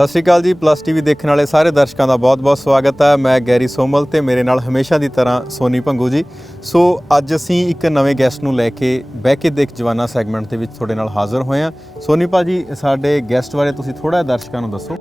ਸਤਿ ਸ਼੍ਰੀ ਅਕਾਲ ਜੀ। Plus TV ਦੇਖਣ ਵਾਲੇ ਸਾਰੇ ਦਰਸ਼ਕਾਂ ਦਾ ਬਹੁਤ-ਬਹੁਤ ਸਵਾਗਤ ਹੈ। ਮੈਂ ਗੈਰੀ ਸੋਮਲ ਤੇ ਮੇਰੇ ਨਾਲ ਹਮੇਸ਼ਾ ਦੀ ਤਰ੍ਹਾਂ ਸੋਨੀ ਭੰਗੂ ਜੀ। ਸੋ ਅੱਜ ਅਸੀਂ ਇੱਕ ਨਵੇਂ ਗੈਸਟ ਨੂੰ ਲੈ ਕੇ ਬਹਿ ਕੇ ਦੇਖ ਜਵਾਨਾ ਸੈਗਮੈਂਟ ਦੇ ਵਿੱਚ ਤੁਹਾਡੇ ਨਾਲ ਹਾਜ਼ਰ ਹੋਏ ਹਾਂ। ਸੋਨੀ ਭਾਜੀ, ਸਾਡੇ ਗੈਸਟ ਬਾਰੇ ਤੁਸੀਂ ਥੋੜ੍ਹਾ ਦਰਸ਼ਕਾਂ ਨੂੰ ਦੱਸੋ।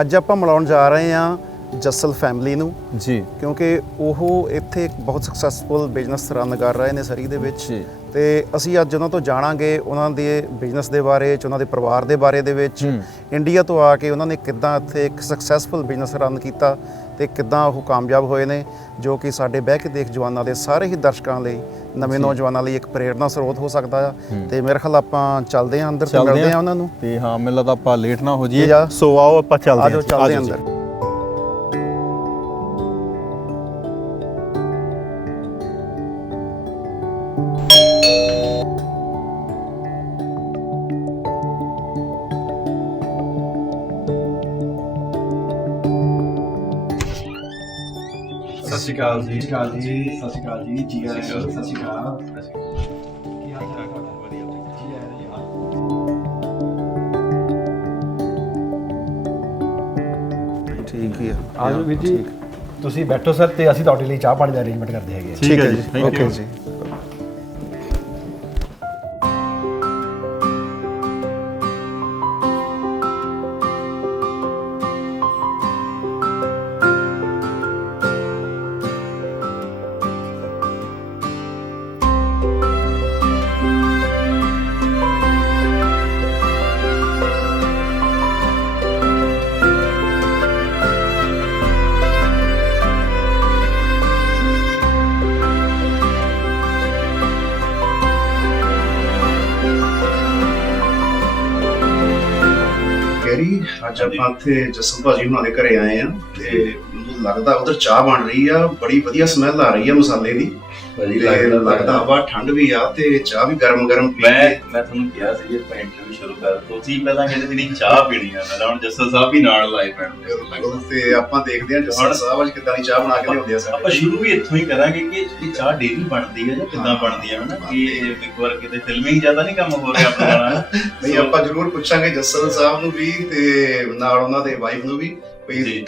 ਅੱਜ ਆਪਾਂ ਮਿਲਾਉਣ ਜਾ ਰਹੇ ਹਾਂ ਜੱਸਲ ਫੈਮਿਲੀ ਨੂੰ ਜੀ, ਕਿਉਂਕਿ ਉਹ ਇੱਥੇ ਇੱਕ ਬਹੁਤ ਸਕਸੈਸਫੁਲ ਬਿਜ਼ਨਸ ਰਨ ਕਰ ਰਹੇ ਨੇ ਸਰੀ ਦੇ ਵਿੱਚ ਜੀ। ਤੇ ਅਸੀਂ ਅੱਜ ਉਹਨਾਂ ਤੋਂ ਜਾਣਾਂਗੇ ਉਹਨਾਂ ਦੇ ਬਿਜ਼ਨਸ ਦੇ ਬਾਰੇ ਚ, ਉਹਨਾਂ ਦੇ ਪਰਿਵਾਰ ਦੇ ਬਾਰੇ ਦੇ ਵਿੱਚ, ਇੰਡੀਆ ਤੋਂ ਆ ਕੇ ਉਹਨਾਂ ਨੇ ਕਿੱਦਾਂ ਇੱਥੇ ਇੱਕ ਸਕਸੈਸਫੁਲ ਬਿਜ਼ਨਸ ਰਨ ਕੀਤਾ ਤੇ ਕਿੱਦਾਂ ਉਹ ਕਾਮਯਾਬ ਹੋਏ ਨੇ, ਜੋ ਕਿ ਸਾਡੇ ਬਹਿ ਕੇ ਦੇਖ ਜਵਾਨਾਂ ਦੇ ਸਾਰੇ ਹੀ ਦਰਸ਼ਕਾਂ ਲਈ, ਨਵੇਂ ਨੌਜਵਾਨਾਂ ਲਈ ਇੱਕ ਪ੍ਰੇਰਨਾ ਸਰੋਤ ਹੋ ਸਕਦਾ ਆ। ਤੇ ਮੇਰੇ ਖਿਆਲ ਆਪਾਂ ਚੱਲਦੇ ਹਾਂ ਅੰਦਰ ਤੇ ਮਿਲਦੇ ਹਾਂ ਉਹਨਾਂ ਨੂੰ। ਤੇ ਹਾਂ, ਮੈਨੂੰ ਲੱਗਦਾ ਆਪਾਂ ਲੇਟ ਨਾ ਹੋ ਜਾਈਏ। ਸੋ ਆਓ ਆਪਾਂ ਚੱਲਦੇ ਹਾਂ ਅੰਦਰ। ਸਤਿ ਸ਼੍ਰੀ ਅਕਾਲ ਜੀ। ਸਤਿ ਸ਼੍ਰੀ ਅਕਾਲ ਜੀ। ਜੀ ਆਇਆਂ। ਸਤਿ ਸ਼੍ਰੀ ਅਕਾਲ। ਕੀ ਹਾਲ ਚਾਲ ਤੁਹਾਡਾ? ਵਧੀਆ ਜੀ। ਆਇਆਂ ਜੀ। ਠੀਕ ਹੀ ਆ। ਆਜੋ ਵੀਰ ਜੀ, ਤੁਸੀਂ ਬੈਠੋ ਸਰ, ਤੇ ਅਸੀਂ ਤੁਹਾਡੇ ਲਈ ਚਾਹ ਪਾਣੀ ਦਾ ਅਰੇਂਜਮੈਂਟ ਕਰਦੇ ਹੈਗੇ। ਠੀਕ ਹੈ ਜੀ। ਓਕੇ ਜੀ। ਅੱਜ ਆਪਾਂ ਇੱਥੇ ਜਸਲ ਭਾਜੀ ਹੁਣਾਂ ਦੇ ਘਰੇ ਆਏ ਆ ਤੇ ਮੈਨੂੰ ਲੱਗਦਾ ਉਧਰ ਚਾਹ ਬਣ ਰਹੀ ਆ, ਬੜੀ ਵਧੀਆ ਸਮੈਲ ਆ ਰਹੀ ਆ ਮਸਾਲੇ ਦੀ। ਭਾਜੀ ਲੱਗਦਾ ਹਵਾ ਠੰਡ ਵੀ ਆ ਤੇ ਚਾਹ ਵੀ ਗਰਮ ਗਰਮ ਪੀ ਮੈਂ ਤੁਹਾਨੂੰ ਕਿਹਾ ਸੀ ਆਪਾਂ ਇੰਟਰਵਿਊ ਸ਼ੁਰੂ ਕਰ, ਤੁਸੀਂ ਪਹਿਲਾਂ ਕਹਿੰਦੇ ਸੀ ਨਹੀਂ ਚਾਹ ਪੀਣੀ ਆ, ਮੈਂ ਹੁਣ ਜੱਸਲ ਸਾਹਿਬ ਵੀ ਨਾਲ ਲਾਏ ਪੈਣ ਤੇ ਆਪਾਂ ਦੇਖਦੇ ਆ ਜਸਲ ਸਾਹਿਬ ਅੱਜ ਕਿੱਦਾਂ ਦੀ ਚਾਹ ਬਣਾ ਕੇ ਲਿਆਉਂਦੇ ਆ ਆਪਾਂ ਸਾਡੇ। ਸ਼ੁਰੂ ਵੀ ਇੱਥੋਂ ਹੀ ਕਰਾਂਗੇ ਕਿ ਇਹ ਚਾਹ ਡੇਲੀ ਬਣਦੀ ਹੈ ਜਾਂ ਕਿੱਦਾਂ ਬਣਦੀ ਹੈ ਹਨਾ, ਕਿ ਇੱਕ ਵਾਰ ਕਿਤੇ ਫਿਲਮਿੰਗ ਜ਼ਿਆਦਾ ਨਹੀਂ ਕੰਮ ਹੋ ਰਿਹਾ ਆਪਣੇ ਨਾਲ। ਨਹੀਂ, ਆਪਾਂ ਜ਼ਰੂਰ ਪੁੱਛਾਂਗੇ ਜਸਲ ਸਾਹਿਬ ਨੂੰ ਵੀ ਤੇ ਨਾਲ ਉਹਨਾਂ ਦੇ ਵਾਈਫ ਨੂੰ ਵੀ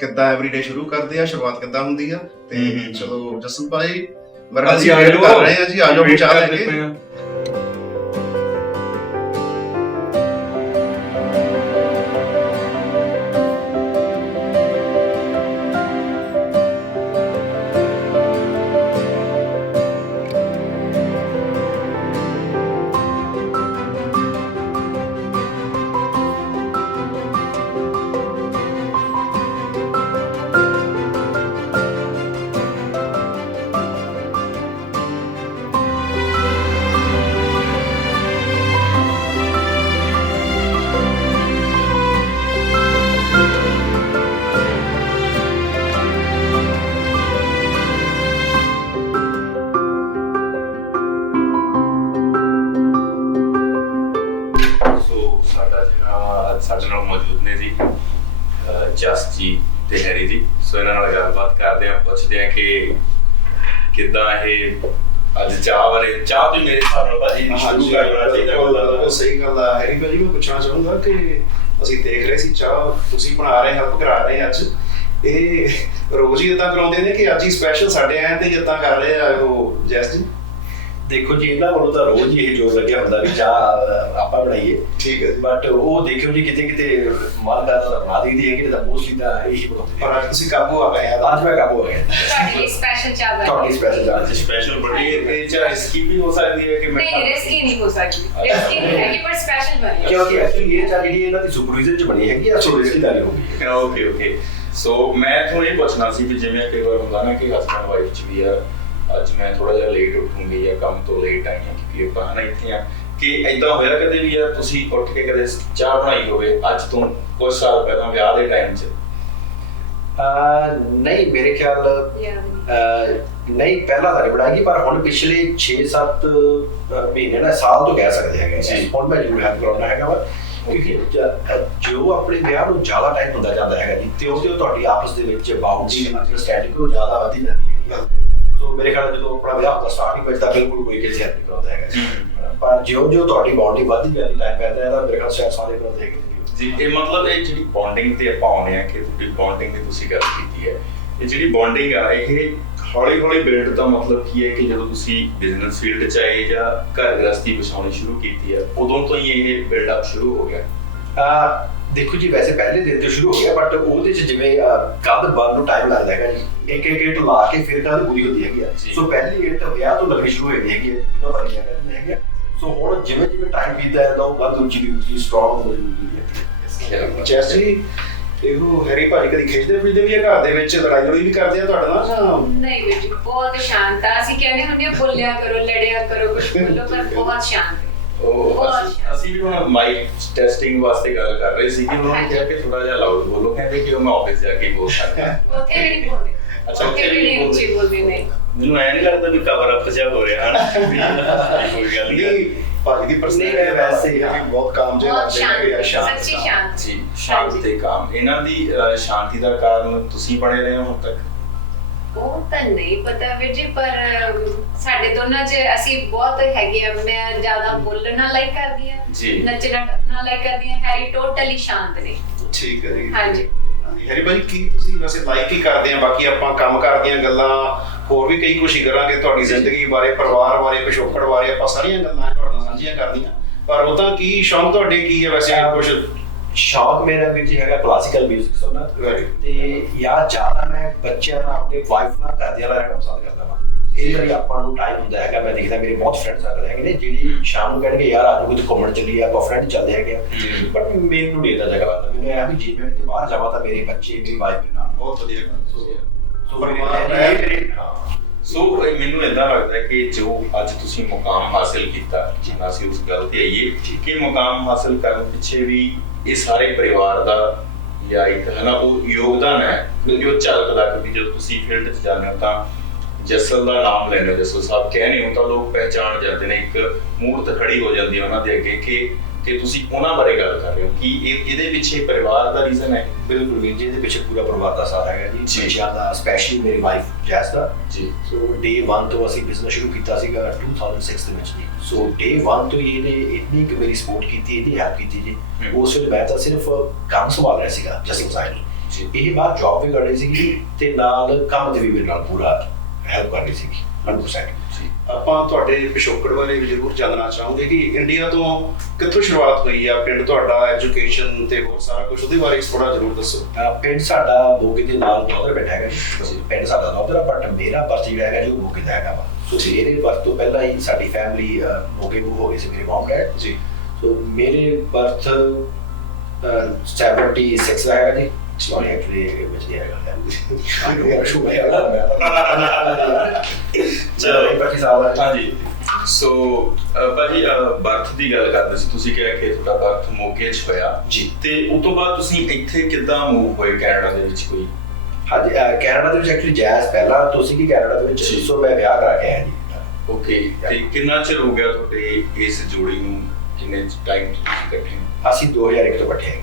ਕਿੱਦਾਂ ਐਵਰੀਡੇ ਸ਼ੁਰੂ ਕਰਦੇ ਆ, ਸ਼ੁਰੂਆਤ ਕਿੱਦਾਂ ਹੁੰਦੀ ਆ। ਤੇ ਚਲੋ ਜਸਲ ਭਾਈ ਮੇਰਾ ਅਸੀਂ ਵੇਟ ਕਰ ਰਹੇ ਆ ਜੀ, ਆ ਜਾਓ ਚਾਹ ਲੈ ਕੇ। ਸਾਡੇ ਨਾਲ ਮੌਜੂਦ ਨੇ ਜੀ ਜਸ ਜੀ ਤੇ ਹੈਰੀ ਜੀ। ਸੋ ਇਹਨਾਂ ਨਾਲ ਗੱਲਬਾਤ ਕਰਦੇ ਆ, ਪੁੱਛਦੇ ਆ ਕਿ ਕਿੱਦਾਂ ਇਹ ਅੱਜ ਚਾਹ ਵਾਲੇ ਚਾਹ ਵੀ ਮੇਰੇ ਹਿਸਾਬ ਨਾਲ ਭਾਜੀ ਸ਼ੁਰੂ ਕਰਨਾ ਚਾਹੀਦਾ। ਬਿਲਕੁਲ ਸਹੀ ਗੱਲ ਆ ਹੈਰੀ ਭਾਜੀ। ਮੈਂ ਪੁੱਛਣਾ ਚਾਹੂੰਗਾ ਕਿ ਅਸੀਂ ਦੇਖ ਰਹੇ ਸੀ ਚਾਹ ਤੁਸੀਂ ਬਣਾ ਰਹੇ, ਹੈਲਪ ਕਰਾ ਰਹੇ ਅੱਜ, ਇਹ ਰੋਜ਼ ਹੀ ਇਦਾਂ ਕਰਾਉਂਦੇ ਨੇ ਕਿ ਅੱਜ ਹੀ ਸਪੈਸ਼ਲ ਸਾਡੇ ਆਏ ਤੇ ਇਦਾਂ ਕਰ ਰਹੇ ਆ ਉਹ ਜੈਸ ਜੀ? ਦੇਖੋ ਜੀ, ਇਹਨਾਂ ਕੋਲੋਂ ਤਾਂ ਰੋਜ਼ ਹੀ ਇਹ ਜੋਰ ਲੱਗਿਆ ਹੁੰਦਾ ਵੀ ਚਾਹ ਆਪਾਂ ਬਣਾਈਏ। ਠੀਕ ਹੈ ਜੀ। ਬਟ ਉਹ ਦੇਖਿਓ ਜੀ, ਕਿਤੇ ਕਿਤੇ ਮਨ ਕਰਦਾ ਤਾਂ ਬਣਾ ਦਈਦੀ ਹੈ, ਕਿ ਤਾਂ ਮੋਸਟਲੀ ਤਾਂ ਇਹੀ ਬਣਾਉਂਦੇ। ਪਰ ਅੱਜ ਤੁਸੀਂ ਕਾਬੂ ਆ ਗਏ ਆ। ਅੱਜ ਮੈਂ ਕਾਬੂ ਹੋ ਗਿਆ। ਤੁਹਾਡੇ ਲਈ ਸਪੈਸ਼ਲ ਚਾਹ ਬਣੀ। ਤੁਹਾਡੀ ਸਪੈਸ਼ਲ ਚਾਹ ਸਪੈਸ਼ਲ ਬਣੀ ਇਹ ਚਾਹ ਰਿਸਕੀ ਵੀ ਹੋ ਸਕਦੀ ਹੈ ਕਿ ਮੈਂ ਨਹੀਂ, ਰਿਸਕੀ ਨਹੀਂ ਹੋ ਸਕਦੀ, ਰਿਸਕੀ ਨਹੀਂ ਹੈਗੀ, ਪਰ ਸਪੈਸ਼ਲ ਬਣੀ। ਕਿਉਂਕਿ ਐਕਚੁਅਲੀ ਇਹ ਚਾਹ ਜਿਹੜੀ ਇਹਨਾਂ ਦੀ ਸੁਪਰਵਾਈਜ਼ਰ ਚ ਬਣੀ ਹੈਗੀ ਆ, ਸੋ ਰਿਸਕੀ ਤਾਂ ਹੋਊਗੀ। Okay okay. ਸੋ ਮੈਂ ਤੁਹਾਨੂੰ ਇਹ ਪੁੱਛਣਾ ਸੀ ਵੀ ਜਿਵੇਂ ਕਈ ਵਾਰ ਹੁੰਦਾ ਨਾ ਕਿ ਹਸਬੈਂਡ ਵਾਈਫ ਚ ਵੀ ਆ, ਅੱਜ ਮੈਂ ਥੋੜਾ ਜਿਹਾ ਲੇਟ ਉੱਠੂੰਗੀ ਜਾਂ ਕੰਮ ਤੋਂ ਲੇਟ ਆਈ ਹਾਂ ਕਿਉਂਕਿ ਆਪਾਂ ਹਨਾ ਇੱਥੇ ਆ, ਕਿ ਏਦਾਂ ਹੋਇਆ ਕਦੇ ਵੀ ਯਾਰ ਤੁਸੀਂ ਉੱਠ ਕੇ ਕਦੇ ਚਾਹ ਬਣਾਈ ਹੋਵੇ ਅੱਜ ਤੋਂ ਕੁਝ ਸਾਲ ਪਹਿਲਾਂ ਵਿਆਹ ਦੇ ਟਾਈਮ 'ਚ? ਨਹੀਂ, ਮੇਰੇ ਖਿਆਲ ਨਹੀਂ, ਪਹਿਲਾਂ ਤਾਂ ਨਹੀਂ ਬਣਾਈ, ਪਰ ਹੁਣ ਪਿਛਲੇ 6-7 ਮਹੀਨੇ ਨਾ ਸਾਲ ਤੋਂ ਕਹਿ ਸਕਦੇ ਹੈਗੇ ਹੁਣ ਮੈਂ ਜ਼ਰੂਰ ਹੈਲਪ ਕਰਾਉਣਾ ਹੈਗਾ ਵਾ, ਕਿਉਂਕਿ ਜੋ ਆਪਣੇ ਵਿਆਹ ਨੂੰ ਜ਼ਿਆਦਾ ਟਾਈਮ ਹੁੰਦਾ ਜਾਂਦਾ ਹੈਗਾ ਜੀ, ਤੇ ਉਹਦੇ ਤੁਹਾਡੀ ਆਪਸ ਦੇ ਵਿੱਚ ਬਾਉਂਡਰੀ ਅੰਡਰਸਟੈਂਡਿੰਗ ਉਹ ਜ਼ਿਆਦਾ ਵਧੀ ਜਾਂਦੀ ਹੈ। ਸੋ ਮੇਰੇ ਖਿਆਲ ਜਦੋਂ ਆਪਣਾ ਵਿਆਹ ਹੁੰਦਾ ਸਟਾਰਟਿੰਗ ਵਿੱਚ ਤਾਂ ਬਿਲਕੁਲ ਕੋਈ ਕਿਸੇ ਹੈਲਪ ਨਹੀਂ ਕਰਾਉਂਦਾ ਹੈਗਾ, ਪਰ ਜਿਉਂ ਜਿਉਂ ਤੁਹਾਡੀ ਬਾਉਂਡਰੀ ਵੱਧਦੀ ਜਾਂਦੀ ਟਾਈਮ ਪੈਂਦਾ ਇਹਦਾ ਮੇਰੇ ਖਿਆਲ ਸਾਰੇ ਕਰਾਉਂਦੇ ਹੈਗੇ। ਜੀ ਇਹ ਮਤਲਬ ਇਹ ਜਿਹੜੀ ਬੌਂਡਿੰਗ ਤੇ ਆਪਾਂ ਆਉਂਦੇ ਆ ਕਿ ਤੁਹਾਡੀ ਬੌਂਡਿੰਗ ਦੀ ਤੁਸੀਂ ਗੱਲ ਕੀਤੀ ਹੈ, ਇਹ ਜਿਹੜੀ ਬੌਂਡਿੰਗ ਆ ਇਹ ਹੌਲੀ ਹੌਲੀ ਬਿਲਡ ਦਾ ਮਤਲਬ ਕੀ ਹੈ ਕਿ ਜਦੋਂ ਤੁਸੀਂ ਬਿਜ਼ਨਸ ਫੀਲਡ 'ਚ ਆਏ ਜਾਂ ਘਰ ਗ੍ਰਸਤੀ ਵਸਾਉਣੀ ਸ਼ੁਰੂ ਕੀਤੀ ਹੈ ਉਦੋਂ ਤੋਂ ਹੀ ਇਹ ਬਿਲਡ ਅਪ ਸ਼ੁਰੂ ਹੋ ਗਿਆ? ਦੇਖੋ ਜੀ ਵੈਸੇ ਪਹਿਲੇ ਦਿਨ ਤੋਂ ਸ਼ੁਰੂ ਹੋ ਗਿਆ, ਬਟ ਉਹਦੇ 'ਚ ਜਿਵੇਂ ਕੰਧ ਬਣਨ ਨੂੰ ਟਾਈਮ ਲੱਗਦਾ ਹੈਗਾ ਜੀ, ਇੱਕ ਇੱਕ ਇੱਟ ਲਾ ਕੇ ਫਿਰ ਕੰਧ ਪੂਰੀ ਹੁੰਦੀ ਹੈਗੀ ਆ। ਸੋ ਪਹਿਲੀ ਇੱਟ ਵਿਆਹ ਤੋਂ ਲੱਗਣੀ ਸ਼ੁਰੂ ਹੋ ਜਾਂਦੀ ਹੈਗੀ ਹੈ, ਬਣੀਆਂ ਹੈਗੀ ਆ। ਸੋ ਹੁਣ ਜਿਵੇਂ ਜਿਵੇਂ ਟਾਈਮ ਬੀਤਦਾ ਜਾਂਦਾ ਉਹ ਕੰਧ ਉੱਚੀ ਦੀ ਉੱਚੀ ਸਟਰੋਂਗ ਹੋ ਜਾਂਦੀ ਹੈ। ਜੈਸੀ ਇਹੋ ਹੈਰੀ ਭਾਜੀ ਕਦੀ ਖਿੱਚਦੇ ਫਿਰਦੇ ਵੀ ਆ ਘਰ ਦੇ ਵਿੱਚ, ਲੜਾਈ ਵੀ ਕਰਦੇ ਆ ਤੁਹਾਡੇ ਨਾਲ ਜਾਂ ਨਹੀਂ ਵੀਰ ਜੀ ਬਹੁਤ ਸ਼ਾਂਤ ਆ। ਅਸੀਂ ਕਹਿੰਦੇ ਹੁੰਦੇ ਆ ਬੋਲਿਆ ਕਰੋ, ਲੜਿਆ ਕਰੋ, ਕੁਝ ਬੋਲੋ, ਪਰ ਬਹੁਤ ਸ਼ਾਂਤ ਹੈ। ਅਸੀਂ ਵੀ ਹੁਣ ਮਾਈਕ ਟੈਸਟਿੰਗ ਵਾਸਤੇ ਗੱਲ ਕਰ ਰਹੇ ਸੀ ਕਿ ਉਹਨਾਂ ਨੇ ਕਿਹਾ ਕਿ ਥੋੜਾ ਜਿਹਾ ਲਾਊਡ ਬੋਲੋ, ਕਹਿੰਦੇ ਕਿ ਮੈਂ ਆਫਿਸ ਜਾ ਕੇ ਬੋਲ ਸਕਦਾ। ਉੱਥੇ ਵੀ ਨਹੀਂ ਬੋਲਦੇ। ਅੱਛਾ, ਉੱਥੇ ਵੀ ਨਹੀਂ ਉੱਚੀ ਬੋਲਦੇ ਨਹੀਂ। ਮੈਨੂੰ ਐ ਨਹੀਂ ਲੱਗਦਾ ਵੀ ਕਵਰ ਅਪ ਜਿਹਾ ਹੋ ਰਿਹਾ ਹਨ ਕੋਈ ਗੱਲ ਨਹੀਂ। ਭਾਜੀ ਦੀ ਪਰਸਨੈਲਿਟੀ ਵੈਸੇ ਹੀ ਬਹੁਤ ਕਾਮ ਜਿਹਾ ਬਹੁਤ ਲੱਗਦਾ ਹੈ, ਸ਼ਾਂਤ, ਸੱਚੀ ਸ਼ਾਂਤ। ਜੀ ਸ਼ਾਂਤ ਤੇ ਕਾਮ। ਇਹਨਾਂ ਦੀ ਸ਼ਾਂਤੀ ਦਾ ਕਾਰਨ ਤੁਸੀਂ ਬਣੇ ਰਹੇ ਹੋ ਹੁਣ ਤੱਕ? ਉਹ ਤਾਂ ਨਹੀਂ ਪਤਾ ਵੀਰ ਜੀ, ਪਰ ਸਾਡੇ ਦੋਨਾਂ 'ਚ ਅਸੀਂ ਬਹੁਤ ਹੈਗੇ ਆ। ਮੈਂ ਜ਼ਿਆਦਾ ਬੋਲਣਾ ਲਾਈਕ ਕਰਦੀ ਆ, ਨੱਚਣਾ ਟੱਪਣਾ ਲਾਈਕ ਕਰਦੀ ਆ। ਹੈਰੀ ਟੋਟਲੀ ਸ਼ਾਂਤ ਨੇ। ਠੀਕ ਹੈ ਜੀ। ਹਾਂਜੀ ਹੈਰੀ ਭਾਜੀ ਕੀ ਤੁਸੀਂ ਵੈਸੇ ਲਾਈਕ ਹੀ ਕਰਦੇ ਆ? ਬਾਕੀ ਆਪਾਂ ਕੰਮ ਕਰਦੀਆਂ ਗੱਲਾਂ ਹੋਰ ਵੀ ਕਈ ਕੁਛ ਹੀ ਕਰਾਂਗੇ, ਤੁਹਾਡੀ ਜ਼ਿੰਦਗੀ ਬਾਰੇ, ਪਰਿਵਾਰ ਬਾਰੇ, ਪਿਛੋਕੜ ਬਾਰੇ ਆਪਾਂ ਸਾਰੀਆਂ ਗੱਲਾਂ ਤੁਹਾਡੇ ਨਾਲ ਸਾਂਝੀਆਂ ਕਰਦੀਆਂ। ਪਰ ਉਹਦਾ ਕੀ ਸ਼ੌਂਕ ਤੁਹਾਡੇ ਕੀ ਹੈ ਵੈਸੇ? ਕੁਛ ਸ਼ੌਕ ਮੇਰਾ ਵੀਰ ਜੀ ਹੈਗਾ ਕਲਾਸੀਕਲ 뮤직 ਸੁਣਨਾ, ਤੇ ਜਾਂ ਜ਼ਿਆਦਾ ਮੈਂ ਬੱਚਿਆਂ ਨਾਲ ਆਪਣੇ ਵਾਈਫ ਨਾਲ ਘਰਦਿਆਂ ਨਾਲ ਰਹਿਣਾ ਪਸੰਦ ਕਰਦਾ ਹਾਂ। ਇਹ ਲਈ ਆਪਾਂ ਨੂੰ ਟਾਈਮ ਹੁੰਦਾ ਹੈਗਾ। ਮੈਂ ਦੇਖਦਾ ਮੇਰੇ ਬਹੁਤ ਫਰੈਂਡ ਸਰਕਲ ਹੈਗੇ ਨੇ ਜਿਹੜੀ ਸ਼ਾਮ ਨੂੰ ਕਹਿਣਗੇ ਯਾਰ ਅੱਜ ਕਿਤੇ ਘੁੰਮਣ ਚੱਲੀਏ, ਆਪਾਂ ਫਰੈਂਡ ਚੱਲਦੇ ਹੈਗੇ ਆ, ਬਟ ਮੈਨੂੰ ਨਹੀਂ ਇੱਦਾਂ ਜਗ੍ਹਾ ਲੱਗਦਾ। ਮੈਨੂੰ ਇਹ ਵੀ ਜੇ ਮੈਂ ਕਿਤੇ ਬਾਹਰ ਜਾਵਾਂ ਤਾਂ ਮੇਰੇ ਬੱਚੇ, ਮੇਰੀ ਵਾਈਫ ਮੇਰੇ ਨਾਲ। ਬਹੁਤ ਵਧੀਆ ਗੱਲ। ਸੋ ਮੈਨੂੰ ਏਦਾਂ ਲੱਗਦਾ ਕਿ ਜੋ ਅੱਜ ਤੁਸੀਂ ਮੁਕਾਮ ਹਾਸਿਲ ਕੀਤਾ, ਜਿਵੇਂ ਅਸੀਂ ਉਸ ਗੱਲ ਤੇ ਆਈਏ ਕਿ ਮੁਕਾਮ ਹਾਸਿਲ ਕਰਨ ਪਿੱਛੇ ਵੀ ਇਹ ਸਾਰੇ ਪਰਿਵਾਰ ਦਾ ਜਾਂ ਇੱਕ ਹੈ ਨਾ ਉਹ ਯੋਗਦਾਨ ਹੈ, ਕਿਉਂਕਿ ਉਹ ਝਲਕਦਾ। ਕਿਉਂਕਿ ਜਦੋਂ ਤੁਸੀਂ ਫੀਲਡ 'ਚ ਜਾਂਦੇ ਹੋ ਤਾਂ ਜਸਲ ਦਾ ਨਾਮ ਲੈਂਦੇ ਹੋ, ਜਸਲ ਸਾਹਿਬ ਕਹਿੰਦੇ ਹੋ ਤਾਂ ਲੋਕ ਪਹਿਚਾਣ ਜਾਂਦੇ ਨੇ, ਇੱਕ ਮੂਰਤ ਖੜੀ ਹੋ ਜਾਂਦੀ ਹੈ ਉਹਨਾਂ ਦੇ ਅੱਗੇ ਕਿ ਤੁਸੀਂ ਉਹਨਾਂ ਬਾਰੇ ਗੱਲ ਕਰ ਰਹੇ ਹੋ। ਕਿ ਇਹਦੇ ਪਿੱਛੇ ਪਰਿਵਾਰ ਦਾ ਰੀਜ਼ਨ ਹੈ? ਬਿਲਕੁਲ ਵੀਰ ਜੀ, ਇਹਦੇ ਪਿੱਛੇ ਪੂਰਾ ਪਰਿਵਾਰ ਦਾ ਸਾਥ ਹੈਗਾ ਜੀ। ਬੱਚਿਆਂ ਦਾ, ਸਪੈਸ਼ਲੀ ਮੇਰੀ ਵਾਈਫ ਜੈਸ ਦਾ ਜੀ। ਸੋ ਡੇ 1 ਤੋਂ ਅਸੀਂ ਬਿਜ਼ਨਸ ਸ਼ੁਰੂ ਕੀਤਾ ਸੀਗਾ 2006 ਦੇ ਵਿੱਚ ਜੀ। ਸੋ ਡੇ 1 ਤੋਂ ਹੀ ਇਹਨੇ ਇੰਨੀ ਕਿ ਮੇਰੀ ਸਪੋਰਟ ਕੀਤੀ, ਇਹਦੀ ਹੈਲਪ ਕੀਤੀ ਜੀ। ਉਸ ਵੇਲੇ ਮੈਂ ਤਾਂ ਸਿਰਫ ਕੰਮ ਸੰਭਾਲ ਰਿਹਾ ਸੀਗਾ ਜਸਲ ਸਾਹਿਬ। ਇਹ ਬਾਅਦ ਜੌਬ ਵੀ ਕਰ ਰਹੀ ਸੀਗੀ ਤੇ ਨਾਲ ਕੰਮ ਤੇ ਵੀ ਮੇਰੇ ਨਾਲ ਪੂਰਾ ਹੈਲਪ ਕਰ ਰਹੀ ਸੀਗੀ 100%। ਆਪਾਂ ਤੁਹਾਡੇ ਪਿਛੋਕੜ ਬਾਰੇ ਵੀ ਜ਼ਰੂਰ ਜਾਣਨਾ ਚਾਹੋਗੇ ਕਿ ਇੰਡੀਆ ਤੋਂ ਕਿੱਥੋਂ ਸ਼ੁਰੂਆਤ ਹੋਈ ਆ, ਪਿੰਡ ਤੁਹਾਡਾ, ਐਜੂਕੇਸ਼ਨ ਤੇ ਹੋਰ ਸਾਰਾ ਕੁਝ, ਉਹਦੇ ਬਾਰੇ ਥੋੜਾ ਜ਼ਰੂਰ ਦੱਸੋ। ਪਿੰਡ ਸਾਡਾ ਮੋਗੇ ਦੇ ਨਾਲ ਨੌਦਰ ਪਿੰਡ ਹੈਗਾ ਜੀ। ਪਿੰਡ ਸਾਡਾ ਨੌਦਰ ਆ, ਬਟ ਮੇਰਾ ਬਰਥ ਜਿਹੜਾ ਹੈਗਾ ਜੀ ਉਹ ਮੋਗੇ ਦਾ ਹੈਗਾ ਵਾ। ਸੋ ਮੇਰੇ ਬਰਥ ਤੋਂ ਪਹਿਲਾਂ ਹੀ ਸਾਡੀ ਫੈਮਿਲੀ ਮੋਗੇ ਮੂਵ ਹੋ ਗਈ ਸੀ, ਮੇਰੇ ਮਮ ਡੈਡ ਜੀ। ਸੋ ਮੇਰੇ ਬਰਥ 76 ਦਾ ਹੈਗਾ ਜੀ। ਸੌਰੀ ਐਕਚੁਅਲੀ ਵਿੱਚ ਨਹੀਂ ਹੈਗਾ ਹਾਂਜੀ। ਸੋ ਭਾਜੀ ਬਰਥ ਦੀ ਗੱਲ ਕਰਦੇ ਸੀ, ਤੁਸੀਂ ਕਿਹਾ ਕਿ ਤੁਹਾਡਾ ਬਰਥ ਮੋਗੇ 'ਚ ਹੋਇਆ ਜੀ, ਤੇ ਉਸ ਤੋਂ ਬਾਅਦ ਤੁਸੀਂ ਇੱਥੇ ਕਿੱਦਾਂ ਮੂਵ ਹੋਏ ਕੈਨੇਡਾ ਦੇ ਵਿੱਚ? ਕੋਈ ਹਾਂਜੀ, ਕੈਨੇਡਾ ਦੇ ਵਿੱਚ ਐਕਚੁਅਲੀ ਜੈਜ਼ ਪਹਿਲਾਂ ਤੋਂ ਸੀ ਕਿ ਕੈਨੇਡਾ ਦੇ ਵਿੱਚ। ਸੋ ਮੈਂ ਵਿਆਹ ਕਰਾ ਕੇ ਆਇਆ ਜੀ। ਓਕੇ, ਤੇ ਕਿੰਨਾ ਚਿਰ ਹੋ ਗਿਆ ਤੁਹਾਡੇ ਇਸ ਜੋੜੀ ਨੂੰ? ਕਿੰਨੇ ਟਾਈਮ ਤੁਸੀਂ ਇਕੱਠੇ? ਅਸੀਂ 2001 ਤੋਂ ਇਕੱਠੇ ਹੈਗੇ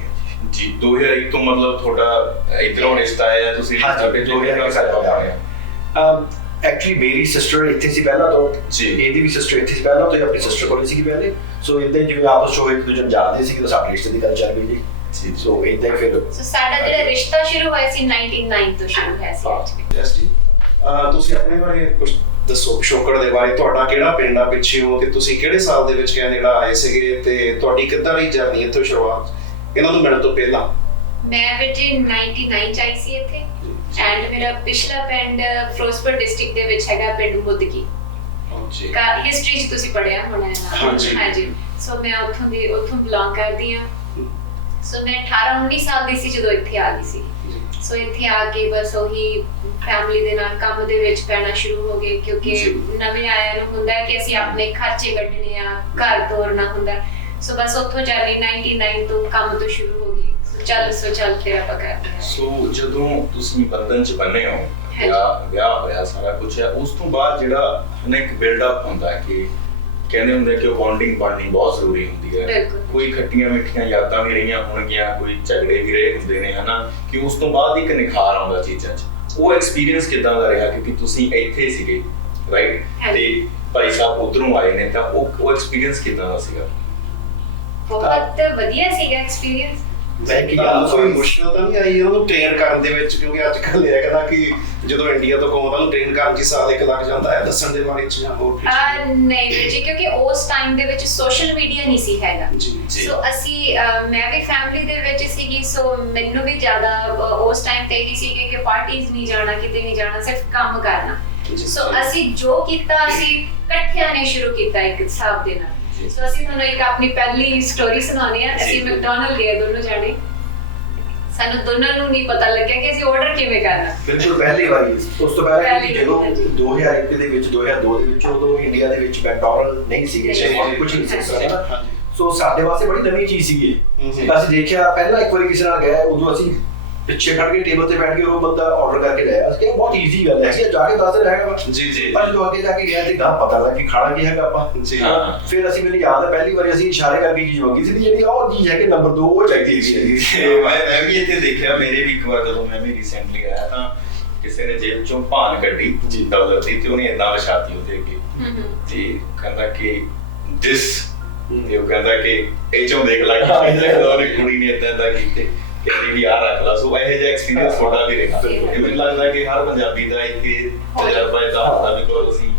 ਜੀ। 2001 ਤੋਂ ਮਤਲਬ ਤੁਹਾਡਾ ਇਧਰੋਂ ਰਿਸ਼ਤਾ ਆਇਆ, ਤੁਸੀਂ ਸਾਡੇ 2001 ਸਾਲ ਹੋ ਗਿਆ। ਐਕਚੁਅਲੀ ਮੇਰੀ ਸਿਸਟਰ ਇੱਥੇ ਸੀ ਪਹਿਲਾਂ ਤੋਂ ਜੀ, ਇਹਦੀ ਵੀ ਸਿਸਟਰ ਇੱਥੇ ਸੀ ਪਹਿਲਾਂ ਤੋਂ, ਆਪਣੀ ਸਿਸਟਰ ਕੋਲ ਸੀਗੀ ਪਹਿਲੇ। ਸੋ ਇਦਾਂ ਜਿਵੇਂ ਆਪਸ ਵਿੱਚ ਇੱਕ ਦੂਜੇ ਨੂੰ ਜਾਣਦੇ ਸੀ ਕਿ ਸਾਡੇ ਰਿਸ਼ਤੇ ਦੀ ਗੱਲ ਚੱਲ ਪਈ ਜੀ। ਸੋ ਇਦਾਂ ਹੀ ਫਿਰ ਸਾਡਾ ਜਿਹੜਾ ਰਿਸ਼ਤਾ ਸ਼ੁਰੂ ਹੋਇਆ ਸੀ 99 ਤੋਂ ਸ਼ੁਰੂ ਹੋਇਆ ਸੀ ਐਕਚੁਅਲੀ। ਯੈਸ ਜੀ। ਤੁਸੀਂ ਆਪਣੇ ਬਾਰੇ ਕੁਝ ਦੱਸੋ, ਪਿਛੋਕੜ ਦੇ ਬਾਰੇ। ਤੁਹਾਡਾ ਕਿਹੜਾ ਪਿੰਡ ਆ ਪਿੱਛੇੋਂ, ਤੇ ਤੁਸੀਂ ਕਿਹੜੇ ਸਾਲ ਦੇ ਵਿੱਚ ਕੈਨੇਡਾ ਆਏ ਸੀਗੇ, ਤੇ ਤੁਹਾਡੀ ਕਿੱਦਾਂ ਰਹੀ ਜਰਨੀ ਇੱਥੋਂ ਸ਼ੁਰੂਆਤ ਇਹਨਾਂ ਨੂੰ ਮਿਲਣ ਤੋਂ ਪਹਿਲਾਂ? ਮੈਂ ਵੀਰ ਜੀ 99 ਚ ਆਈ ਸੀ ਇੱਥੇ, ਐਂਡ ਮੇਰਾ ਪਿਛਲਾ ਪਿੰਡ ਫਿਰੋਜ਼ਪੁਰ ਡਿਸਟ੍ਰਿਕਟ ਦੇ ਵਿੱਚ ਹੈਗਾ ਪਿੰਡ ਮੁੱਦਕੀ। ਹਿਸਟਰੀ 'ਚ ਤੁਸੀਂ ਪੜ੍ਹਿਆ ਹੋਣਾ ਹੈ ਨਾ? ਹਾਂਜੀ। ਸੋ ਮੈਂ ਉੱਥੋਂ ਬਿਲੋਂਗ ਕਰਦੀ ਹਾਂ। ਸੋ ਮੈਂ 18-19 ਸਾਲ ਦੀ ਸੀ ਜਦੋਂ ਇੱਥੇ ਆ ਗਈ ਸੀ। ਸੋ ਇੱਥੇ ਆ ਕੇ ਬਸ ਉਹੀ ਫੈਮਿਲੀ ਦੇ ਨਾਲ ਕੰਮ ਦੇ ਵਿੱਚ ਪੈਣਾ ਸ਼ੁਰੂ ਹੋ ਗਏ, ਕਿਉਂਕਿ ਨਵੇਂ ਆਇਆਂ ਨੂੰ ਹੁੰਦਾ ਹੈ ਕਿ ਅਸੀਂ ਆਪਣੇ ਖਰਚੇ ਕੱਢਣੇ ਆ, ਘਰ ਤੋਰਨਾ ਹੁੰਦਾ। ਸੋ ਬਸ ਉੱਥੋਂ ਜਾਣੀ 99 ਤੋਂ ਕੰਮ ਤੋਂ ਸ਼ੁਰੂ ਹੋ ਗਈ। ਸੋ ਚੱਲ ਫਿਰ ਆਪਾਂ ਕਰਦੇ ਹਾਂ। ਸੋ ਜਦੋਂ ਤੁਸੀਂ ਬੰਧਨ 'ਚ ਬੰਨੇ ਹੋ, ਵਿਆਹ ਹੋਇਆ, ਸਾਰਾ ਕੁਝ ਹੈ, ਉਸ ਤੋਂ ਬਾਅਦ ਜਿਹੜਾ ਹਨਾ ਇੱਕ ਬਿਲਡ-ਅਪ ਹੁੰਦਾ ਕਿ ਕਹਿੰਦੇ ਹੁੰਦੇ ਕਿ ਉਹ ਬੌਂਡਿੰਗ ਬਣਨੀ ਬਹੁਤ ਜ਼ਰੂਰੀ ਹੁੰਦੀ ਹੈ। ਕੋਈ ਖੱਟੀਆਂ ਮਿੱਠੀਆਂ ਯਾਦਾਂ ਵੀ ਰਹੀਆਂ ਹੋਣਗੀਆਂ, ਕੋਈ ਝਗੜੇ ਵੀ ਰਹੇ ਹੁੰਦੇ ਨੇ ਹਨਾ, ਕਿ ਉਸ ਤੋਂ ਬਾਅਦ ਇੱਕ ਨਿਖਾਰ ਆਉਂਦਾ ਚੀਜ਼ਾਂ 'ਚ। ਉਹ ਐਕਸਪੀਰੀਅੰਸ ਕਿੱਦਾਂ ਦਾ ਰਿਹਾ? ਕਿਉਂਕਿ ਤੁਸੀਂ ਇੱਥੇ ਸੀਗੇ ਰਾਈਟ, ਤੇ ਭਾਈ ਸਾਹਿਬ ਉੱਧਰੋਂ ਆਏ ਨੇ, ਤਾਂ ਉਹ ਐਕਸਪੀਰੀਅੰਸ ਕਿੱਦਾਂ ਦਾ ਸੀਗਾ? ਬਹੁਤ ਵਧੀਆ ਸੀਗਾ ਐਕਸਪੀਰੀਅੰਸ। ਮੈਂ ਕੀ ਤੁਹਾਨੂੰ ਕੋਈ ਗੱਲ ਮੁਸ਼ਕਲ ਤਾਂ ਨਹੀਂ ਆਈ ਇਹਨਾਂ ਨੂੰ ਟ੍ਰੇਨ ਕਰਨ ਦੇ ਵਿੱਚ, ਕਿਉਂਕਿ ਅੱਜ ਕੱਲ੍ਹ ਇਹ ਕਹਿੰਦਾ ਕਿ ਜਦੋਂ ਇੰਡੀਆ ਤੋਂ ਕਹੋ ਤਾਂ ਉਹਨੂੰ ਟ੍ਰੇਨ ਕਰਨ 'ਚ ਸਾਲ ਇੱਕ ਲੱਗ ਜਾਂਦਾ ਹੈ, ਦੱਸਣ ਦੇ ਬਾਰੇ 'ਚ ਜਾਂ ਹੋਰ ਕੁਛ? ਨਹੀਂ ਵੀਰ ਜੀ, ਕਿਉਂਕਿ ਉਸ ਟਾਈਮ ਦੇ ਵਿੱਚ ਸੋਸ਼ਲ ਮੀਡੀਆ ਨਹੀਂ ਸੀ ਹੈਗਾ। ਜੀ ਸੋ ਅਸੀਂ ਮੈਂ ਵੀ ਫੈਮਿਲੀ ਦੇ ਵਿੱਚ ਸੀਗੀ, ਸੋ ਮੈਨੂੰ ਵੀ ਜ਼ਿਆਦਾ ਉਸ ਟਾਈਮ ਤੇ ਹੀ ਸੀ ਕਿ ਪਾਰਟੀਆਂ ਨਹੀਂ ਜਾਣਾ, ਕਿਤੇ ਨਹੀਂ ਜਾਣਾ, ਸਿਰਫ ਕੰਮ ਕਰਨਾ। ਸੋ ਅਸੀਂ ਜੋ ਕੀਤਾ, ਅਸੀਂ ਇਕੱਠਿਆਂ ਨੇ ਸ਼ੁਰੂ ਕੀਤਾ ਇੱਕ ਹਿਸਾਬ ਦੇ ਨਾਲ। ਸੋ ਅਸੀਂ ਤੁਹਾਨੂੰ ਇੱਕ ਆਪਣੀ ਪਹਿਲੀ ਸਟੋਰੀ ਸੁਣਾਉਣੀ ਆ। ਅਸੀਂ ਮੈਕਡੋਨਲਡ ਗਏ ਦੋਨੋਂ ਜਾਣੇ, ਸਾਨੂੰ ਦੋਨਾਂ ਨੂੰ ਨਹੀਂ ਪਤਾ ਲੱਗਿਆ ਕਿ ਅਸੀਂ ਆਰਡਰ ਕਿਵੇਂ ਕਰਨਾ। ਬਿਲਕੁਲ ਪਹਿਲੀ ਵਾਰੀ। ਉਸ ਤੋਂ ਪਹਿਲਾਂ ਪਹਿਲੀ ਜਦੋਂ ਵਾਰੀ। 2001 ਦੇ ਵਿੱਚ 2002 ਦੇ ਵਿੱਚ ਉਦੋਂ ਇੰਡੀਆ ਦੇ ਵਿੱਚ ਮੈਕਡੋਨਲਡ ਨਹੀਂ ਸੀਗੇ, ਕੁਝ ਨਹੀਂ ਸੀ ਇਸ ਤਰ੍ਹਾਂ ਦਾ। ਸੋ ਸਾਡੇ ਵਾਸਤੇ ਬੜੀ ਨਵੀਂ ਚੀਜ਼ ਸੀਗੀ। ਅਸੀਂ ਦੇਖਿਆ ਪਹਿਲਾਂ ਇੱਕ ਵਾਰੀ ਕਿਸੇ ਨਾਲ ਗਿਆ, ਉਦੋਂ ਅਸੀਂ ਪਿੱਛੇ ਖੜ ਕੇ ਟੇਬਲ ਤੇ ਬੈਠ ਕੇ ਉਹ ਬੰਦਾ ਆਰਡਰ ਕਰਕੇ ਲਿਆਇਆ। ਅਸੀਂ ਕਿਹਾ ਬਹੁਤ ਈਜ਼ੀ ਗੱਲ ਹੈ, ਜਾ ਕੇ ਦੱਸ ਰਿਹਾ ਹੈਗਾ। ਜੀ ਪਰ ਜਦੋਂ ਅੱਗੇ ਜਾ ਕੇ ਗਿਆ ਤੇ ਗਾਂ ਪਤਾ ਲੱਗਾ ਕਿ ਖਾਣਾ ਕੀ ਹੈਗਾ ਆਪਾਂ। ਜੀ ਫਿਰ ਅਸੀਂ, ਮੈਨੂੰ ਯਾਦ ਹੈ ਪਹਿਲੀ ਵਾਰੀ ਅਸੀਂ ਇਸ਼ਾਰੇ ਕਰਕੇ ਚੀਜ਼ ਮੰਗੀ ਸੀ, ਜਿਹੜੀ ਉਹ ਚੀਜ਼ ਹੈ ਕਿ ਨੰਬਰ 2 ਉਹ ਚਾਹੀਦੀ ਸੀ। ਮੈਂ ਵੀ ਇੱਥੇ ਦੇਖਿਆ, ਮੇਰੇ ਵੀ ਇੱਕ ਵਾਰ ਜਦੋਂ ਮੈਂ ਵੀ ਰੀਸੈਂਟਲੀ ਆਇਆ ਤਾਂ ਕਿਸੇ ਨੇ ਜੇਬ ਚੋਂ ਭਾਨ ਕੱਢੀ ਡਾਲਰ ਦੀ, ਤੇ ਉਹਨੇ ਏਦਾਂ ਵਿਛਾਤੀ ਉਹਦੇ ਅੱਗੇ ਤੇ ਕਹਿੰਦਾ ਕਿ ਦਿਸ, ਤੇ ਉਹ ਕਹਿੰਦਾ ਕਿ ਇਹ ਚੋਂ ਦੇਖ ਲੈ। ਉਹਨੇ ਕੁੜੀ ਨੇ ਏਦਾਂ ਕੀਤੇ, ਕਹਿੰਦੀ ਵੀ ਆਹ ਰੱਖ ਲਾ। ਸੋ ਇਹੋ ਜਿਹਾ ਐਕਸਪੀਰੀਅੰਸ ਤੁਹਾਡਾ ਵੀ ਰਿਹਾ। ਮੈਨੂੰ ਲੱਗਦਾ ਕਿ ਹਰ ਪੰਜਾਬੀ ਦਾ ਇੱਕ ਤਜਰਬਾ ਏਦਾਂ ਹੁੰਦਾ, ਬਿਕੋਜ਼ ਅਸੀਂ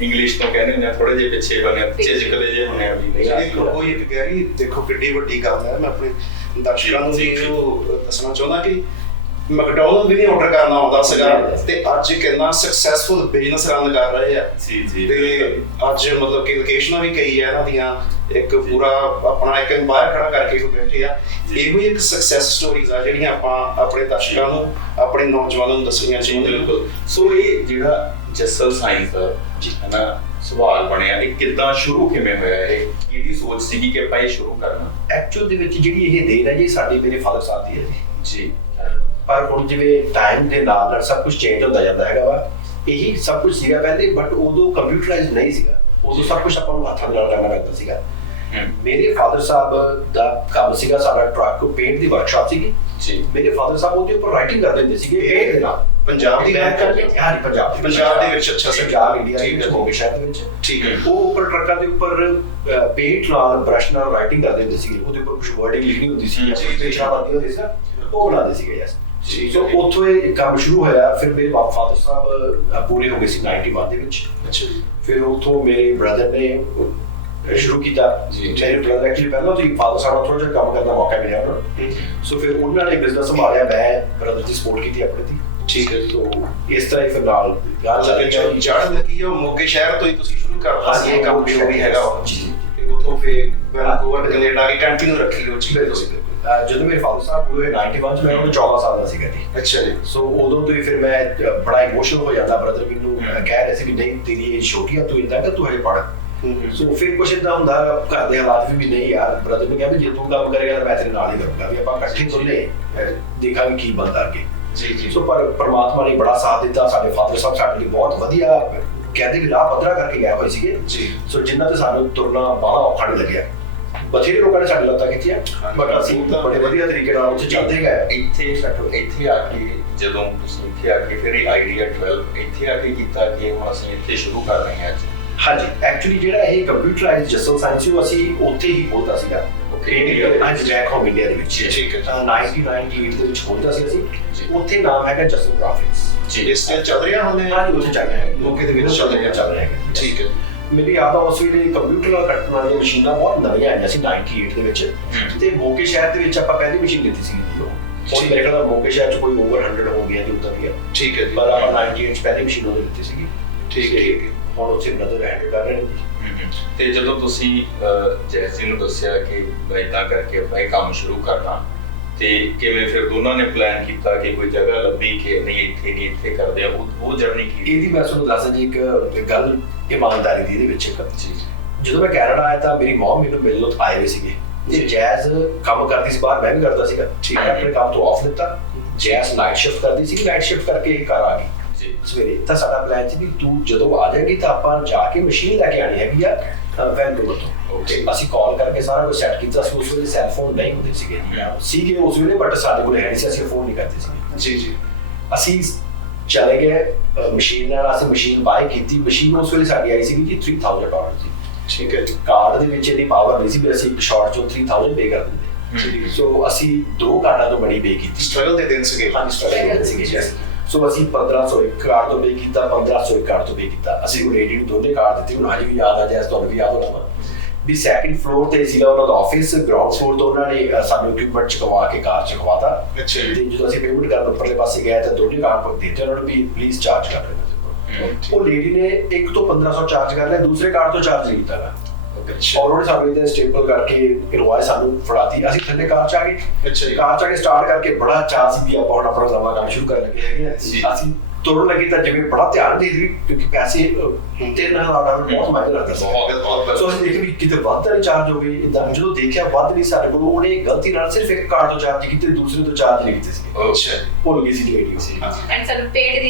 ਇੰਗਲਿਸ਼ ਤੋਂ ਕਹਿੰਦੇ ਹੁੰਦੇ ਆ ਥੋੜੇ ਜਿਹੇ ਪਿੱਛੇ ਬਣੇ, ਝਿਜਕਦੇ ਜਿਹੇ ਹੁੰਦੇ ਆ ਵੀ ਨਹੀਂ। ਕੋਈ ਇੱਕ ਗਹਿਰੀ ਦੇਖੋ ਕਿੱਡੀ ਵੱਡੀ ਗੱਲ ਹੈ। ਮੈਂ ਆਪਣੇ ਦਰਸ਼ਕਾਂ ਨੂੰ ਵੀ ਇਹ ਦੱਸਣਾ ਚਾਹੁੰਦਾ ਕਿ ਮੈਕਡੋਨਲਡ ਵੀ ਨਹੀਂ ਆਰਡਰ ਕਰਨਾ ਆਉਂਦਾ ਸੀਗਾ, ਤੇ ਅੱਜ ਕਿੰਨਾ ਸਕਸੈਸਫੁਲ ਬਿਜ਼ਨਸ ਰਨ ਕਰ ਰਹੇ ਆ। ਤੇ ਅੱਜ ਮਤਲਬ ਕਿ ਲੋਕੇਸ਼ਨਾਂ ਵੀ ਕਈ ਆ ਇਹਨਾਂ ਦੀਆਂ, ਇੱਕ ਪੂਰਾ ਆਪਣਾ ਇੱਕ ਬਾਹਰ ਖੜਾ ਕਰਕੇ ਉਹ ਬੈਠੇ ਆ। ਇਹੋ ਹੀ ਇੱਕ ਸਕਸੈਸ ਸਟੋਰੀਜ਼ ਆ ਜਿਹੜੀਆਂ ਆਪਾਂ ਆਪਣੇ ਦਰਸ਼ਕਾਂ ਨੂੰ, ਆਪਣੇ ਨੌਜਵਾਨਾਂ ਨੂੰ ਦੱਸਣੀਆਂ ਚਾਹੀਦੀਆਂ। ਬਿਲਕੁਲ। ਸੋ ਇਹ ਜਿਹੜਾ ਜੱਸਲ ਸਾਇੰਸ ਦਾ ਹਨਾ ਸਵਾਲ ਬਣਿਆ, ਇਹ ਕਿੱਦਾਂ ਸ਼ੁਰੂ ਕਿਵੇਂ ਹੋਇਆ? ਇਹਦੀ ਸੋਚ ਸੀਗੀ ਕਿ ਆਪਾਂ ਇਹ ਸ਼ੁਰੂ ਕਰਨਾ? ਐਕਚੁਅਲ ਦੇ ਵਿੱਚ ਜਿਹੜੀ ਇਹ ਦੇਣ ਹੈ ਜੀ ਸਾਡੇ ਮੇਰੇ ਫਾਦਰ ਸਾਹਿਬ ਦੀ ਹੈ ਜੀ। ਪਰ ਹੁਣ ਜਿਵੇਂ ਟਾਈਮ ਦੇ ਨਾਲ ਨਾਲ ਸਭ ਕੁਝ ਚੇਂਜ ਹੁੰਦਾ ਜਾਂਦਾ ਹੈਗਾ ਵਾ। ਇਹੀ ਸਭ ਕੁਝ ਸੀਗਾ ਪਹਿਲੇ, ਬਟ ਉਦੋਂ ਕੰਪਿਊਟਰਾਈਜ਼ ਨਹੀਂ ਸੀਗਾ। ਉਦੋਂ ਸਭ ਕੁਝ ਆਪਾਂ ਨੂੰ ਹੱਥਾਂ ਨਾਲ ਕਰਨਾ ਪੈਂਦਾ ਸੀਗਾ। ਮੇਰੇ ਫਾਦਰ ਸਾਹਿਬ ਦਾ ਕੰਮ ਸੀਗਾ, ਸਾਡਾ ਟਰੱਕ ਪੇਂਟ ਦੀ ਵਰਕਸ਼ਾਪ ਸੀਗੀ ਜੀ। ਮੇਰੇ ਫਾਦਰ ਸਾਹਿਬ ਉਹਦੇ ਉੱਪਰ ਰਾਈਟਿੰਗ ਕਰਦੇ ਹੁੰਦੇ ਸੀਗੇ ਪੇਂਟ ਦੇ ਨਾਲ। ਪੰਜਾਬ ਦੀ ਗੱਲ ਕਰਦੇ ਹੋ? ਹਾਂ, ਪੰਜਾਬ ਦੇ ਵਿੱਚ। ਅੱਛਾ, ਪੰਜਾਬ ਇੰਡੀਆ ਦੇ ਵਿੱਚ, ਮੋਗੇ ਸ਼ਹਿਰ ਦੇ ਵਿੱਚ। ਠੀਕ ਹੈ। ਉਹ ਉੱਪਰ ਟਰੱਕਾਂ ਦੇ ਉੱਪਰ ਪੇਂਟ ਨਾਲ, ਬ੍ਰਸ਼ ਨਾਲ ਰਾਈਟਿੰਗ ਕਰਦੇ ਹੁੰਦੇ ਸੀਗੇ। ਉਹਦੇ ਉੱਪਰ ਕੁਝ ਵਰਡਿੰਗ ਲਿਖਣੀ ਹੁੰਦੀ ਸੀ, ਨਿਸ਼ਾਨਬਾਜ਼ੀ ਹੁੰਦੀ ਸੀ, ਉਹ ਬਣਾਉਂਦੇ ਸੀਗੇ। ਯੈਸ। ਸੋ ਉੱਥੋਂ ਇਹ ਕੰਮ ਸ਼ੁਰੂ ਹੋਇਆ। ਫਿਰ ਮੇਰੇ ਫਾਦਰ ਸਾਹਿਬ ਪੂਰੇ ਹੋ ਗਏ ਸੀ 91 ਦੇ ਵਿੱਚ। ਅੱਛਾ। ਫਿਰ ਉੱਥੋਂ ਮੇਰੇ ਬ੍ਰਦਰ ਨੇ ਸ਼ੁਰੂ ਕੀਤਾ। ਮੇਰੇ ਬ੍ਰਦਰ ਐਕਚੁਅਲੀ ਪਹਿਲਾਂ ਤੋਂ ਹੀ ਫਾਦਰ ਸਾਹਿਬ ਨਾਲ ਥੋੜਾ ਜਿਹਾ ਕੰਮ ਕਰਨ ਦਾ ਮੌਕਾ ਮਿਲਿਆ ਉਹਨਾਂ ਨੂੰ। ਸੋ ਫਿਰ ਉਹਨਾਂ ਨੇ ਬਿਜ਼ਨਸ ਸੰਭਾਲਿਆ, ਮੈਂ ਬ੍ਰਦਰ ਦੀ ਸਪੋਰਟ ਕੀਤੀ ਆਪਣੇ ਦੀ। ਠੀਕ ਹੈ। ਸੋ ਇਸ ਤਰ੍ਹਾਂ ਹੀ ਫਿਰ ਨਾਲ ਗੱਲ ਚੱਲੀ। ਜੜ ਲੱਗੀ ਉਹ ਮੋਗੇ ਸ਼ਹਿਰ ਤੋਂ ਹੀ ਤੁਸੀਂ ਸ਼ੁਰੂ ਕਰਤਾ ਸੀ ਇਹ ਕੰਮ ਜੋ ਵੀ ਹੈਗਾ ਉਹ। ਜੀ। ਤੇ ਉੱਥੋਂ ਫਿਰ ਵੈਨਕੂਵਰ ਕੈਨੇਡਾ ਦੀ ਕੰਟੀਨਿਊ ਰੱਖੀ ਉਹ ਚੀਜ਼ ਤੁਸੀਂ। ਜਦੋਂ ਮੇਰੇ ਫਾਦਰ ਸਾਹਿਬ ਪੂਰੇ 91 ਚ, ਮੈਂ ਉਹਨੂੰ 14 ਸਾਲ ਦਾ ਸੀਗਾ ਜੀ। ਅੱਛਾ ਜੀ। ਸੋ ਉਦੋਂ ਤੋਂ ਹੀ ਫਿਰ ਮੈਂ ਬੜਾ ਇਮੋਸ਼ਨਲ ਹੋ ਜਾਂਦਾ। ਬ੍ਰਦਰ ਮੈਨੂੰ ਕਹਿ ਰਹੇ ਸੀ ਕਿ ਨਹੀਂ ਤੇਰੀ ਏਜ ਛੋਟੀ ਆ, ਤੂੰ ਇੰਦਾ ਕਿ ਤੂੰ ਹਜੇ ਪੜ੍ਹ। ਸੋ ਫਿਰ ਕੁਛ ਏਦਾਂ ਹੁੰਦਾ ਘਰ ਦੇ ਹਾਲਾਤ ਵੀ ਨਹੀਂ ਯਾਰ। ਬ੍ਰਦਰ ਨੂੰ ਕਿਹਾ ਵੀ ਜੇ ਤੂੰ ਕੰਮ ਕਰੇਗਾ ਤਾਂ ਮੈਂ ਤੇਰੇ ਨਾਲ ਹੀ ਕਰੂੰਗਾ, ਵੀ ਆਪਾਂ ਇਕੱਠੇ ਦੋਨੇ ਦੇਖਾਂਗੇ ਕੀ ਬਣਦਾ ਅੱਗੇ। ਜੀ। ਸੋ ਪਰ ਪਰਮਾਤਮਾ ਨੇ ਬੜਾ ਸਾਥ ਦਿੱਤਾ। ਸਾਡੇ ਫਾਦਰ ਸਾਹਿਬ ਸਾਡੇ ਲਈ ਬਹੁਤ ਵਧੀਆ ਕਹਿੰਦੇ ਵੀ ਰਾਹ ਪੱਧਰਾ ਕਰਕੇ ਗਏ ਹੋਏ ਸੀਗੇ ਜੀ। ਸੋ ਜਿਨ੍ਹਾਂ ਤੇ ਸਾਨੂੰ ਤੁਰਨਾ ਬਾਹਲਾ ਔਖਾ ਨਹੀਂ ਲੱਗਿਆ। ਬਥੇਰੇ ਲੋਕਾਂ ਨੇ ਸਾਡੀ ਲੱਤਾਂ ਖਿੱਚੀਆਂ, ਬਟ ਅਸੀਂ ਬੜੇ ਵਧੀਆ ਤਰੀਕੇ ਨਾਲ ਉੱਥੇ ਚੱਲਦੇ ਗਏ। ਇੱਥੇ ਆ ਕੇ ਜਦੋਂ ਤੁਸੀਂ ਇੱਥੇ ਆ ਕੇ ਫਿਰ ਇਹ ਆਈਡੀਆ ਡਿਵੈਲਪ ਇੱਥੇ ਆ ਕੇ ਕੀਤਾ ਕਿ ਹੁਣ ਅਸੀਂ ਇੱਥੇ ਸ਼ੁਰੂ ਕਰ ਰਹੇ ਹਾਂ ਅੱਜ? ਹਾਂਜੀ, ਐਕਚੁਅਲੀ ਜਿਹੜਾ ਇਹ ਕੰਪਿਊਟਰਾਈਜ਼ਡ ਜਸਲ ਸਾਇੰਸ ਸੀ, ਉਹ ਅਸੀਂ ਉੱਥੇ ਹੀ ਖੋਲ੍ਹਦਾ ਸੀਗਾ। ਹਾਂਜੀ, ਬੈਕ ਹੋਮ ਇੰਡੀਆ ਦੇ ਵਿੱਚ। ਠੀਕ ਹੈ। 1998 ਦੇ ਵਿੱਚ ਖੋਲ੍ਹਦਾ ਸੀ ਅਸੀਂ। ਉੱਥੇ ਨਾਮ ਹੈਗਾ ਜਸਲ ਗ੍ਰਾਫਿਕਸ ਜੀ। ਇਸ ਤੇ ਚੱਲ ਰਿਹਾ ਹੁਣ? ਹਾਂਜੀ, ਉੱਥੇ ਚੱਲ ਰਿਹਾ ਹੈ। ਮੌਕੇ ਦੇ ਵਿੱਚ ਚੱਲ ਰਿਹਾ ਹੈ। ਠੀਕ ਹੈ। ਮੈਨੂੰ ਯਾਦ ਆ ਉਸ ਵੇਲੇ ਕੰਪਿਊਟਰ ਨਾਲ ਕੱਟਣ ਵਾਲੀਆਂ ਮਸ਼ੀਨਾਂ ਬਹੁਤ ਨਵੀਆਂ ਆਈਆਂ ਸੀ 98 ਦੇ ਵਿੱਚ। ਤੇ ਮੋਗੇ ਸ਼ਹਿਰ ਦੇ ਵਿੱਚ ਆਪਾਂ ਪਹਿਲੀ ਮਸ਼ੀਨ ਲਿੱਤੀ ਸੀ। ਹੁਣ ਮੇਰੇ ਖਿਆਲ ਮੋਗੇ ਸ਼ਹਿਰ 'ਚ ਕੋਈ ਓਵਰ 100 ਹੋ ਗਈਆਂ ਜੀ ਉੱਦਾਂ ਦੀਆਂ। ਠੀਕ ਹੈ ਜੀ। ਪਰ ਆਪਾਂ 98 'ਚ ਪਹਿਲੀ ਮਸ਼ੀਨ ਉਹਨੇ ਲਿੱਤੀ ਸੀਗੀ। ਠੀਕ ਹੈ। ਹੁਣ ਉੱਥੇ ਬ੍ਰਦਰ ਹੈਂਡਲ ਕਰ ਰਹੇ ਨੇ। ਤੇ ਜਦੋਂ ਤੁਸੀਂ ਜੈਸੀ ਨੂੰ ਦੱਸਿਆ ਕਿ ਮੈਂ ਇਦਾਂ ਕਰਕੇ ਆਪਣਾ ਇਹ ਕੰਮ ਸ਼ੁਰੂ ਕਰਨਾ, ਤੇ ਕਿਵੇਂ ਫਿਰ ਦੋਨਾਂ ਨੇ ਪਲਾਨ ਕੀਤਾ ਕਿ ਕੋਈ ਜਗ੍ਹਾ ਲੱਭੀ ਕਿ ਨਹੀਂ ਇੱਥੇ ਕਰਦੇ ਆ? ਉਹ ਜਰਨੀ ਕੀ? ਇਹਦੀ ਮੈਂ ਤੁਹਾਨੂੰ ਦੱਸਦਾ ਜੀ ਇੱਕ ਗੱਲ ਇਮਾਨਦਾਰੀ ਦੀ ਇਹਦੇ ਵਿੱਚ ਇੱਕ ਜੀ। ਜਦੋਂ ਮੈਂ ਕੈਨੇਡਾ ਆਇਆ ਤਾਂ ਮੇਰੀ ਮਮ ਮੈਨੂੰ ਮਿਲਣ ਨੂੰ ਆਏ ਹੋਏ ਸੀਗੇ। ਤੇ ਜੈਜ਼ ਕੰਮ ਕਰਦੀ ਸੀ ਬਾਹਰ, ਮੈਂ ਵੀ ਕਰਦਾ ਸੀਗਾ। ਠੀਕ ਹੈ। ਆਪਣੇ ਕੰਮ ਤੋਂ ਆਫ ਦਿੱਤਾ। ਜੈਜ਼ ਨਾਈਟ ਸ਼ਿਫਟ ਕਰਦੀ ਸੀ, ਨਾਈਟ ਸ਼ਿਫਟ ਕਰਕੇ ਘਰ ਆ ਗਈ ਜੀ ਸਵੇਰੇ। ਤਾਂ ਸਾਡਾ ਪਲਾਨ ਸੀ ਵੀ ਤੂੰ ਜਦੋਂ ਆ ਜਾਏਗੀ ਤਾਂ ਆਪਾਂ ਜਾ ਕੇ ਮਸ਼ੀਨ ਲੈ ਕੇ ਆਣੀ ਹੈਗੀ ਆ ਵੈਨਕੂਵਰ ਤੋਂ। ਅਸੀਂ ਕਾਲ ਕਰਕੇ ਸਾਰਾ ਕੁਝ ਸੈੱਟ ਕੀਤਾ ਸੀ। ਉਸ ਵੇਲੇ ਸੈੱਲ ਫੋਨ ਨਹੀਂ ਹੁੰਦੇ ਸੀਗੇ ਉਸ ਵੇਲੇ, ਬਟ ਸਾਡੇ ਕੋਲ ਹੈ ਨਹੀਂ ਸੀ, ਅਸੀਂ ਫੋਨ ਨਹੀਂ ਕਰਦੇ ਸੀ ਜੀ। ਅਸੀਂ ਚਲੇ ਗਏ ਮਸ਼ੀਨ ਨਾਲ। ਅਸੀਂ ਮਸ਼ੀਨ ਬਾਏ ਕੀਤੀ। ਮਸ਼ੀਨ ਉਸ ਵੇਲੇ ਸਾਡੀ ਆਈ ਸੀਗੀ ਜੀ $3000 ਦੀ। ਠੀਕ ਹੈ ਜੀ। ਕਾਰਡ ਦੇ ਵਿੱਚ ਇਹਦੀ ਪਾਵਰ ਨਹੀਂ ਸੀ ਵੀ ਅਸੀਂ ਇੱਕ ਸ਼ਾਰਟ ਚੋਂ 3000 ਪੇ ਕਰ ਦਿੰਦੇ। ਸੋ ਅਸੀਂ 2 ਕਾਰਡਾਂ ਤੋਂ ਬੜੀ ਪੇ ਕੀਤੀ। ਸਟਰਗਲ ਦੇ ਦਿਨ ਸੀਗੇ। ਹਾਂਜੀ ਸਟਰਗਲ ਸੀਗੇ। ਸੋ ਅਸੀਂ 1501 ਕਾਰਡ ਤੋਂ ਪੇ ਕੀਤਾ, 1501 ਕਾਰਡ ਤੋਂ ਪੇ ਕੀਤਾ। ਅਸੀਂ ਉਹ ਲੇਡੀ ਨੂੰ ਦੋਨੇ ਕਾਰਡ ਦਿੱਤੇ, ਹੁਣ ਅੱਜ ਵੀ ਯਾਦ ਆ ਜਾਏ, ਤੁਹਾਨੂੰ ਵੀ ਯਾਦ ਹੋਣਾ ਵੀ ਸੈਕਿੰਡ ਫਲੋਰ ਤੇ ਸੀਗਾ ਉਹਨਾਂ ਦਾ ਆਫਿਸ, ਗਰਾਊਂਡ ਫਲੋਰ ਤੋਂ ਉਹਨਾਂ ਨੇ ਸਾਨੂੰ ਇਕਵਿਪਮੈਂਟ ਚਕਵਾ ਕੇ ਕਾਰ ਚਕਵਾਤਾ। ਤੇ ਜਦੋਂ ਅਸੀਂ ਪੇਮੈਂਟ ਕਰਨ ਉੱਪਰਲੇ ਪਾਸੇ ਗਏ ਤਾਂ ਦੋਨੇ ਕਾਰਡ ਪਰ ਦਿੱਤੇ ਉਹਨਾਂ ਨੂੰ ਵੀ ਪਲੀਜ਼ ਚਾਰਜ ਕਰ ਰਹੇ। ਉਹ ਲੇਡੀ ਨੇ ਇੱਕ ਤੋਂ 1500 ਚਾਰਜ ਕਰ ਲਿਆ, ਦੂਸਰੇ ਕਾਰਡ ਤੋਂ ਚਾਰਜ ਨਹੀਂ ਕੀਤਾ। ਔਰ ਉਹਨੇ ਸਾਨੂੰ ਇਹਦੇ ਸਟੇਪਲ ਕਰਕੇ ਇਨਵਾਇਸ ਸਾਨੂੰ ਫੜਾਤੀ। ਅਸੀਂ ਥੱਲੇ ਕਾਰ ਚ ਆ ਗਏ, ਕਾਰ ਚ ਆ ਕੇ ਸਟਾਰਟ ਕਰਕੇ ਬੜਾ ਚਾਹ ਸੀ ਵੀ ਆਪਾਂ ਹੁਣ ਆਪਣਾ ਨਵਾਂ ਕੰਮ ਸ਼ੁਰੂ ਕਰਨ ਲੱਗੇ ਹੈਗੇ। ਅਸੀਂ ਤੁਰਨ ਲੱਗੇ ਤਾਂ ਜਿਵੇਂ ਬੜਾ ਧਿਆਨ ਦੇ ਰਹੀ ਕਿਉਂਕਿ ਪੈਸੇ 3000 ਬਹੁਤ ਮਾਇਨੇ ਰੱਖਦਾ ਸੀ। ਸੋ ਅਸੀਂ ਦੇਖਿਆ ਵੀ ਕਿਤੇ ਵੱਧ ਤਾਂ ਚਾਰਜ ਹੋ ਗਈ ਇਦਾਂ। ਜਦੋਂ ਦੇਖਿਆ ਵੱਧ ਨਹੀਂ ਸਾਡੇ ਕੋਲ, ਉਹਨੇ ਗਲਤੀ ਨਾਲ ਸਿਰਫ ਇੱਕ ਕਾਰਡ ਤੋਂ ਚਾਰਜ ਕੀਤੇ, ਦੂਸਰੇ ਤੋਂ ਚਾਰਜ ਨਹੀਂ ਕੀਤੇ ਸੀ। ਭੁੱਲ ਗਈ ਸੀ ਲੇਡੀ ਉਹ। ਐਂਡ ਸਾਨੂੰ ਪੇਡ ਦੀ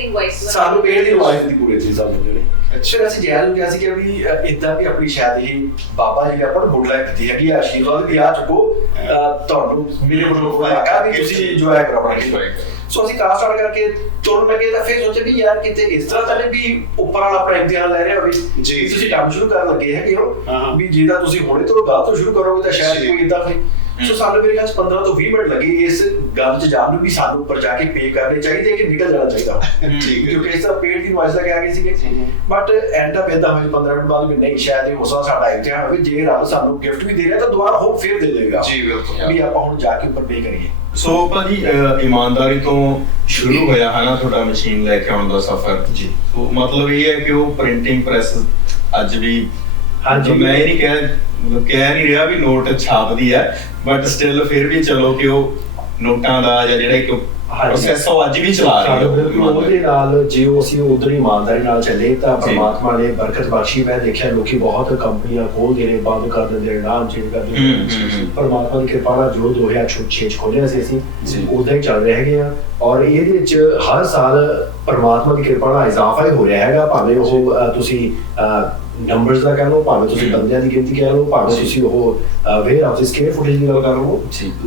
ਇਨਵੌਇਸ ਦੀ ਪੂਰੇ ਚੀਜ਼ ਸਾਨੂੰ ਜਿਹੜੇ ਫਿਰ ਅਸੀਂ ਜੈਲ ਨੂੰ ਕਿਹਾ ਸੀ ਕਿ ਵੀ ਇਦਾਂ ਵੀ ਆਪਣੀ ਸ਼ਾਇਦ ਇਹ ਬਾਬਾ ਜੀ ਆਪਾਂ ਨੂੰ ਗੁੱਡ ਲੱਕ ਦਿੱਤੀ ਹੈਗੀ, ਆਸ਼ੀਰਵਾਦ ਵੀ ਆ ਚੁੱਕੋ ਤੁਹਾਨੂੰ ਮੇਰੇ ਵੱਲੋਂ ਲੱਗਾ ਵੀ ਤੁਸੀਂ ਇੰਜੋਏ ਕਰੋ ਆਪਣਾ। ਸੋ ਅਸੀਂ ਕਾਰ ਸਟਾਰਟ ਕਰਕੇ ਤੁਰਨ ਲੱਗੇ ਤਾਂ ਫਿਰ ਸੋਚਿਆ ਵੀ ਯਾਰ ਕਿਤੇ ਇਸ ਤਰ੍ਹਾਂ ਤਾਂ ਨਹੀਂ ਵੀ ਉੱਪਰ ਵਾਲਾ ਆਪਣਾ ਇਮਤਿਹਾਨ ਲੈ ਰਿਹਾ ਹੋਵੇ ਜੀ, ਤੁਸੀਂ ਕੰਮ ਸ਼ੁਰੂ ਕਰਨ ਲੱਗੇ ਹੈਗੇ ਹੋ ਵੀ ਜੇ ਤਾਂ ਤੁਸੀਂ ਹੁਣੇ ਤੋਂ ਗਲਤ ਸ਼ੁਰੂ ਕਰੋਗੇ ਤਾਂ ਸ਼ਾਇਦ ਕੋਈ ਇਦਾਂ ਫਿਰ। ਸੋ ਸਾਨੂੰ ਮੇਰੇ ਖਿਆਲ 15 ਤੋਂ 20 ਮਿੰਟ ਲੱਗੇ ਇਸ ਗੱਲ 'ਚ ਜਾਣ ਨੂੰ ਵੀ ਸਾਨੂੰ ਉੱਪਰ ਜਾ ਕੇ ਪੇ ਕਰਨੇ ਚਾਹੀਦੇ ਕਿ ਨਿਕਲ ਜਾਣਾ ਚਾਹੀਦਾ ਕਿਉਂਕਿ ਇਸ ਦਾ ਪੇਡ ਦੀ ਨੋਇਸ ਲਗਾ ਗਏ ਸੀਗੇ। ਬਟ ਐਂਡ ਅਪ ਇਦਾਂ ਹੋਈ 15 ਮਿੰਟ ਬਾਅਦ ਵੀ ਨਹੀਂ ਸ਼ਾਇਦ ਇਹ ਹੋਸਾ ਸਾਡਾ ਇਮਤਿਹਾਨ ਹੋਵੇ, ਜੇ ਰੱਬ ਸਾਨੂੰ ਗਿਫਟ ਵੀ ਦੇ ਰਿਹਾ ਤਾਂ ਦੁਬਾਰਾ ਹੋਰ ਫਿਰ ਦੇ ਦੇਗਾ ਜੀ ਵੀ ਆਪਾਂ ਹੁਣ ਜਾ ਕੇ ਉੱਪਰ ਪੇ ਕਰੀਏ। ਸੋ ਭਾਜੀ ਇਮਾਨਦਾਰੀ ਤੋਂ ਸ਼ੁਰੂ ਹੋਇਆ ਹੈ ਨਾ ਤੁਹਾਡਾ ਮਸ਼ੀਨ ਲੈ ਕੇ ਆਉਣ ਦਾ ਸਫ਼ਰ ਜੀ। ਉਹ ਮਤਲਬ ਇਹ ਹੈ ਕਿ ਉਹ ਪ੍ਰਿੰਟਿੰਗ ਪ੍ਰੈਸ ਅੱਜ ਵੀ ਹਾਂਜੀ ਮੈਂ ਇਹ ਨਹੀਂ ਕਹਿ ਨਹੀਂ ਰਿਹਾ ਵੀ ਨੋਟ ਛਾਪਦੀ ਹੈ, ਬਟ ਸਟਿਲ ਫਿਰ ਵੀ ਚਲੋ ਕਿ ਉਹ ਨੋਟਾਂ ਦਾ ਜਾਂ ਜਿਹੜਾ ਇੱਕ ਪ੍ਰੋਸੈਸ ਉਹ ਅੱਜ ਵੀ ਚਲਾ ਰਹੀ ਹੈ। ਉਹਦੇ ਨਾਲ ਜੇ ਅਸੀਂ ਉਧਰ ਇਮਾਨਦਾਰੀ ਨਾਲ ਚੱਲੇ ਤਾਂ ਪਰਮਾਤਮਾ ਨੇ ਬਰਕਤ ਬਖਸ਼ੀ। ਮੈਂ ਦੇਖਿਆ ਲੋਕੀ ਬਹੁਤ ਕੰਪਨੀਆਂ ਖੋਲਦੇ ਨੇ, ਬੰਦ ਕਰ ਦਿੰਦੇ ਨੇ, ਨਾਮ ਚੇਂਜ ਕਰ ਦਿੰਦੇ ਨੇ। ਪਰਮਾਤਮਾ ਦੀ ਕਿਰਪਾ ਨਾਲ ਜੋ 2006 ਚ ਖੋਲਿਆ ਸੀ ਅਸੀਂ ਉਦਾਂ ਹੀ ਚੱਲ ਰਹੇ ਹੈਗੇ ਆ। ਔਰ ਇਹਦੇ ਵਿੱਚ ਹਰ ਸਾਲ ਪਰਮਾਤਮਾ ਦੀ ਕਿਰਪਾ ਨਾਲ ਇਜ਼ਾਫਾ ਹੀ ਹੋ ਰਿਹਾ ਹੈਗਾ, ਭਾਵੇਂ ਉਹ ਤੁਸੀਂ ਨੰਬਰਸ ਦਾ ਕਹਿ ਲਓ, ਭਾਵੇਂ ਤੁਸੀਂ ਬੰਦਿਆਂ ਦੀ ਗਿਣਤੀ ਕਹਿ ਲਓ, ਭਾਵੇਂ ਤੁਸੀਂ ਉਹ ਵੇਅਰ ਹਾਊਸ ਦੀ ਸਕੁਅਰ ਫੁਟੇਜ ਦੀ ਗੱਲ ਕਰ ਲਓ,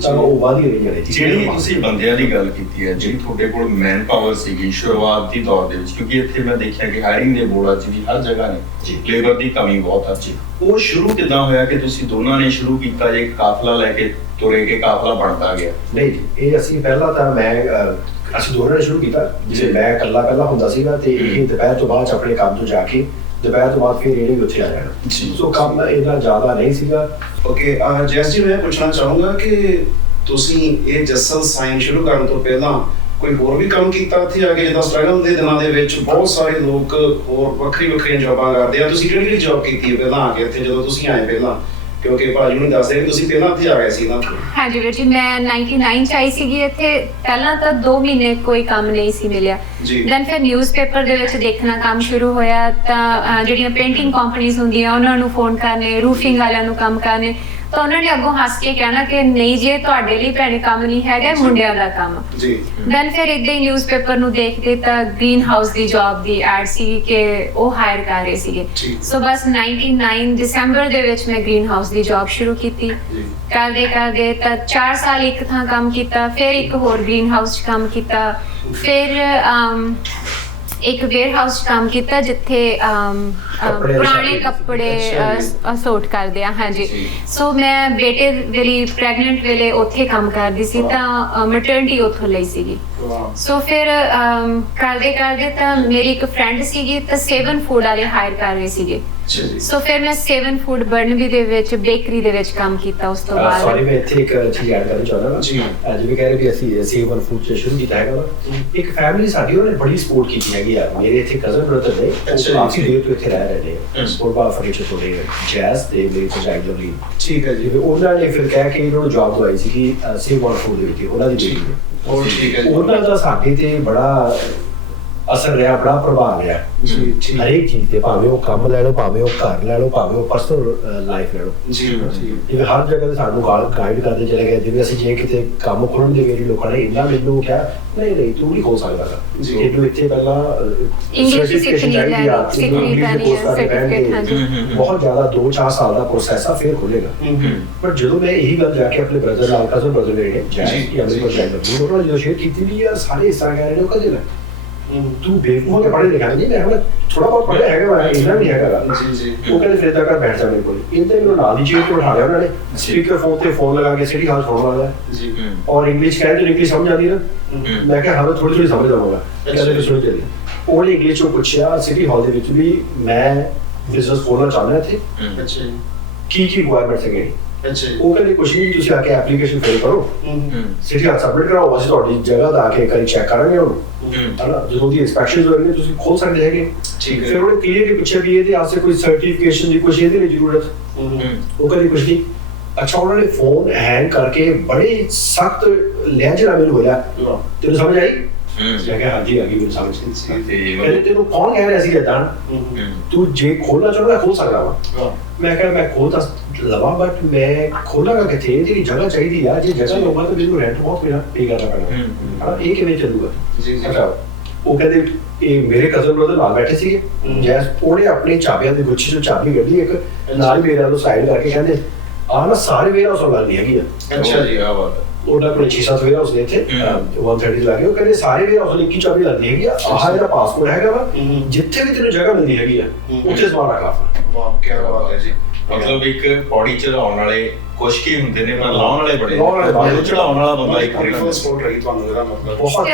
ਤਾਂ ਉਹ ਵਧ ਹੀ ਰਹੀ ਹੈ। ਜਿਹੜੀ ਤੁਸੀਂ ਬੰਦਿਆਂ ਦੀ ਗੱਲ ਕੀਤੀ ਹੈ, ਜਿਹੜੀ ਤੁਹਾਡੇ ਕੋਲ ਮੈਨ ਪਾਵਰ ਸੀਗੀ ਸ਼ੁਰੂਆਤੀ ਦੌਰ ਦੇ ਵਿੱਚ, ਕਿਉਂਕਿ ਇੱਥੇ ਮੈਂ ਦੇਖਿਆ ਕਿ ਹਾਇਰਿੰਗ ਦੇ ਬੋਰਡਾਂ 'ਚ ਵੀ ਹਰ ਜਗ੍ਹਾ ਨੇ ਲੇਬਰ ਦੀ ਕਮੀ ਬਹੁਤ ਹੈ। ਉਹ ਸ਼ੁਰੂ ਕਿੱਦਾਂ ਹੋਇਆ ਕਿ ਤੁਸੀਂ ਦੋਨਾਂ ਨੇ ਸ਼ੁਰੂ ਕੀਤਾ ਜੇ ਕਾਫਲਾ ਲੈ ਕੇ ਤੁਰੇ ਕਿ ਕਾਫਲਾ ਬਣਦਾ ਗਿਆ? ਨਹੀਂ, ਇਹ ਅਸੀਂ ਪਹਿਲਾਂ ਤਾਂ ਅਸੀਂ ਦੋਨਾਂ ਨੇ ਸ਼ੁਰੂ ਕੀਤਾ। ਜਿਵੇਂ ਮੈਂ ਇਕੱਲਾ ਹੁੰਦਾ ਸੀਗਾ ਤੇ ਇਹ ਦੁਪਹਿਰ ਤੋਂ ਬਾਅਦ ਆਪਣੇ ਕੰਮ ਤੋਂ ਜਾ ਕੇ ਦੁਪਹਿਰ ਤੋਂ ਬਾਅਦ ਫਿਰ ਇਹਨੇ ਵੀ ਉੱਥੇ ਆ ਜਾਣਾ। ਸੋ ਕੰਮ ਇੰਨਾ ਜ਼ਿਆਦਾ ਨਹੀਂ ਸੀਗਾ। ਓਕੇ ਜੈਸ ਜੀ, ਮੈਂ ਪੁੱਛਣਾ ਚਾਹੂੰਗਾ ਕਿ ਤੁਸੀਂ ਇਹ ਜੱਸਲ ਸਾਈਨ ਸ਼ੁਰੂ ਕਰਨ ਤੋਂ ਪਹਿਲਾਂ ਕੋਈ ਹੋਰ ਵੀ ਕੰਮ ਕੀਤਾ ਉੱਥੇ ਆ ਕੇ? ਜਿੱਦਾਂ ਸਟਰਗਲ ਦੇ ਦਿਨਾਂ ਦੇ ਵਿੱਚ ਬਹੁਤ ਸਾਰੇ ਲੋਕ ਹੋਰ ਵੱਖਰੀਆਂ ਜੌਬਾਂ ਕਰਦੇ ਆ, ਤੁਸੀਂ ਕਿਹੜੀ ਜੌਬ ਕੀਤੀ ਹੈ ਪਹਿਲਾਂ ਆ ਕੇ ਇੱਥੇ ਜਦੋਂ ਤੁਸੀਂ ਆਏ ਪਹਿਲਾਂ? ਕਿਉਂਕਿ ਭਾਜੀ ਨੂੰ ਦੱਸਦੇ ਕਿ ਤੁਸੀਂ ਪਹਿਲਾਂ ਇੱਥੇ ਆ ਗਏ ਸੀ ਨਾ। ਹਾਂਜੀ ਵੀਰ ਜੀ, ਮੈਂ 99 ਚ ਆਈ ਸੀਗੀ ਇੱਥੇ। ਪਹਿਲਾਂ ਤਾਂ 2 ਮਹੀਨੇ ਕੋਈ ਕੰਮ ਨਹੀਂ ਸੀ ਮਿਲਿਆ। ਦੈਨ ਫਿਰ ਨਿਊਜ਼ਪੇਪਰ ਦੇ ਵਿੱਚ ਦੇਖਣਾ ਕੰਮ ਸ਼ੁਰੂ ਹੋਇਆ ਤਾਂ ਜਿਹੜੀਆਂ ਪੇਂਟਿੰਗ ਕੰਪਨੀਆਂ ਹੁੰਦੀਆਂ ਉਹਨਾਂ ਨੂੰ ਫੋਨ ਕਰਨੇ, ਰੂਫਿੰਗ ਵਾਲਿਆਂ ਨੂੰ ਕੰਮ ਕਰਨੇ, ਤਾਂ ਉਹਨਾਂ ਨੇ ਅੱਗੋਂ ਹੱਸ ਕੇ ਕਹਿਣਾ ਕਿ ਨਹੀਂ ਜੀ ਤੁਹਾਡੇ ਲਈ ਭੈਣੇ ਕੰਮ ਨਹੀਂ ਹੈਗਾ, ਮੁੰਡਿਆਂ ਦਾ ਕੰਮ ਜੀ। ਦੈਨ ਫਿਰ ਇਦਾਂ ਹੀ ਨਿਊਜ਼ਪੇਪਰ ਨੂੰ ਦੇਖਦੇ ਤਾਂ ਗ੍ਰੀਨ ਹਾਊਸ ਦੀ ਜੌਬ ਦੀ ਐਡ ਸੀ ਕਿ ਉਹ ਹਾਇਰ ਕਰ ਰਹੇ ਸੀਗੇ। ਸੋ ਬਸ 99 ਦਸੰਬਰ ਦੇ ਵਿੱਚ ਮੈਂ ਗ੍ਰੀਨ ਹਾਊਸ ਦੀ ਜੌਬ ਸ਼ੁਰੂ ਕੀਤੀ। ਕਰਦੇ ਤਾਂ 4 ਸਾਲ ਇੱਕ ਥਾਂ ਕੰਮ ਕੀਤਾ, ਫਿਰ ਇੱਕ ਹੋਰ ਗ੍ਰੀਨ ਹਾਊਸ 'ਚ ਕੰਮ ਕੀਤਾ, ਫਿਰ ਇੱਕ ਵੇਅਰ ਹਾਊਸ 'ਚ ਕੰਮ ਕੀਤਾ ਜਿੱਥੇ ਪੁਰਾਣੇ ਕੱਪੜੇ ਸੋਟ ਕਰਦੇ ਆ। ਹਾਂਜੀ, ਸੋ ਮੈਂ ਬੇਟੇ ਵੇਲੇ ਪ੍ਰੈਗਨੈਂਟ ਵੇਲੇ ਉੱਥੇ ਕੰਮ ਕਰਦੀ ਸੀ ਤਾਂ ਮੈਟਰਨਿਟੀ ਉੱਥੋਂ ਲਈ ਸੀਗੀ। ਸੋ ਫਿਰ ਕਰਦੇ ਤਾਂ ਮੇਰੀ ਇੱਕ ਫਰੈਂਡ ਸੀਗੀ ਤਾਂ 7 ਫੂਡ ਵਾਲੇ ਹਾਇਰ ਕਰ ਰਹੇ ਸੀਗੇ। ਸੋ ਫਿਰ ਮੈਂ 7 ਫੂਡ ਬਰਨਬੀ ਦੇ ਵਿੱਚ ਬੇਕਰੀ ਦੇ ਵਿੱਚ ਕੰਮ ਕੀਤਾ। ਉਸ ਤੋਂ ਬਾਅਦ ਸੌਰੀ ਮੈਂ ਇੱਥੇ ਇੱਕ ਚੀਜ਼ ਐਡ ਕਰਨਾ ਚਾਹੁੰਦਾ ਹਾਂ ਜੀ। ਜਿਵੇਂ ਕਹਿ ਰਹੇ ਵੀ ਅਸੀਂ 7 ਫੂਡ ਚ ਸ਼ੁਰੂ ਕੀਤਾ ਹੈਗਾ, ਇੱਕ ਫੈਮਿਲੀ ਸਾਡੀ ਉਹਨੇ ਬੜੀ ਸਪੋਰਟ ਕੀਤੀ ਹੈਗੀ ਆ। ਮੇਰੇ ਇੱਥੇ ਕਜ਼ਨ ਬ੍ਰਦਰ ਨੇ, ਉਹ ਕਾਫੀ ਦੇਰ ਤੋਂ ਇੱਥੇ ਰਹਿ ਰਹੇ ਨੇ ਸਪੋਰਟ ਫਰਨੀਚਰ ਤੋਂ ਲੈ ਜੈਸ ਦੇ ਮੇਰੇ ਪ੍ਰੋਜੈਕਟ ਦੇ ਲਈ। ਠੀਕ ਹੈ ਜੀ। ਉਹਨਾਂ ਨੇ ਫਿਰ ਕਹਿ ਕੇ ਇਹਨਾਂ ਨੂੰ ਜੌਬ ਦਵਾਈ ਸੀ ਕਿ 7 ਫੂਡ ਦੇ ਵਿੱਚ ਉਹਨਾਂ ਦੀ ਬੇਟੀ ਨੇ। ਉਹਨਾਂ ਦਾ ਸਾਡੇ ਤੇ ਬੜਾ ਅਸਰ ਰਿਹਾ, ਬੜਾ ਪ੍ਰਭਾਵ ਰਿਹਾ ਹਰੇਕ ਚੀਜ਼ ਤੇ, ਭਾਵੇਂ ਉਹ ਕੰਮ ਲੈ ਲਓ, ਭਾਵੇਂ ਉਹ ਘਰ ਲੈ ਲਓ, ਭਾਵੇਂ ਉਹ ਪਰਸਨਲ ਲਾਈਫ ਲੈ ਲਓ। ਜਿਵੇਂ ਹਰ ਜਗ੍ਹਾ ਤੇ ਸਾਨੂੰ ਗਾਈਡ ਕਰਦੇ ਚਲੇ ਗਏ। ਜਿਵੇਂ ਅਸੀਂ ਜੇ ਕਿਤੇ ਕੰਮ ਖੋਲ੍ਹਣ ਦੀ ਵਾਰੀ ਲੋਕਾਂ ਨੇ ਇੰਨਾ ਮੈਨੂੰ ਕਿਹਾ ਨਹੀਂ ਤੂੰ ਨਹੀਂ ਖੋਲ ਸਕਦਾ, ਇਹਨੂੰ ਇੱਥੇ ਪਹਿਲਾਂ ਸਰਟੀਫਿਕੇਸ਼ਨ ਚਾਹੀਦੀ ਆ, ਬਹੁਤ ਜ਼ਿਆਦਾ 2-4 ਸਾਲ ਦਾ ਪ੍ਰੋਸੈਸ ਆ, ਫਿਰ ਖੋਲੇਗਾ। ਪਰ ਜਦੋਂ ਮੈਂ ਇਹੀ ਗੱਲ ਜਾ ਕੇ ਆਪਣੇ ਬ੍ਰਦਰ ਨਾਲ, ਕਜ਼ਨ ਬ੍ਰਦਰ ਨੇ ਜੈਸ ਜਾਂ ਮੇਰੇ ਕੋਲ ਜਾਈ ਲੱਗੀ, ਉਹਨਾਂ ਨੇ ਜਦੋਂ ਸ਼ੇਅਰ ਕੀਤੀ ਵੀ ਆ ਸਾਰੇ ਇਸ ਤਰ੍ਹਾਂ ਕਹਿ ਰਹੇ ਨੇ, ਉਹ ਕਦੇ ਨਾ ਤੂੰ ਬੇਵਕੂਫ ਹੋ ਕੇ ਪੜ੍ਹੇ ਲਿਖਿਆ ਨਹੀਂ, ਮੈਂ ਥੋੜਾ ਬਹੁਤ ਪੜ੍ਹਿਆ ਹੈਗਾ ਵਾ, ਇੰਨਾ ਵੀ ਹੈਗਾ। ਉਹ ਕਹਿੰਦੇ ਫਿਰ ਤਾਂ ਕਰ ਬੈਠ ਜਾ ਮੇਰੇ ਕੋਲ, ਇਹਦੇ ਮੈਨੂੰ ਨਾਲ ਦੀ ਚੀਜ਼ ਤੋਂ ਉਠਾ ਲਿਆ ਉਹਨਾਂ ਨੇ, ਸਪੀਕਰ ਫੋਨ ਤੇ ਫੋਨ ਲਗਾ ਕੇ ਸਿਟੀ ਹਾਲ ਸੁਣਨ ਵਾਲਾ ਔਰ ਇੰਗਲਿਸ਼ ਕਹਿੰਦੇ ਇੰਗਲਿਸ਼ ਸਮਝ ਆਉਂਦੀ ਨਾ, ਮੈਂ ਕਿਹਾ ਹਾਂ ਥੋੜੀ ਥੋੜੀ ਸਮਝ ਆਵਾਂਗਾ, ਕਹਿੰਦੇ ਫਿਰ ਸੁਣੀ ਚੱਲੀ। ਉਹਨੇ ਇੰਗਲਿਸ਼ ਚ ਪੁੱਛਿਆ ਸਿਟੀ ਹਾਲ ਦੇ ਵਿੱਚ ਵੀ ਮੈਂ ਬਿਜ਼ਨਸ ਖੋਲ੍ਹਣਾ ਚਾਹੁੰਦਾ ਇੱਥੇ, ਕੀ ਰਿਕੁਆਇਰਮੈਂਟਸ ਹੈਗੇ। ਉਹ ਕਹਿੰਦੇ ਕੁਛ ਨਹੀਂ, ਤੁਸੀਂ ਆ ਕੇ ਐਪਲੀਕੇਸ਼ਨ ਫਿਲ ਕਰੋ, ਸਿਟੀ ਹਾਲ ਸਬਮਿਟ ਕਰਾਓ, ਅਸੀਂ ਤੁਹਾਡੀ ਜਗ੍ਹਾ ਦਾ ਆ ਕੇ ਕਰੀ ਚੈੱਕ ਕਰਾਂਗੇ ਉਹਨੂੰ, ਹਨਾ ਜਦੋਂ ਦੀ ਇੰਸਪੈਕਸ਼ਨ ਹੋਣਗੇ ਤੁਸੀਂ ਖੋਲ ਸਕਦੇ ਹੈਗੇ। ਫਿਰ ਉਹਨੇ ਕਲੀਅਰਲੀ ਪੁੱਛਿਆ ਵੀ ਇਹਦੇ ਵਾਸਤੇ ਕੋਈ ਸਰਟੀਫਿਕੇਸ਼ਨ ਦੀ ਕੁਛ ਇਹਦੇ ਲਈ ਜ਼ਰੂਰਤ, ਉਹ ਕਹਿੰਦੇ ਕੁਛ ਨਹੀਂ। ਅੱਛਾ ਉਹਨਾਂ ਨੇ ਫੋਨ ਹੈਂਗ ਕਰਕੇ ਬੜੇ ਸਖਤ ਲਹਿਜੇ ਨਾਲ ਮੈਨੂੰ ਬੋਲਿਆ, ਤੈਨੂੰ ਸਮਝ ਆਈ? ਮੈਂ ਕਿਹਾ ਹਾਂਜੀ ਆ ਗਈ ਮੈਨੂੰ ਸਮਝ। ਕਹਿੰਦੇ ਤੈਨੂੰ ਕੌਣ ਕਹਿ ਰਿਹਾ ਸੀ ਏਦਾਂ, ਤੂੰ ਜੇ ਖੋਲਣਾ ਚਾਹੁੰਦਾ ਖੋਲ ਸਕਦਾ ਵਾ। ਮੈਂ ਕਿਹਾ ਮੈਂ ਖੋਲ ਤਾਂ ਲਵਾਂ ਬਟ ਮੈਂ ਖੋਲਾਂਗਾ ਕਿੱਥੇ, ਤੇਰੀ ਜਗ੍ਹਾ ਚਾਹੀਦੀ ਆ, ਜੇ ਜਗ੍ਹਾ ਲਵਾਂ ਤਾਂ ਮੈਨੂੰ ਰੈਂਟ ਬਹੁਤ ਪੇ ਕਰਨਾ ਪੈਣਾ, ਇਹ ਕਿਵੇਂ ਚੱਲੂਗਾ। ਅੱਛਾ ਉਹ ਕਹਿੰਦੇ ਇਹ ਮੇਰੇ ਕਜ਼ਨ ਬ੍ਰਦਰ ਨਾਲ ਬੈਠੇ ਸੀਗੇ, ਜੈਸ ਉਹਨੇ ਆਪਣੀ ਚਾਬੀਆਂ ਦੇ ਗੁੱਛੇ ਚੋਂ ਚਾਬੀ ਕੱਢੀ ਇੱਕ, ਨਾਲ ਹੀ ਮੇਰੇ ਵੱਲੋਂ ਸਾਈਡ ਕਰਕੇ ਕਹਿੰਦੇ ਆਹ ਨਾ ਸਾਰੇ ਵੇਅਰ ਹਾਊਸ ਲੱਗਦੀ ਹੈਗੀ ਆ। ਅੱਛਾ ਜੀ ਆ ਬਾਤ ਉਹਨਾਂ ਕੋਲ 6-7 ਵੇਅਰ ਹਾਊਸ ਨੇ ਇੱਥੇ 130 ਲੱਗੇ, ਉਹ ਕਹਿੰਦੇ ਸਾਰੇ ਵੇਅਰ ਹਾਊਸ ਲਈ ਇੱਕ ਹੀ ਚਾਬੀ ਲੱਗਦੀ ਹੈਗੀ ਆ, ਆਹ ਜਿਹੜਾ ਪਾਸਪੋਰਟ ਹੈਗਾ ਵਾ ਜਿੱਥੇ ਵੀ ਤੈਨੂੰ ਜਗ੍ਹਾ ਮਿਲਦੀ ਹੈਗੀ ਆ ਉੱਥੇ ਸਮਾਨ ਰੱਖ ਆਪਣਾ। ਵਾਹ ਕੀ ਬਾਤ ਹੈ ਜੀ। ਮਤਲਬ ਇੱਕ ਪੌੜੀ ਚੜਾਉਣ ਵਾਲੇ ਕੁਛ ਕੀ ਹੁੰਦੇ ਨੇ ਪਰ ਲਾਉਣ ਵਾਲੇ ਬੜੇ, ਲਾਉਣ ਵਾਲੇ ਚੜਾਉਣ ਵਾਲਾ ਬੰਦਾ ਇੱਕ ਪ੍ਰੀਫਰ ਸਪੋਰਟ ਰਹੀ ਤੁਹਾਨੂੰ ਇਹਦਾ ਮਤਲਬ। ਬਹੁਤ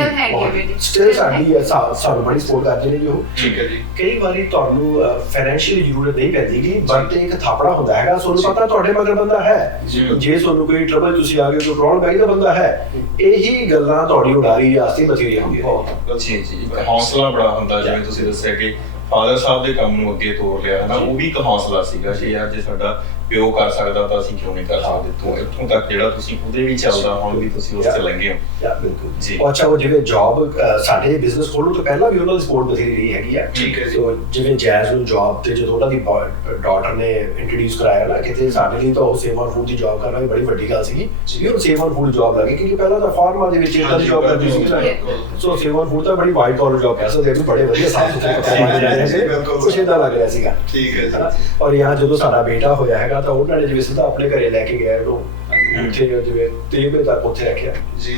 ਸਟਿਲ ਸਾਡੀ ਸਾਨੂੰ ਬੜੀ ਸਪੋਰਟ ਕਰਦੇ ਨੇ ਜੀ ਉਹ। ਠੀਕ ਹੈ ਜੀ। ਕਈ ਵਾਰੀ ਤੁਹਾਨੂੰ ਫਾਈਨੈਂਸ਼ੀਅਲੀ ਜ਼ਰੂਰਤ ਨਹੀਂ ਪੈਂਦੀ ਕਿ ਬਟ ਇੱਕ ਥਾਪੜਾ ਹੁੰਦਾ ਹੈਗਾ, ਤੁਹਾਨੂੰ ਪਤਾ ਤੁਹਾਡੇ ਮਗਰ ਬੰਦਾ ਹੈ, ਜੇ ਤੁਹਾਨੂੰ ਕੋਈ ਟਰਬਲ ਤੁਸੀਂ ਆ ਗਏ ਕੋਈ ਪ੍ਰੋਬਲਮ ਪੈ ਗਈ ਤਾਂ ਬੰਦਾ ਹੈ। ਇਹੀ ਗੱਲਾਂ ਤੁਹਾਡੀ ਉਡਾਰੀ ਵਾਸਤੇ ਬਥੇਰੀਆਂ ਹੁੰਦੀਆਂ। ਜੀ ਜੀ ਇੱਕ ਹੌਸਲਾ ਬੜਾ ਹੁੰਦਾ, ਜਿਵੇਂ ਤੁਸੀਂ ਦੱਸਿਆ ਕਿ ਫਾਦਰ ਸਾਹਿਬ ਦੇ ਕੰਮ ਨੂੰ ਅੱਗੇ ਤੋਰ ਲਿਆ ਹਨਾ, ਉਹ ਵੀ ਇੱਕ ਹੌਸਲਾ ਸੀਗਾ ਕਿ ਯਾਰ ਜੇ ਸਾਡਾ ਪਿਓ ਕਰ ਸਕਦਾ ਤਾਂ ਅਸੀਂ ਕਿਉਂ ਨਹੀਂ ਕਰ ਸਕਦੇ। ਤੋਂ ਇੱਥੋਂ ਤੱਕ ਜਿਹੜਾ ਤੁਸੀਂ ਉਹਦੇ ਵੀ ਚੱਲਦਾ ਹੁਣ ਵੀ ਤੁਸੀਂ ਉਸ ਤੇ ਲੰਘੇ ਹੋ। ਬਿਲਕੁਲ ਜੀ। ਅੱਛਾ ਉਹ ਜਿਵੇਂ ਜੌਬ ਸਾਡੇ ਬਿਜ਼ਨਸ ਖੋਲ੍ਹਣ ਤੋਂ ਪਹਿਲਾਂ ਵੀ ਉਹਨਾਂ ਦੀ ਸਪੋਰਟ ਬਥੇਰੀ ਰਹੀ ਹੈਗੀ ਆ। ਠੀਕ ਹੈ ਜੀ। ਸੋ ਜਿਵੇਂ ਜੈਜ਼ ਨੂੰ ਜੌਬ ਤੇ ਜਦੋਂ ਉਹਨਾਂ ਦੀ ਡਾਟਰ ਨੇ ਇੰਟਰੋਡਿਊਸ ਕਰਾਇਆ ਨਾ ਕਿਤੇ, ਸਾਡੇ ਲਈ ਤਾਂ ਉਹ ਸੇਵਨ ਫੂਡ ਦੀ ਜੌਬ ਕਰਨਾ ਵੀ ਬੜੀ ਵੱਡੀ ਗੱਲ ਸੀਗੀ ਵੀ ਉਹ ਸੇਵਨ ਫੂਡ ਜੌਬ ਲੱਗੀ, ਕਿਉਂਕਿ ਪਹਿਲਾਂ ਤਾਂ ਫਾਰਮਾਂ ਦੇ ਵਿੱਚ ਇਹਨਾਂ ਦੀ ਜੌਬ ਕਰਦੀ ਸੀ। ਸੋ ਸੇਵਨ ਫੂਡ ਤਾਂ ਬੜੀ ਵਾਈਟ ਕਾਲਰ ਜੌਬ ਕਹਿ ਸਕਦੇ, ਵੀ ਬੜੇ ਵਧੀਆ ਸਾਫ ਸੁਥਰੇ ਕੱਪੜੇ ਪਾਏ ਜਾਂਦੇ ਸੀ, ਕੁਛ ਏਦਾਂ ਲੱਗ ਰਿਹਾ ਸੀਗਾ। ਠੀਕ ਹੈ ਜੀ। ਔਰ यहाँ ਜਦੋਂ ਸਾਡਾ ਬੇਟਾ ਹੋਇਆ ਹੈਗਾ ਤਾਂ ਉਹਨਾਂ ਨੇ ਜਿਵੇਂ ਸਿੱਧਾ ਆਪਣੇ ਘਰੇ ਲੈ ਕੇ ਗਏ ਉਹਨੂੰ, ਉੱਥੇ ਜਿਵੇਂ 3 ਵਜੇ ਤੱਕ ਉੱਥੇ ਰੱਖਿਆ ਜੀ।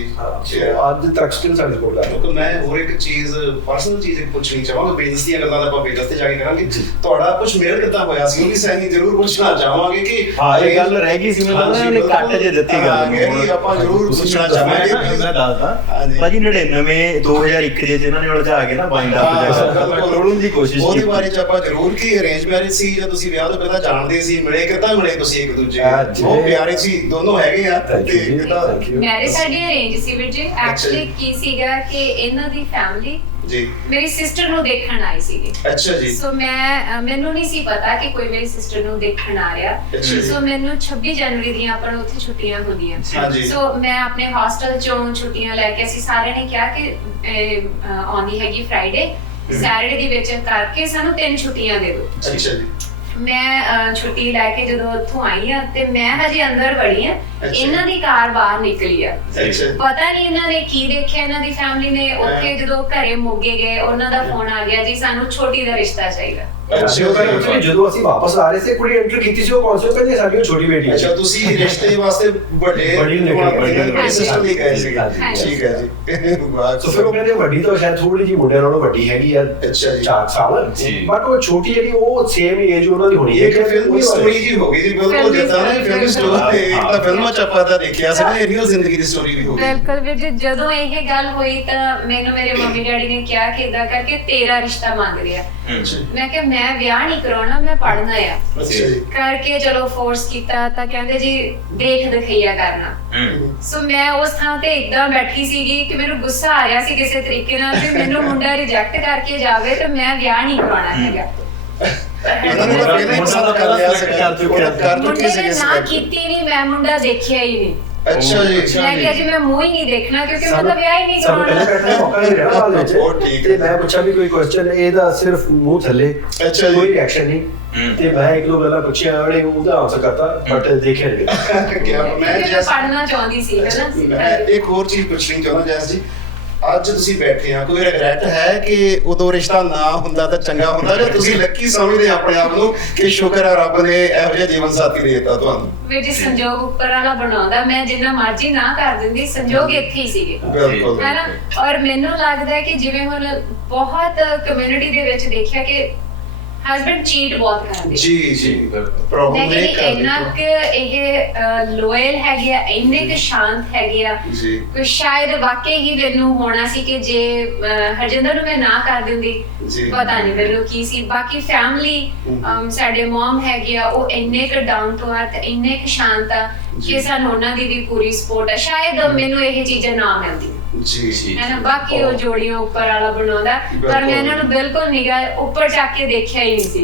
ਸੋ ਅੱਜ ਤੱਕ ਸਟਿਲ ਸਾਡੀ ਸਪੋਰਟ ਕਰਦੇ। ਕਿਉਂਕਿ ਮੈਂ ਹੋਰ ਇੱਕ ਚੀਜ਼ ਪਰਸਨਲ ਚੀਜ਼ ਇੱਕ ਪੁੱਛਣੀ ਚਾਹਾਂਗਾ, ਬਿਜ਼ਨਸ ਦੀਆਂ ਗੱਲਾਂ ਤਾਂ ਆਪਾਂ ਬਿਜ਼ਨਸ ਤੇ ਜਾ ਕੇ ਕਰਾਂਗੇ। ਤੁਹਾਡਾ ਕੁਝ ਮੇਲ ਕਿੱਦਾਂ ਹੋਇਆ ਸੀ ਉਹ ਵੀ ਸੈਨੀ ਜ਼ਰੂਰ ਪੁੱਛਣਾ ਚਾਹਾਂਗੇ ਕਿ ਹਾਂ ਇਹ ਗੱਲ ਰਹਿ ਗਈ ਸੀ, ਮੈਨੂੰ ਲੱਗਦਾ ਉਹਨੇ ਕੱਟ ਜੇ ਦਿੱਤੀ ਗੱਲ ਨੂੰ। ਆਪਾਂ ਜ਼ਰੂਰ ਪੁੱਛਣਾ ਚਾਹਾਂਗੇ। ਮੈਂ ਦੱਸਦਾ ਭਾਜੀ 99 2001 ਜੇ ਇਹਨਾਂ ਨੇ ਉਲਝਾ ਕੇ ਨਾ ਬਾਈਂਡ ਅਪ ਜੈਸਾ ਤੋੜਨ ਦੀ ਕੋਸ਼ਿਸ਼ ਉਹਦੇ ਕੀਤੀ। ਬਾਰੇ ਚ ਆਪਾਂ ਜ਼ਰੂਰ ਕਿ ਅਰੇਂਜ ਮੈਰਿਜ ਸੀ ਜਾਂ ਤੁਸੀਂ ਵਿਆਹ ਤੋਂ ਪਹਿਲਾਂ ਜਾਣਦੇ ਸੀ, ਮਿਲੇ ਕਿੱਦਾਂ ਮਿਲੇ ਤੁਸੀਂ ਇੱਕ ਦੂਜੇ ਨੂੰ? ਉਹ ਪਿਆਰੇ ਸੀ ਦੋਨੋਂ ਹੈਗੇ ਆ ਤੇ ਕਿੱਦਾਂ? ਮੈਰਿਜ ਸਾਡੀ ਅਰੇਂਜ ਸੀ ਵੀਰ ਜੀ। ਐਕਚੁਅਲੀ ਕੀ ਸੀਗਾ ਕਿ ਇਹਨਾਂ ਦੀ ਫੈਮਿਲੀ ਜੀ ਮੇਰੀ ਸਿਸਟਰ ਨੂੰ ਦੇਖਣ ਆਈ ਸੀਗੀ। ਅੱਛਾ ਜੀ। ਸੋ ਮੈਨੂੰ ਨਹੀਂ ਸੀ ਪਤਾ ਕਿ ਕੋਈ ਮੇਰੀ ਸਿਸਟਰ ਨੂੰ ਦੇਖਣ ਆ ਰਿਹਾ। ਸੋ ਮੈਨੂੰ 26 ਜਨਵਰੀ ਦੀਆਂ ਆਪਾਂ ਨੂੰ ਉੱਥੇ ਛੁੱਟੀਆਂ ਹੁੰਦੀਆਂ। ਸੋ ਮੈਂ ਆਪਣੇ ਹੋਸਟਲ ਚੋਂ ਛੁੱਟੀਆਂ ਲੈ ਕੇ, ਅਸੀਂ ਸਾਰਿਆਂ ਨੇ ਕਿਹਾ ਕਿ ਆਉਣੀ ਹੈਗੀ ਫਰਾਈਡੇ, ਸੈਟਰਡੇ ਦੀ ਵਿੱਚ ਕਰਕੇ ਸਾਨੂੰ 3 ਛੁੱਟੀਆਂ ਦੇ ਦਿਓ। ਅੱਛਾ ਜੀ। ਮੈਂ ਛੁੱਟੀ ਲੈ ਕੇ ਜਦੋਂ ਉੱਥੋਂ ਆਈ ਆ ਤੇ ਮੈਂ ਹਜੇ ਅੰਦਰ ਵੜੀ ਆ, ਇਹਨਾਂ ਦੀ ਕਾਰ ਬਾਹਰ ਨਿਕਲੀ ਆ। ਪਤਾ ਨਹੀਂ ਇਹਨਾਂ ਨੇ ਕੀ ਦੇਖਿਆ, ਇਹਨਾਂ ਦੀ ਫੈਮਿਲੀ ਨੇ। ਉੱਥੇ ਜਦੋਂ ਘਰੇ ਮੋਗੇ ਗਏ ਉਹਨਾਂ ਦਾ ਫੋਨ ਆ ਗਿਆ ਜੀ ਸਾਨੂੰ ਛੋਟੀ ਦਾ ਰਿਸ਼ਤਾ ਚਾਹੀਦਾ। ਜਦੋਂ ਅਸੀਂ ਵਾਪਸ ਆ ਰਹੇ ਸੀ ਕੁੜੀ ਐਂਟਰ ਕੀਤੀ ਸੀ, ਉਹ ਕੌਣ ਸੀ? ਉਹ ਕਹਿੰਦੀ ਸਾਡੀ ਛੋਟੀ ਬੇਟੀ ਹੈ। ਅੱਛਾ ਤੁਸੀਂ ਰਿਸ਼ਤੇ ਵਾਸਤੇ ਵੱਡੀ ਸਿਸਟਰ ਲਈ ਗਏ ਸੀ। ਠੀਕ ਹੈ ਜੀ। ਸੋ ਫਿਰ ਉਹ ਕਹਿੰਦੇ ਵੱਡੀ ਤਾਂ ਸ਼ਾਇਦ ਥੋੜੀ ਜਿਹੀ ਮੁੰਡਿਆਂ ਨਾਲੋਂ ਵੱਡੀ ਹੈਗੀ ਆ 4 ਸਾਲ, ਬਟ ਉਹ ਛੋਟੀ ਜਿਹੜੀ ਉਹ ਸੇਮ ਏਜ ਉਹਨਾਂ ਦੀ ਹੋਣੀ ਹੈ। ਇੱਕ ਫਿਲਮ ਸਟੋਰੀ ਜੀ ਹੋ ਗਈ ਜੀ, ਬਿਲਕੁਲ ਜਿੱਦਾਂ ਨਾ ਫਿਲਮ ਸਟੋਰੀ ਇੱਕ ਤਾਂ ਫਿਲਮਾਂ ਚ ਆਪਾਂ ਤਾਂ ਦੇਖਿਆ ਸੀ, ਇਹ ਰੀਅਲ ਜ਼ਿੰਦਗੀ ਦੀ ਸਟੋਰੀ ਵੀ ਹੋ ਗਈ। ਬਿਲਕੁਲ ਵੀਰ ਜੀ। ਜਦੋਂ ਇਹ ਗੱਲ ਹੋਈ ਤਾਂ ਮੈਨੂੰ ਮੇਰੇ ਮੰਮੀ ਡੈਡੀ ਨੇ ਕਿਹਾ ਕਿ ਇਦਾਂ ਕਰਕੇ ਤੇਰਾ ਰਿਸ਼ਤਾ ਮੰਗ ਰਿਹਾ। ਮੈਂ ਕਿਹਾ ਮੈਂ ਵਿਆਹ ਨਹੀਂ ਕਰਾਉਣਾ, ਮੈਂ ਪੜ੍ਹਨਾ ਆ। ਕਰਕੇ ਚਲੋ ਫੋਰਸ ਕੀਤਾ ਤਾਂ ਕਹਿੰਦੇ ਜੀ ਦੇਖ ਦਿਖਈਆ ਕਰਨਾ। ਸੋ ਮੈਂ ਉਸ ਥਾਂ ਤੇ ਇੱਦਾਂ ਬੈਠੀ ਸੀਗੀ ਕਿ ਮੈਨੂੰ ਗੁੱਸਾ ਆ ਰਿਹਾ ਸੀ ਕਿਸੇ ਤਰੀਕੇ ਨਾਲ ਕਿ ਮੈਨੂੰ ਮੁੰਡਾ ਰਿਜੈਕਟ ਕਰਕੇ ਜਾਵੇ ਤਾਂ ਮੈਂ ਵਿਆਹ ਨਹੀਂ ਕਰਾਉਣਾ ਹੈਗਾ। ਮੁੰਡੇ ਨੇ ਨਾ ਕੀਤੀ ਨਹੀਂ, ਮੈਂ ਮੁੰਡਾ ਦੇਖਿਆ ਹੀ ਨਹੀਂ। ਅੱਛਾ ਜੀ। ਮੈਂ ਕਿਹਾ ਜੀ ਮੈਂ ਮੂੰਹ ਹੀ ਨਹੀਂ ਦੇਖਣਾ ਕਿਉਂਕਿ ਮੈਂ ਤਾਂ ਵਿਆਹ ਹੀ ਨਹੀਂ ਕਰਾਉਣਾ। ਤੇ ਮੈਂ ਪੁੱਛਿਆ ਵੀ ਕੋਈ ਕੁਐਸਚਨ, ਇਹਦਾ ਸਿਰਫ ਮੂੰਹ ਥੱਲੇ, ਕੋਈ ਰਿਐਕਸ਼ਨ ਨਹੀਂ। ਤੇ ਮੈਂ ਇੱਕ ਦੋ ਗੱਲਾਂ ਪੁੱਛਿਆ, ਉਹਨੇ ਉਹਦਾ ਆਨਸਰ ਕਰਤਾ ਬਟ ਦੇਖਿਆ ਨਹੀਂ। ਮੈਂ ਪੜ੍ਹਨਾ ਚਾਹੁੰਦੀ ਸੀ ਹੈ ਨਾ। ਇੱਕ ਹੋਰ ਚੀਜ਼ ਪੁੱਛਣੀ ਚਾਹੁੰਦਾ ਜੈਸ ਜੀ, ਅੱਜ ਤੁਸੀਂ ਬੈਠੇ ਆ, ਕੋਈ ਰਿਗਰੈਟ ਹੈ ਕਿ ਉਦੋਂ ਰਿਸ਼ਤਾ ਨਾ ਹੁੰਦਾ ਤਾਂ ਚੰਗਾ ਹੁੰਦਾ, ਜਾਂ ਤੁਸੀਂ ਲੱਕੀ ਸਮਝਦੇ ਆਪਣੇ ਆਪ ਨੂੰ ਕਿ ਸ਼ੁਕਰ ਹੈ ਰੱਬ ਨੇ ਇਹੋ ਜਿਹਾ ਜੀਵਨ ਸਾਥੀ ਦੇ ਦਿੱਤਾ ਤੁਹਾਨੂੰ? ਵੀ ਜੀ ਸੰਜੋਗ ਉੱਪਰ ਵਾਲਾ ਬਣਾਉਂਦਾ, ਮੈਂ ਜਿੰਨਾ ਮਰਜ਼ੀ ਨਾ ਕਰ ਦਿੰਦੀ, ਸੰਜੋਗ ਇੱਥੇ ਹੀ ਸੀਗੇ ਬਿਲਕੁਲ ਹੈ ਨਾ। ਔਰ ਮੈਨੂੰ ਲੱਗਦਾ ਹੈ ਕਿ ਜਿਵੇਂ ਹੁਣ ਬਹੁਤ ਕਮਿਊਨਿਟੀ ਦੇ ਵਿੱਚ ਦੇਖਿਆ ਕਿ ਹਸਬੈਂਡ ਚੀਟ ਬਹੁਤ ਕਰਦੇ ਜੀ ਪ੍ਰੋਬਲਮ ਲੇਕਿਨ ਇਹ ਕਰ ਇੰਨਾ ਕਿ ਇਹ ਲੋਇਲ ਹੈਗੇ ਆ, ਇੰਨੇ ਕਿ ਸ਼ਾਂਤ ਹੈਗੇ ਆ ਜੀ ਕਿ ਸ਼ਾਇਦ ਵਾਕਈ ਹੀ ਮੈਨੂੰ ਹੋਣਾ ਸੀ ਕਿ ਜੇ ਹਰਜਿੰਦਰ ਨੂੰ ਮੈਂ ਨਾ ਕਰ ਦਿੰਦੀ, ਜੀ। ਪਤਾ ਨਹੀਂ ਮੈਨੂੰ ਕੀ ਸੀ। ਬਾਕੀ ਫੈਮਿਲੀ ਸਾਡੇ ਮਮ ਹੈਗੇ ਆ, ਉਹ ਇੰਨੇ ਕੁ ਡਾਊਨ ਟੂ ਅਰਥ, ਇੰਨੇ ਕੁ ਸ਼ਾਂਤ ਆ ਕਿ ਸਾਨੂੰ ਉਹਨਾਂ ਦੀ ਵੀ ਪੂਰੀ ਸਪੋਰਟ ਹੈ। ਸ਼ਾਇਦ ਮੈਨੂੰ ਇਹ ਚੀਜ਼ਾਂ ਨਾ ਮਿਲਦੀਆਂ ਜੀ ਹੈ ਨਾ। ਬਾਕੀ ਉਹ ਜੋੜੀਆਂ ਉੱਪਰ ਵਾਲਾ ਬਣਾਉਂਦਾ, ਪਰ ਮੈਂ ਇਹਨਾਂ ਨੂੰ ਬਿਲਕੁਲ ਨਿਗਾਹ ਉੱਪਰ ਚੱਕ ਕੇ ਦੇਖਿਆ ਹੀ ਨਹੀਂ ਸੀ।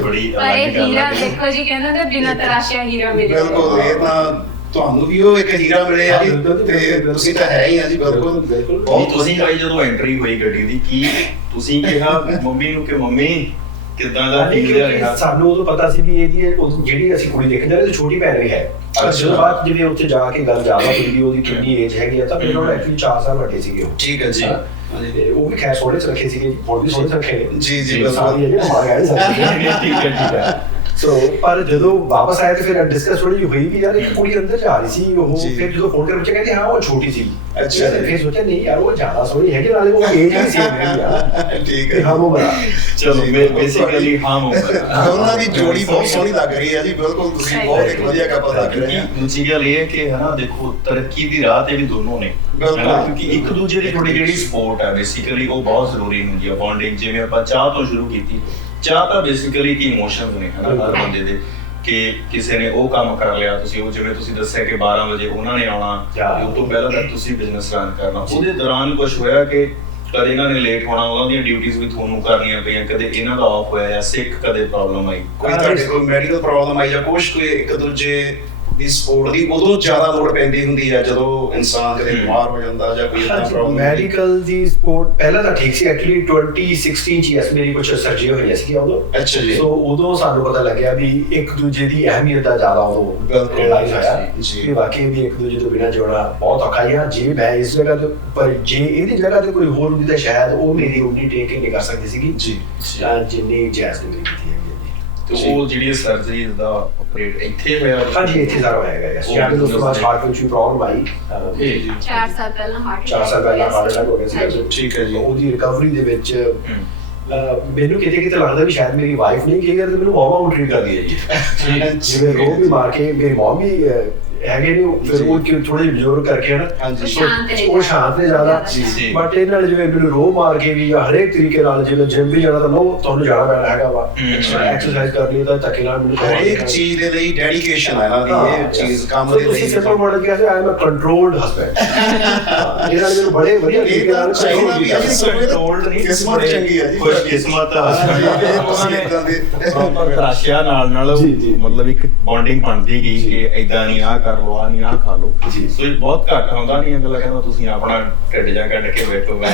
ਬੜੀ ਪਰ ਇਹ ਹੀਰਾ ਦੇਖੋ ਜੀ, ਕਹਿੰਦੇ ਨੇ ਬਿਨਾਂ ਤਰਾਸ਼ਿਆ ਹੀਰਾ ਮਿਲਿਆ। ਬਿਲਕੁਲ, ਇਹ ਤਾਂ ਤੁਹਾਨੂੰ ਵੀ ਉਹ ਇੱਕ ਹੀਰਾ ਮਿਲਿਆ ਜੀ, ਤੇ ਤੁਸੀਂ ਤਾਂ ਹੈ ਹੀ ਆ ਜੀ। ਬਿਲਕੁਲ ਬਹੁਤ ਤੁਸੀਂ ਭਾਈ ਜਦੋਂ ਐਂਟਰੀ ਹੋਈ ਗੱਡੀ ਦੀ, ਕੀ ਤੁਸੀਂ ਕਿਹਾ ਮੰਮੀ ਨੂੰ ਕਿ ਮੰਮੀ ਕਿੱਦਾਂ ਦਾ ਫੀਲ ਰਿਹਾ? ਸਾਨੂੰ ਉਦੋਂ ਪਤਾ ਸੀ ਵੀ ਇਹਦੀ ਜਿਹੜੀ ਅਸੀਂ ਕੁੜੀ ਦੇਖਣ ਜਾ ਰਹੇ, ਛੋਟੀ ਭੈਣ ਵੀ ਹੈ। ਜਦੋਂ ਬਾਅਦ ਜਿਵੇਂ ਉੱਥੇ ਜਾ ਕੇ ਗੱਲ ਜ਼ਿਆਦਾ ਹੋਈ ਵੀ ਉਹਦੀ ਕਿੰਨੀ ਏਜ ਹੈਗੀ ਆ, ਤਾਂ ਮੇਰੇ ਨਾਲ ਐਕਚੁਅਲੀ 4 ਸਾਲ ਵੱਡੇ ਸੀਗੇ ਉਹ। ਠੀਕ ਹੈ ਜੀ। ਤੇ ਉਹ ਵੀ ਖੈਰ ਸੋਹਣੇ ਚ ਰੱਖੇ ਸੀਗੇ, ਹੁਣ ਵੀ ਸੋਹਣੇ ਚ ਰੱਖੇ ਨੇ ਜੀ ਸਾਰੀ ਅਜੇ ਮਾਰ ਗਏ ਸਾਡੀ। ਠੀਕ ਹੈ। ਸੋ ਪਰ ਜਦੋਂ ਵਾਪਸ ਆਇਆ ਤੇ ਫਿਰ ਡਿਸਕਸ ਥੋੜੀ ਜਿਹੀ ਹੋਈ ਵੀ ਯਾਰ ਇੱਕ ਕੁੜੀ ਅੰਦਰ ਜਾ ਰਹੀ ਸੀ ਉਹ। ਫਿਰ ਜਦੋਂ ਫੋਨ ਕਰ ਪੁੱਛਿਆ ਕਹਿੰਦੇ ਹਾਂ ਉਹ ਛੋਟੀ ਸੀ। ਅੱਛਾ। ਫਿਰ ਸੋਚਿਆ ਨਹੀਂ ਯਾਰ ਉਹ ਜ਼ਿਆਦਾ ਸੋਹਣੀ ਹੈਗੀ, ਨਾਲੇ ਉਹ ਏਜ ਵੀ ਸੇਮ ਹੈਗੀ ਯਾਰ। ਠੀਕ ਹੈ। ਹਾਂ ਉਹ ਬੜਾ ਚਲੋ ਬੇਸਿਕਲੀ ਹਾਂ ਉਹਨਾਂ ਦੀ ਜੋੜੀ ਬਹੁਤ ਸੋਹਣੀ ਲੱਗ ਰਹੀ ਹੈ ਜੀ। ਬਿਲਕੁਲ ਤੁਸੀਂ ਬਹੁਤ ਇੱਕ ਵਧੀਆ ਕਪਲ ਲੱਗ ਰਹੇ ਆ। ਦੂਜੀ ਗੱਲ ਇਹ ਹੈ ਕਿ ਹਨਾ ਦੇਖੋ ਤਰੱਕੀ ਦੀ ਰਾਹ ਤੇ ਵੀ ਦੋਨੋਂ ਨੇ, ਕਿਉਂਕਿ ਇੱਕ ਦੂਜੇ ਦੀ ਥੋੜੀ ਜਿਹੜੀ ਸਪੋਰਟ ਹੈ ਬੇਸਿਕਲੀ ਉਹ ਬਹੁਤ ਜ਼ਰੂਰੀ ਹੁੰਦੀ ਹੈ। ਬੌਂਡਿੰਗ ਜਿਵੇਂ ਆਪਾਂ ਚਾਹ ਤੋਂ ਸ਼ੁਰੂ ਕੀਤੀ, ਚਾਹ ਤਾਂ ਬੇਸਿਕਲੀ ਕੀ ਇਮੋਸ਼ਨਸ ਨੇ ਹਨਾ ਹਰ ਬੰਦੇ ਦੇ, ਕਿ ਕਿਸੇ ਨੇ ਉਹ ਕੰਮ ਕਰ ਲਿਆ, ਤੁਸੀਂ ਉਹ ਜਿਵੇਂ ਤੁਸੀਂ ਦੱਸਿਆ ਕਿ 12 ਵਜੇ ਉਹਨਾਂ ਨੇ ਆਉਣਾ, ਉਹ ਤੋਂ ਪਹਿਲਾਂ ਤੱਕ ਤੁਸੀਂ ਬਿਜ਼ਨਸ ਰਨ ਕਰਨਾ। ਉਹਦੇ ਦੌਰਾਨ ਕੁਝ ਹੋਇਆ ਕਿ ਕਦੇ ਇਹਨਾਂ ਨੇ ਲੇਟ ਹੋਣਾ, ਉਹਨਾਂ ਦੀਆਂ ਡਿਊਟੀਆਂ ਵੀ ਤੁਹਾਨੂੰ ਕਰਨੀਆਂ ਪਈਆਂ, ਕਦੇ ਇਹਨਾਂ ਦਾ ਆਫ ਹੋਇਆ ਜਾਂ ਸਿੱਕ, ਕਦੇ ਪ੍ਰੋਬਲਮ ਆਈ, ਕੋਈ ਤੁਹਾਡੇ ਕੋਲ ਮੈਡੀਕਲ ਪ੍ਰੋਬਲਮ ਆਈ ਜਾਂ ਕੁਛ, ਕੋਈ ਇੱਕ ਦੂਜੇ ਦੀ ਸਪੋਰਟ ਦੀ ਉਦੋਂ ਜ਼ਿਆਦਾ ਲੋੜ ਪੈਂਦੀ ਹੁੰਦੀ ਹੈ ਜਦੋਂ ਇਨਸਾਨ ਕਦੇ ਬਿਮਾਰ ਹੋ ਜਾਂਦਾ ਜਾਂ ਕੋਈ ਇਦਾਂ ਪ੍ਰੋਬਲਮ? ਮੈਡੀਕਲ ਦੀ ਸਪੋਰਟ ਪਹਿਲਾਂ ਤਾਂ ਠੀਕ ਸੀ ਐਕਚੁਅਲੀ 2016 ਚ ਯਸ ਮੇਰੀ ਕੁਝ ਸਰਜਰੀ ਹੋਈ ਸੀ ਉਦੋਂ। ਅੱਛਾ ਜੀ। ਸੋ ਉਦੋਂ ਸਾਨੂੰ ਪਤਾ ਲੱਗਿਆ ਵੀ ਇੱਕ ਦੂਜੇ ਦੀ ਅਹਿਮੀਅਤ ਦਾ ਜ਼ਿਆਦਾ ਉਦੋਂ ਰਿਅਲਾਈਜ਼ ਹੋਇਆ ਜੀ ਕਿ ਵਾਕਈ ਵੀ ਇੱਕ ਦੂਜੇ ਤੋਂ ਬਿਨਾਂ ਜਿਉਣਾ ਬਹੁਤ ਔਖਾ ਹੈ। ਜੇ ਮੈਂ ਇਸ ਜਗ੍ਹਾ ਤੇ ਪਰ ਜੇ ਇਹਦੀ ਜਗ੍ਹਾ ਤੇ ਕੋਈ ਹੋਰ ਹੁੰਦੀ ਤਾਂ ਸ਼ਾਇਦ ਉਹ ਮੇਰੀ ਉਨੀ ਟੇਕ ਨਹੀਂ ਕਰ ਸਕਦੀ ਸੀਗੀ ਜੀ ਜਿੰਨੀ ਜੈਸ ਨੇ ਮੇਰੀ ਕੀਤੀ ਹੈ। ਤੇ ਉਹ ਜਿਹੜੀ ਸਰਜਰੀ ਦਾ ਆਪਰੇਟ ਇੱਥੇ ਹੋਇਆ? ਹਾਂਜੀ ਇੱਥੇ ਸਾਰਾ ਹੋਇਆ ਹੈਗਾ ਯਸ। ਜਾਂ ਉਸ ਤੋਂ ਬਾਅਦ ਹਾਰਟ ਵਿੱਚ ਵੀ ਪ੍ਰੋਬਲਮ ਆਈ। 4 ਸਾਲ ਪਹਿਲਾਂ ਹਾਰਟ 4 ਸਾਲ ਪਹਿਲਾਂ ਹਾਰਟ ਅਟੈਕ ਹੋ ਗਿਆ ਸੀ। ਠੀਕ ਹੈ ਜੀ। ਉਹਦੀ ਰਿਕਵਰੀ ਦੇ ਵਿੱਚ ਮੈਨੂੰ ਕਿਤੇ ਲੱਗਦਾ ਵੀ ਸ਼ਾਇਦ ਮੇਰੀ ਵਾਈਫ ਨਹੀਂ ਕੀ ਕਰਦੇ, ਮੈਨੂੰ ਮਾਮਾ ਉਹ ਟ੍ਰੀਟ ਕਰਦੀ ਹੈ ਜੀ। ਜਿਵੇਂ ਰੋ ਵੀ ਮਾਰ ਕੇ ਮੇਰੀ ਮਮ ਵੀ ਹੈਗੇ ਨੇ, ਫਿਰ ਉਹ ਥੋੜੇ ਜਿਹੇ ਬਜ਼ੁਰਗ ਕਰਕੇ ਨਾ ਉਹ ਸ਼ਾਂਤ ਨੇ ਜ਼ਿਆਦਾ। ਬਟ ਇਹਨਾਂ ਨੇ ਜਿਵੇਂ ਮੈਨੂੰ ਰੋ ਮਾਰ ਕੇ ਵੀ ਹਰੇਕ ਤਰੀਕੇ ਨਾਲ, ਜਿਵੇਂ ਜਿਮ ਵੀ ਜਾਣਾ ਤਾਂ ਲੋ ਤੁਹਾਨੂੰ ਜਾਣਾ ਪੈਣਾ ਹੈਗਾ ਵਾ, ਐਕਸਰਸਾਈਜ਼ ਕਰਨੀ ਤਾਂ ਧੱਕੇ ਨਾਲ ਮੈਨੂੰ ਹਰੇਕ ਚੀਜ਼ ਦੇ ਲਈ ਡੈਡੀਕੇਸ਼ਨ ਹੈ ਇਹਨਾਂ ਦੀ। ਇਹ ਚੀਜ਼ ਕੰਮ ਦੇ ਲਈ ਤੁਸੀਂ ਸਿੰਪਲ ਵਰਡ ਕਿਹਾ ਸੀ I am a controlled husband. ਇਹਨਾਂ ਨੇ ਮੈਨੂੰ ਬੜੇ ਵਧੀਆ ਤਰੀਕੇ ਨਾਲ ਚਾਹੀਦਾ ਵੀ ਅਸੀਂ ਕੰਟਰੋਲਡ ਨਹੀਂ, ਕਿਸਮਤ ਚੰਗੀ ਹੈ ਜੀ, ਖੁਸ਼ਕਿਸਮਤ ਆ। ਤਰਾਸ਼ਿਆ ਨਾਲ ਮਤਲਬ ਇੱਕ ਬੌਂਡਿੰਗ ਬਣਦੀ ਗਈ ਕਿ ਇਦਾਂ ਨਹੀਂ ਆਹ ਕਰ ਲੋ, ਆਹ ਨਹੀਂ ਆਹ ਖਾ ਲੋ। ਸੋ ਇਹ ਬਹੁਤ ਘੱਟ ਹੁੰਦਾ ਨਹੀਂ ਅਗਲਾ ਕਹਿੰਦਾ ਤੁਸੀਂ ਆਪਣਾ ਢਿੱਡ ਜਾ ਕੱਢ ਕੇ ਬੈਠੋ, ਮੈਂ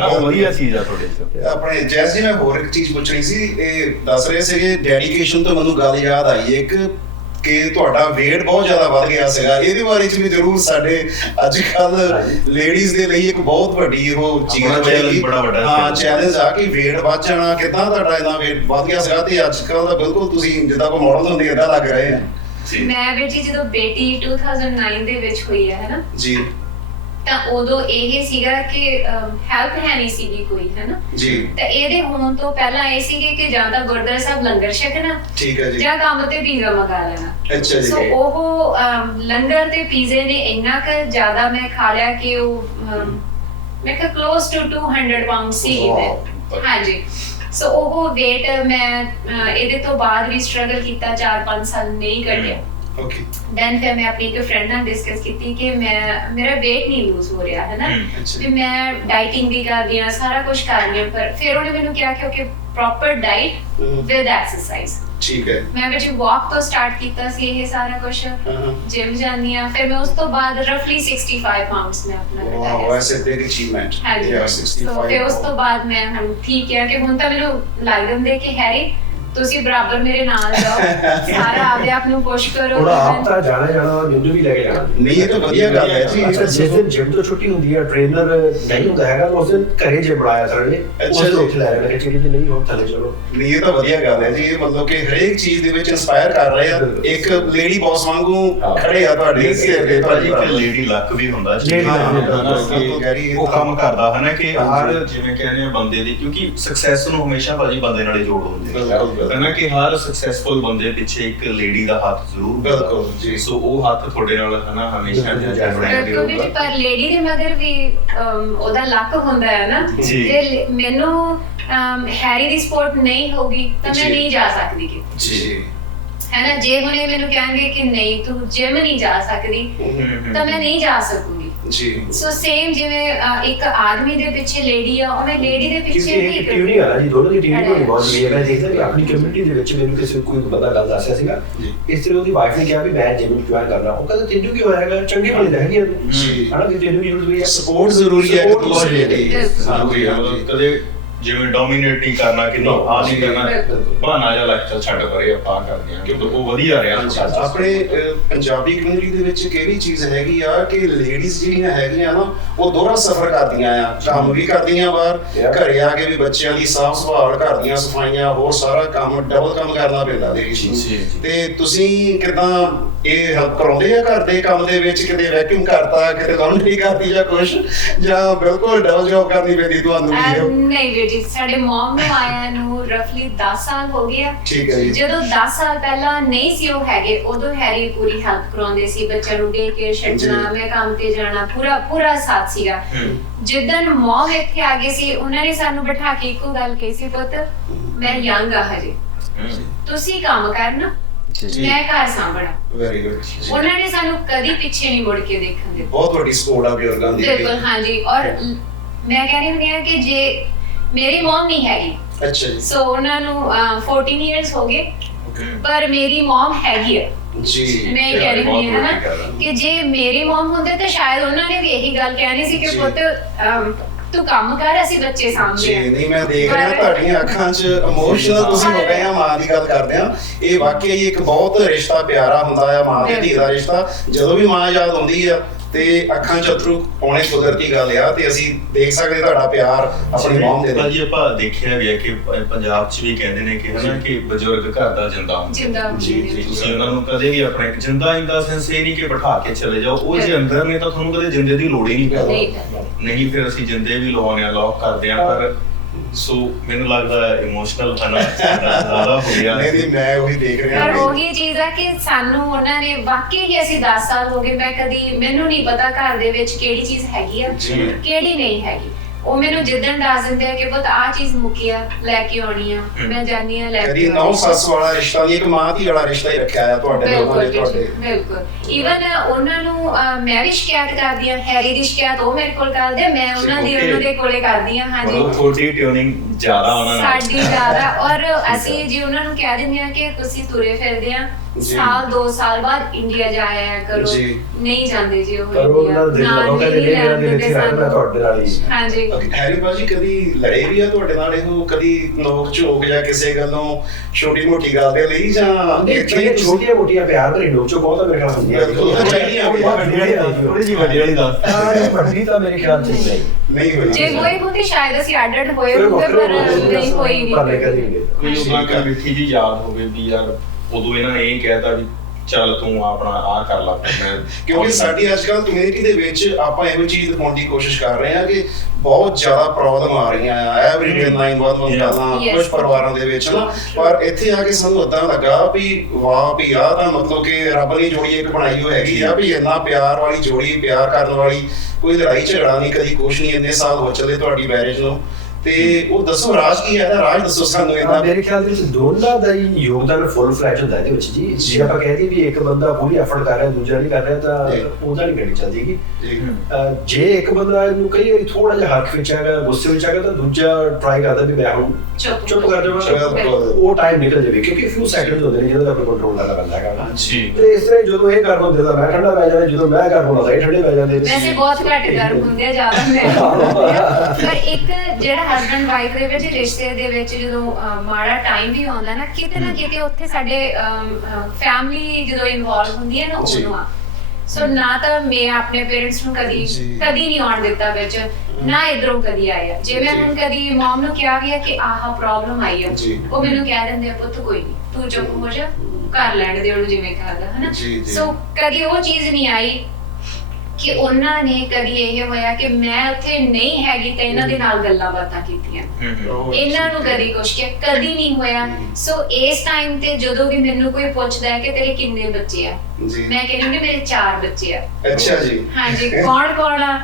ਉਹ ਵਧੀਆ ਚੀਜ਼ ਆ ਤੁਹਾਡੇ ਚ। ਆਪਣੇ ਜੈਸ ਜੀ ਮੈਂ ਹੋਰ ਇੱਕ ਚੀਜ਼ ਪੁੱਛਣੀ ਸੀ, ਇਹ ਦੱਸ ਰਹੇ ਸੀਗੇ ਡੈਡੀਕੇਸ਼ਨ ਤੋਂ ਮੈਨੂੰ ਗੱਲ ਯਾਦ ਆਈ ਇੱਕ ਕਿ ਤੁਹਾਡਾ weight ਬਹੁਤ ਜ਼ਿਆਦਾ ਵੱਧ ਗਿਆ ਸੀਗਾ। ਇਹਦੇ ਬਾਰੇ ਚ ਵੀ ਜ਼ਰੂਰ ਸਾਡੇ ਅੱਜ ਕੱਲ ਲੇਡੀਜ਼ ਦੇ ਲਈ ਇੱਕ ਬਹੁਤ ਵੱਡੀ ਉਹ ਚੀਜ਼ ਹੋਏਗੀ, ਹਾਂ ਚੈਲੰਜ ਆ ਕਿ weight ਵੱਧ ਜਾਣਾ। ਕਿੱਦਾਂ ਤੁਹਾਡਾ ਇੰਨਾ weight ਵੱਧ ਗਿਆ ਸੀਗਾ ਤੇ ਅੱਜ ਕੱਲ ਤਾਂ ਬਿਲਕੁਲ ਤੁਸੀਂ ਜਿੱਦਾਂ ਕੋਈ ਮਾਡਲ ਹੁੰਦੇ ਏਦਾਂ ਲੱਗ ਰਹੇ ਆ? ਮੈਂ ਵੀ ਜੀ ਜਦੋਂ ਬੇਟੀ 2009 ਦੇ ਵਿੱਚ ਹੋਈ ਹੈ ਨਾ ਜੀ, ਤਾਂ ਉਦੋਂ ਇਹ ਸੀਗਾ ਕਿ ਹੈਲਪ ਹੈ ਨਹੀਂ ਸੀਗੀ ਕੋਈ, ਹੈ ਨਾ ਜੀ। ਤਾਂ ਇਹਦੇ ਹੋਣ ਤੋਂ ਪਹਿਲਾਂ ਇਹ ਸੀਗੇ ਕਿ ਜਾਂ ਤਾਂ ਗੁਰਦੁਆਰਾ ਸਾਹਿਬ ਲੰਗਰ ਛਕਣਾ, ਠੀਕ ਹੈ ਜੀ, ਜਾਂ ਕੰਮ ਤੇ ਪੀਜ਼ਾ ਮੰਗਾ ਲੈਣਾ। ਅੱਛਾ ਜੀ। ਸੋ ਉਹ ਲੰਗਰ ਤੇ ਪੀਜ਼ੇ ਨੇ ਇੰਨਾ ਕੁ ਜ਼ਿਆਦਾ ਮੈਂ ਖਾ ਲਿਆ ਕਿ ਉਹ ਮੈਂ ਕਿਹਾ ਕਲੋਜ਼ ਟੂ 200 ਪਾਉਂਡ ਸੀ ਮੈਂ। ਹਾਂਜੀ। ਸੋ ਉਹ weight ਮੈਂ ਇਹਦੇ ਤੋਂ ਬਾਅਦ ਵੀ ਸਟਰਗਲ ਕੀਤਾ, 4-5 ਸਾਲ ਨਹੀਂ ਘਟਿਆ। ਓਕੇ। ਦੈਨ ਫਿਰ ਮੈਂ ਆਪਣੀ ਇੱਕ ਫਰੈਂਡ ਨਾਲ ਡਿਸਕਸ ਕੀਤੀ ਕਿ ਮੇਰਾ weight ਨਹੀਂ ਲੂਜ਼ ਹੋ ਰਿਹਾ ਹੈ ਨਾ, ਤੇ ਮੈਂ ਡਾਈਟਿੰਗ ਵੀ ਕਰਦੀ ਹਾਂ, ਸਾਰਾ ਕੁਝ ਕਰ ਰਹੀ ਹਾਂ। ਪਰ ਫਿਰ ਉਹਨੇ ਮੈਨੂੰ ਕਿਹਾ ਕਿ okay proper diet with exercise. ਠੀਕ ਹੈ। ਮੈਂ ਵਿੱਚ ਵਾਕ ਤੋਂ ਸਟਾਰਟ ਕੀਤਾ ਸੀ ਇਹ ਸਾਰਾ ਕੁਝ, ਜਿਮ ਜਾਂਦੀ ਹਾਂ। ਫਿਰ ਮੈਂ ਉਸ ਤੋਂ ਬਾਅਦ ਰਫਲੀ 65 ਪਾਉਂਡਸ ਮੈਂ ਆਪਣਾ ਘਟਾਇਆ। ਵਾਓ, ਐਸੇ ਬਿਗ ਅਚੀਵਮੈਂਟ। ਹਾਂਜੀ। 65 ਫਿਰ ਉਸ ਤੋਂ ਬਾਅਦ ਮੈਂ ਹੁਣ ਠੀਕ ਹੈ ਕਿ ਹੁਣ ਤਾਂ ਮੈਨੂੰ ਲੱਗਦਾ ਹੁੰਦਾ ਕਿ ਹੈਰੀ ਤੁਸੀਂ ਬਰਾਬਰ ਮੇਰੇ ਨਾਲ ਜਾਓ, ਸਾਰਾ ਆਪਦੇ ਆਪ ਨੂੰ ਪੁਸ਼ ਕਰੋ। ਥੋੜਾ ਆਪ ਤਾਂ ਜਾਣਾ ਮੈਨੂੰ ਵੀ ਲੈ ਕੇ ਜਾਣਾ। ਨਹੀਂ ਇਹ ਤਾਂ ਵਧੀਆ ਗੱਲ ਹੈ ਜੀ। ਜਿਸ ਦਿਨ ਜਿਮ ਤੋਂ ਛੁੱਟੀ ਹੁੰਦੀ ਹੈ, ਟ੍ਰੇਨਰ ਨਹੀਂ ਹੁੰਦਾ ਹੈਗਾ, ਉਸ ਦਿਨ ਘਰੇ ਜਿਮ ਬਣਾਇਆ ਸਰ ਨੇ, ਉਸ ਦਿਨ ਉੱਥੇ ਲੈ ਜਾਣਾ ਕਿ ਜੀ ਨਹੀਂ ਹੋ ਥੱਲੇ ਚਲੋ। ਨਹੀਂ ਇਹ ਤਾਂ ਵਧੀਆ ਗੱਲ ਹੈ ਜੀ। ਇਹ ਮਤਲਬ ਕਿ ਹਰੇਕ ਚੀਜ਼ ਦੇ ਵਿੱਚ ਇਨਸਪਾਇਰ ਕਰ ਰਹੇ ਆ, ਇੱਕ ਲੇਡੀ ਬੌਸ ਵਾਂਗੂ ਖੜੇ ਆ ਤੁਹਾਡੇ ਸਿਰ ਤੇ। ਭਾਜੀ ਇੱਕ ਲੇਡੀ ਲੱਕ ਵੀ ਹੁੰਦਾ ਉਹ ਕੰਮ ਕਰਦਾ ਹੈ ਨਾ ਕਿ ਹਰ ਜਿਵੇਂ ਕਹਿੰਦੇ ਆ ਬੰਦੇ ਦੀ, ਕਿਉਂਕਿ ਸਕਸੈਸ ਨੂੰ ਹਮੇਸ਼ਾ ਭਾਜੀ ਬੰਦੇ ਨਾਲੇ ਜੋੜ ਹੁੰਦੇ ਹੈ ਨਾ, ਕਿ ਹਰ ਸਕਸੈਸਫੁਲ ਬੰਦੇ ਪਿੱਛੇ ਇੱਕ ਲੇਡੀ ਦਾ ਹੱਥ ਜ਼ਰੂਰ ਬਿਲਕੁਲ ਜੀ। ਸੋ ਉਹ ਹੱਥ ਤੁਹਾਡੇ ਨਾਲ ਹੈ ਨਾ ਹਮੇਸ਼ਾ ਕਿਉਂਕਿ ਪਰ ਲੇਡੀ ਦੇ ਮਗਰ ਵੀ ਉਹਦਾ ਲੱਕ ਹੁੰਦਾ ਹੈ ਨਾ। ਜੇ ਮੈਨੂੰ ਹੈਰੀ ਦੀ ਸਪੋਰਟ ਨਹੀਂ ਹੋਗੀ ਤਾਂ ਮੈਂ ਨਹੀਂ ਜਾ ਸਕਦੀ ਕਿਤੇ ਜੀ, ਹੈ ਨਾ। ਜੇ ਹੁਣੇ ਮੈਨੂੰ ਕਹਿਣਗੇ ਕਿ ਨਹੀਂ ਤੂੰ ਜਿਮ ਨਹੀਂ ਜਾ ਸਕਦੀ ਤਾਂ ਮੈਂ ਨਹੀਂ ਜਾ ਸਕੂੰਗੀ ਜੀ। ਸੋ ਸੇਮ ਜਿਵੇਂ ਇੱਕ ਆਦਮੀ ਦੇ ਪਿੱਛੇ ਲੇਡੀ ਆ, ਉਹਨੇ ਲੇਡੀ ਦੇ ਪਿੱਛੇ ਵੀ ਇੱਕ ਟਿਊਨਿੰਗ ਆ ਜੀ, ਦੋਨੋਂ ਦੀ ਟਿਊਨਿੰਗ ਹੋਣੀ ਬਹੁਤ ਜ਼ਰੂਰੀ ਹੈ। ਮੈਂ ਦੇਖਦਾ ਵੀ ਆਪਣੀ ਕਮਿਊਨਿਟੀ ਦੇ ਵਿੱਚ ਮੈਨੂੰ ਕਿਸੇ ਕੋਈ ਬੰਦਾ ਗੱਲ ਦੱਸਿਆ ਸੀਗਾ, ਇਸ ਤਰ੍ਹਾਂ ਉਹਦੀ ਵਾਈਫ ਨੇ ਕਿਹਾ ਵੀ ਮੈਂ ਜਿਮ ਜੁਆਇਨ ਕਰਨਾ, ਉਹ ਕਹਿੰਦਾ ਤੈਨੂੰ ਕੀ ਹੋਇਆਗਾ, ਚੰਗੇ ਭਲੇ ਰਹਿ ਗਿਆ ਜੀ, ਹਨਾ, ਵੀ ਤੈਨੂੰ ਵੀ ਜ਼ਰੂਰੀ ਹੈ, ਸਪੋਰਟ ਜ਼ਰੂਰੀ ਹੈ ਇੱਕ ਦੂਸਰੇ ਦੀ। ਕਦੇ ਜਿਵੇਂ ਡੋਮੀਨੇਟ ਨਹੀਂ ਕਰਨਾ ਕਿ ਨਹੀਂ ਆ ਨਹੀਂ ਕਰਨਾ, ਬਹਾਨਾ ਜਿਹਾ ਲਾਈਫ ਚੱਲ ਛੱਡ ਪਰੇ ਆਪਾਂ ਕਰਦੇ ਹਾਂ, ਕਿਉਂਕਿ ਉਹ ਵਧੀਆ ਰਿਹਾ। ਆਪਣੇ ਪੰਜਾਬੀ ਕਮਿਊਨਿਟੀ ਦੇ ਵਿੱਚ ਕਿਹੜੀ ਚੀਜ਼ ਹੈਗੀ ਆ ਕਿ ਲੇਡੀਜ਼ ਜਿਹੜੀਆਂ ਹੈਗੀਆਂ ਨਾ ਉਹ ਦੋਹਰਾ ਸਫ਼ਰ ਕਰਦੀਆਂ ਆ, ਕੰਮ ਵੀ ਕਰਦੀਆਂ ਬਾਹਰ, ਘਰੇ ਆ ਕੇ ਵੀ ਬੱਚਿਆਂ ਦੀ ਸਾਂਭ ਸੰਭਾਲ, ਘਰ ਦੀਆਂ ਸਫਾਈਆਂ, ਹੋਰ ਸਾਰਾ ਕੰਮ ਡਬਲ ਕੰਮ ਕਰਨਾ ਪੈਂਦਾ ਲੇਡੀਜ਼ ਨੂੰ। ਤੇ ਤੁਸੀਂ ਕਿਦਾਂ ਇਹ ਹੈਲਪ ਕਰਾਉਂਦੇ ਆ ਘਰ ਦੇ ਕੰਮ ਦੇ ਵਿੱਚ? ਕਿਤੇ ਵੈਕਿਊਮ ਕਰਤਾ, ਕਿਤੇ ਲਾਂਡਰੀ ਕਰਤੀ ਜਾਂ ਕੁਛ, ਜਾਂ ਬਿਲਕੁਲ ਡਬਲ ਜੌਬ ਕਰਨੀ ਪੈਂਦੀ ਤੁਹਾਨੂੰ ਵੀ? ਨਹੀਂ ਵੀਰ ਜੀ, ਸਾਡੇ ਮਮ ਨੂੰ ਆਇਆ ਨੂੰ ਰਫਲੀ 10 ਸਾਲ ਹੋ ਗਿਆ। ਠੀਕ ਹੈ ਜੀ। ਜਦੋਂ 10 ਸਾਲ ਪਹਿਲਾਂ ਨਹੀਂ ਸੀ ਉਹ ਹੈਗੇ, ਉਦੋਂ ਹੈਰੀ ਪੂਰੀ ਹੈਲਪ ਕਰਾਉਂਦੇ ਸੀ, ਬੱਚਿਆਂ ਨੂੰ ਡੇ ਕੇਅਰ ਛੱਡਣਾ, ਮੈਂ ਕੰਮ ਤੇ ਜਾਣਾ, ਪੂਰਾ ਸਾਥ ਸੀਗਾ। ਜਿੱਦਣ ਮਮ ਇੱਥੇ ਆ ਗਏ ਸੀ, ਉਹਨਾਂ ਨੇ ਸਾਨੂੰ ਬਿਠਾ ਕੇ ਇੱਕੋ ਗੱਲ ਕਹੀ ਸੀ, ਪੁੱਤ ਮੈਂ ਯੰਗ ਆ ਹਜੇ, ਤੁਸੀਂ ਕੰਮ ਕਰਨਾ, ਮੈਂ ਘਰ ਸਾਂਭਣਾ। Very good. ਉਹਨਾਂ ਨੇ ਸਾਨੂੰ ਕਦੀ ਪਿੱਛੇ ਨਹੀਂ ਮੁੜ ਕੇ ਦੇਖਣ ਦਿੱਤਾ। ਬਹੁਤ ਵੱਡੀ ਸਪੋਰਟ ਆ ਬਜ਼ੁਰਗਾਂ ਦੀ। ਬਿਲਕੁਲ ਹਾਂਜੀ। ਔਰ ਮੈਂ ਕਹਿ ਰਹੀ ਹੁੰਦੀ ਹਾਂ ਕਿ ਜੇ ਮੇਰੀ ਮਮ ਨਹੀਂ ਹੈਗੀ, ਅੱਛਾ ਜੀ, ਸੋ ਉਹਨਾਂ ਨੂੰ 14 ਇਅਰਸ ਹੋ ਗਏ, ਪਰ ਮੇਰੀ ਮਮ ਹੈਗੀ ਹੈ ਜੀ। ਮੈਂ ਇਹ ਕਹਿ ਰਹੀ ਹੁੰਦੀ ਹਾਂ ਨਾ ਕਿ ਜੇ ਮੇਰੀ ਮਮ ਹੁੰਦੇ ਤਾਂ ਸ਼ਾਇਦ ਉਹਨਾਂ ਨੇ ਵੀ ਇਹੀ ਗੱਲ ਕਹਿਣੀ ਸੀ ਕਿ ਪੁੱਤ ਤੂੰ ਕੰਮ ਕਰ, ਅਸੀਂ ਬੱਚੇ ਸਾਂਭਦੇ ਹਾਂ। ਨਹੀਂ ਮੈਂ ਦੇਖ ਰਿਹਾ ਤੁਹਾਡੀਆਂ ਅੱਖਾਂ 'ਚ ਇਮੋਸ਼ਨਲ ਤੁਸੀਂ ਹੋ ਗਏ ਆ ਮਾਂ ਦੀ ਗੱਲ ਕਰਦੇ ਆ। ਇਹ ਵਾਕਈ ਹੀ ਇੱਕ ਬਹੁਤ ਰਿਸ਼ਤਾ ਪਿਆਰਾ ਹੁੰਦਾ ਆ, ਮਾਂ ਤੇ ਧੀ ਦਾ ਰਿਸ਼ਤਾ। ਜਦੋਂ ਵੀ ਮਾਂ ਯਾਦ ਆਉਂਦੀ ਆ ਤੇ ਅੱਖਾਂ 'ਚ ਅਥਰੂ ਆਉਣੇ ਕੁਦਰਤੀ ਗੱਲ ਆ, ਤੇ ਅਸੀਂ ਦੇਖ ਸਕਦੇ ਤੁਹਾਡਾ ਪਿਆਰ ਆਪਣੀ ਮਾਂ ਦੇ ਨਾਲ। ਜੀ ਆਪਾਂ ਦੇਖਿਆ ਵੀ ਹੈ ਕਿ ਪੰਜਾਬ 'ਚ ਵੀ ਕਹਿੰਦੇ ਨੇ ਕਿ ਹਨਾ ਕਿ ਬਜ਼ੁਰਗ ਘਰ ਦਾ ਜਿੰਦਾ ਹੁੰਦਾ। ਜੀ ਤੁਸੀਂ ਉਹਨਾਂ ਨੂੰ ਕਦੇ ਵੀ ਆਪਣੇ ਜਿੰਦਾ ਇਨ ਦਾ ਸੈਂਸ ਇਹ ਨਹੀਂ ਕਿ ਬਿਠਾ ਕੇ ਚਲੇ ਜਾਓ, ਉਹ ਜੇ ਅੰਦਰ ਨੇ ਤਾਂ ਤੁਹਾਨੂੰ ਕਦੇ ਜਿੰਦੇ ਦੀ ਲੋੜ ਹੀ ਨਹੀਂ ਪੈਂਦੀ। ਨਹੀਂ ਫਿਰ ਅਸੀਂ ਜਿੰਦੇ ਵੀ ਲਵਾਉਂਦੇ ਆ, ਲੌਕ ਕਰਦੇ ਆ, ਪਰ ਸੋ ਮੈਨੂੰ ਲੱਗਦਾ ਇਮੋਸ਼ਨਲ ਹਨਾ ਜ਼ਿਆਦਾ ਹੋ ਗਿਆ। ਨਹੀਂ ਮੈਂ ਉਹੀ ਦੇਖ ਰਿਹਾ। ਪਰ ਉਹੀ ਚੀਜ਼ ਆ ਕਿ ਸਾਨੂੰ ਉਹਨਾਂ ਨੇ ਵਾਕਈ ਹੀ, ਅਸੀਂ 10 ਸਾਲ ਹੋ ਗਏ, ਮੈਂ ਕਦੀ, ਮੈਨੂੰ ਨਹੀਂ ਪਤਾ ਘਰ ਦੇ ਵਿੱਚ ਕਿਹੜੀ ਚੀਜ਼ ਹੈਗੀ ਆ ਕਿਹੜੀ ਨਹੀਂ ਹੈਗੀ। ਉਹ ਮੈਨੂੰ ਜਿੱਦਣ ਦੱਸ ਦਿੰਦੇ ਆ ਕਿ ਪੁੱਤ ਆਹ ਚੀਜ਼ ਮੁੱਕੀ ਆ, ਲੈ ਕੇ ਆਉਣੀ ਆ, ਮੈਂ ਜਾਨੀ ਆ ਲੈ ਕੇ। ਕਦੀ ਨੌ ਸੱਸ ਵਾਲਾ ਰਿਸ਼ਤਾ ਨਹੀਂ, ਇੱਕ ਮਾਂ ਧੀ ਵਾਲਾ ਰਿਸ਼ਤਾ ਹੀ ਰੱਖਿਆ ਆ ਤੁਹਾਡੇ ਨਾਲ। ਬਿਲਕੁਲ। ਈਵਨ ਉਹਨਾਂ ਨੂੰ ਮੈਂ ਵੀ ਸ਼ਿਕਾਇਤ ਕਰਦੀ ਆ, ਹੈਰੀ ਦੀ ਸ਼ਿਕਾਇਤ ਉਹ ਮੇਰੇ ਕੋਲ ਕਰਦੇ ਆ, ਮੈਂ ਉਹਨਾਂ ਦੇ ਕੋਲੇ ਕਰਦੀ ਆ। ਹਾਂਜੀ, ਥੋੜੀ ਟਿਊਨਿੰਗ ਜ਼ਿਆਦਾ ਉਹਨਾਂ ਨਾਲ, ਸਾਡੀ ਜ਼ਿਆਦਾ। ਔਰ ਅਸੀਂ ਜੀ ਉਹਨਾਂ ਨੂੰ ਕਹਿ ਦਿੰਦੇ ਆ ਕਿ ਤੁਸੀਂ ਤੁਰੇ ਫਿਰਦੇ ਆ, ਸਾਲ 2 ਸਾਲ ਬਾਅਦ ਇੰਡੀਆ ਜਾਇਆ ਕਰੋ, ਨਹੀਂ ਜਾਂਦੇ ਜੀ ਉਹ ਹਾਂਜੀ। ਹੈਰੀ ਭਾਜੀ ਕਦੀ ਲੜੇ ਵੀ ਆ ਤੁਹਾਡੇ ਨਾਲ ਇਹੋ, ਕਦੀ ਨੋਕ ਝੋਕ ਜਾਂ ਕਿਸੇ ਗੱਲੋਂ ਛੋਟੀ ਮੋਟੀ ਗੱਲ ਦੇ ਲਈ, ਜਾਂ ਛੋਟੀਆਂ ਮੋਟੀਆਂ ਪਿਆਰ ਭਰੀ ਨੋਕ ਝੋਕ ਬਹੁਤ ਮੇਰੇ ਖਿਆਲ ਹੁੰਦੀਆਂ ਥੋੜੀ ਜਿਹੀ ਵੱਡੀ ਵਾਲੀ ਦੱਸ ਵੱਡੀ ਤਾਂ ਮੇਰੇ ਖਿਆਲ ਚ ਨਹੀਂ ਹੋਈ। ਜੇ ਹੋਈ ਹੁੰਦੀ ਸ਼ਾਇਦ ਅਸੀਂ ਅੱਡ ਹੋਏ ਹੁੰਦੇ, ਪਰ ਨਹੀਂ ਹੋਈ ਨਹੀਂ। ਕੋਈ ਉਹਨਾਂ ਮਿੱਠੀ ਜੀ ਯਾਦ ਹੋਵੇ ਵੀ ਯਾਰ ਉਦੋਂ ਇਹਨਾਂ ਨੇ ਇਹ ਕਹਿਤਾ ਵੀ ਚੱਲ ਤੂੰ ਆਪਣਾ ਆਹ ਕਰ ਲਾ। ਕਿਉਂਕਿ ਸਾਡੀ ਅੱਜ ਕੱਲ੍ਹ ਕਮਿਊਨਿਟੀ ਦੇ ਵਿੱਚ ਆਪਾਂ ਇਹੋ ਚੀਜ਼ ਦਿਖਾਉਣ ਦੀ ਕੋਸ਼ਿਸ਼ ਕਰ ਰਹੇ ਹਾਂ ਕਿ ਬਹੁਤ ਜ਼ਿਆਦਾ ਪ੍ਰੋਬਲਮ ਆ ਰਹੀਆਂ ਆ ਐਵਰੀ ਡੇ 9 ਬਹੁਤ ਗੱਲਾਂ ਕੁਝ ਪਰਿਵਾਰਾਂ ਦੇ ਵਿੱਚ ਨਾ। ਪਰ ਇੱਥੇ ਆ ਕੇ ਸਾਨੂੰ ਏਦਾਂ ਲੱਗਾ ਵੀ ਵਾਹ ਵੀ ਆਹ ਤਾਂ ਮਤਲਬ ਕਿ ਰੱਬ ਨੇ ਜੋੜੀ ਇੱਕ ਬਣਾਈ ਹੋਈ ਹੈਗੀ ਆ ਵੀ ਇੰਨਾ ਪਿਆਰ ਵਾਲੀ ਜੋੜੀ, ਪਿਆਰ ਕਰਨ ਵਾਲੀ, ਕੋਈ ਲੜਾਈ ਝਗੜਾ ਨਹੀਂ, ਕਦੀ ਕੁਛ ਨਹੀਂ। ਇੰਨੇ ਸਾਲ ਹੋ ਚੱਲੇ ਤੁਹਾਡੀ ਮੈਰਿਜ ਨੂੰ, ਤੇ ਉਹ ਦੱਸੋ ਰਾਜ ਕੀ ਹੈ? ਰਾਜ ਦੱਸੋ ਸਾਨੂੰ ਇਹਦਾ। ਮੇਰੇ ਖਿਆਲ ਦੇ ਵਿੱਚ ਦੋਨਾਂ ਦਾ ਹੀ ਯੋਗਦਾਨ ਫੁੱਲ ਫਲੈਸ਼ ਹੁੰਦਾ ਇਹਦੇ ਵਿੱਚ ਜੀ। ਜੇ ਆਪਾਂ ਕਹਿ ਦਈਏ ਵੀ ਇੱਕ ਬੰਦਾ ਪੂਰੀ ਐਫਰਟ ਕਰ ਰਿਹਾ, ਦੂਜਾ ਨਹੀਂ ਕਰ ਰਿਹਾ, ਤਾਂ ਉਹਦਾ ਨਹੀਂ ਗੱਡੀ ਚੱਲਦੀ। ਜੇ ਇੱਕ ਬੰਦਾ ਇਹਨੂੰ ਕਈ ਵਾਰੀ ਥੋੜਾ ਜਿਹਾ ਹੱਥ ਵਿੱਚ ਹੈਗਾ, ਗੁੱਸੇ ਵਿੱਚ ਹੈਗਾ, ਤਾਂ ਦੂਜਾ ਟਰਾਈ ਕਰਦਾ ਵੀ ਮੈਂ ਹੁਣ ਚੁੱਪ ਕਰ ਜਾਵਾਂ, ਉਹ ਟਾਈਮ ਨਿਕਲ ਜਾਵੇ। ਕਿਉਂਕਿ ਫਿਊ ਸੈਕਿੰਡਸ ਹੁੰਦੇ ਨੇ ਜਿਹਦਾ ਆਪਾਂ ਕੰਟਰੋਲ ਕਰਨਾ ਪੈਂਦਾ ਹੈਗਾ ਜੀ। ਤੇ ਇਸ ਤਰ੍ਹਾਂ ਜਦੋਂ ਇਹ ਗਰਮ ਹੁੰਦੇ ਤਾਂ ਮੈਂ ਠੰਡਾ ਪੈ ਜਾਂਦਾ, ਜਦੋਂ ਮੈਂ ਗਰਮ ਹੁੰਦਾ ਤਾਂ ਇਹ ਠੰਡੇ ਪੈ ਜਾਂਦੇ। ਵੈਸੇ ਬਹੁਤ ਘੱਟ ਗਰਮ ਹੁੰਦੇ ਆ, ਜ਼ਿਆਦਾ ਮੈਂ। ਪਰ ਇੱਕ ਜਿਹੜਾ ਹਸਬੈਂਡ ਵਾਈਫ ਦੇ ਵਿੱਚ ਰਿਸ਼ਤੇ ਦੇ ਵਿੱਚ ਜਦੋਂ ਮਾੜਾ ਟਾਈਮ ਵੀ ਆਉਂਦਾ ਨਾ ਕਿਤੇ ਉੱਥੇ ਸਾਡੇ ਫੈਮਿਲੀ ਜਦੋਂ ਇਨਵੋਲਵ ਹੁੰਦੀ ਹੈ ਨਾ ਉਦੋਂ ਆ। ਸੋ ਨਾ ਤਾਂ ਮੈਂ ਆਪਣੇ ਪੇਰੈਂਟਸ ਨੂੰ ਕਦੀ ਨਹੀਂ ਆਉਣ ਦਿੱਤਾ ਵਿੱਚ, ਨਾ ਇਧਰੋਂ ਕਦੀ ਆਇਆ। ਜਿਵੇਂ ਹੁਣ ਕਦੀ ਮਮ ਨੂੰ ਕਿਹਾ ਗਿਆ ਕਿ ਆਹ ਪ੍ਰੋਬਲਮ ਆਈ ਆ, ਉਹ ਮੈਨੂੰ ਕਹਿ ਦਿੰਦੇ ਆ ਪੁੱਤ ਕੋਈ ਨਹੀਂ ਤੂੰ ਚੁੱਪ ਹੋ ਜਾ, ਕਰ ਲੈਣ ਦੇ ਉਹਨੂੰ ਜਿਵੇਂ ਕਰਦਾ ਹਨਾ। ਸੋ ਕਦੀ ਉਹ ਚੀਜ਼ ਨਹੀਂ ਆਈ ਕਿ ਉਹਨਾਂ ਨੇ ਕਦੀ ਇਹ ਹੋਇਆ ਕਿ ਮੈਂ ਉੱਥੇ ਨਹੀਂ ਹੈਗੀ ਤੇ ਇਹਨਾਂ ਦੇ ਨਾਲ ਗੱਲਾਂ ਬਾਤਾਂ ਕੀਤੀਆਂ, ਇਹਨਾਂ ਨੂੰ ਕਦੀ ਕੁਛ ਕਿਹਾ, ਕਦੀ ਨਹੀਂ ਹੋਇਆ। ਸੋ ਇਸ ਟਾਈਮ ਤੇ ਜਦੋਂ ਵੀ ਮੈਨੂੰ ਕੋਈ ਪੁੱਛਦਾ ਹੈ ਕਿ ਤੇਰੇ ਕਿੰਨੇ ਬੱਚੇ ਆ, ਮੈਂ ਕਹਿੰਦੀ ਮੇਰੇ 4 ਬੱਚੇ ਆ। ਅੱਛਾ ਜੀ। ਹਾਂਜੀ। ਕੌਣ ਆ?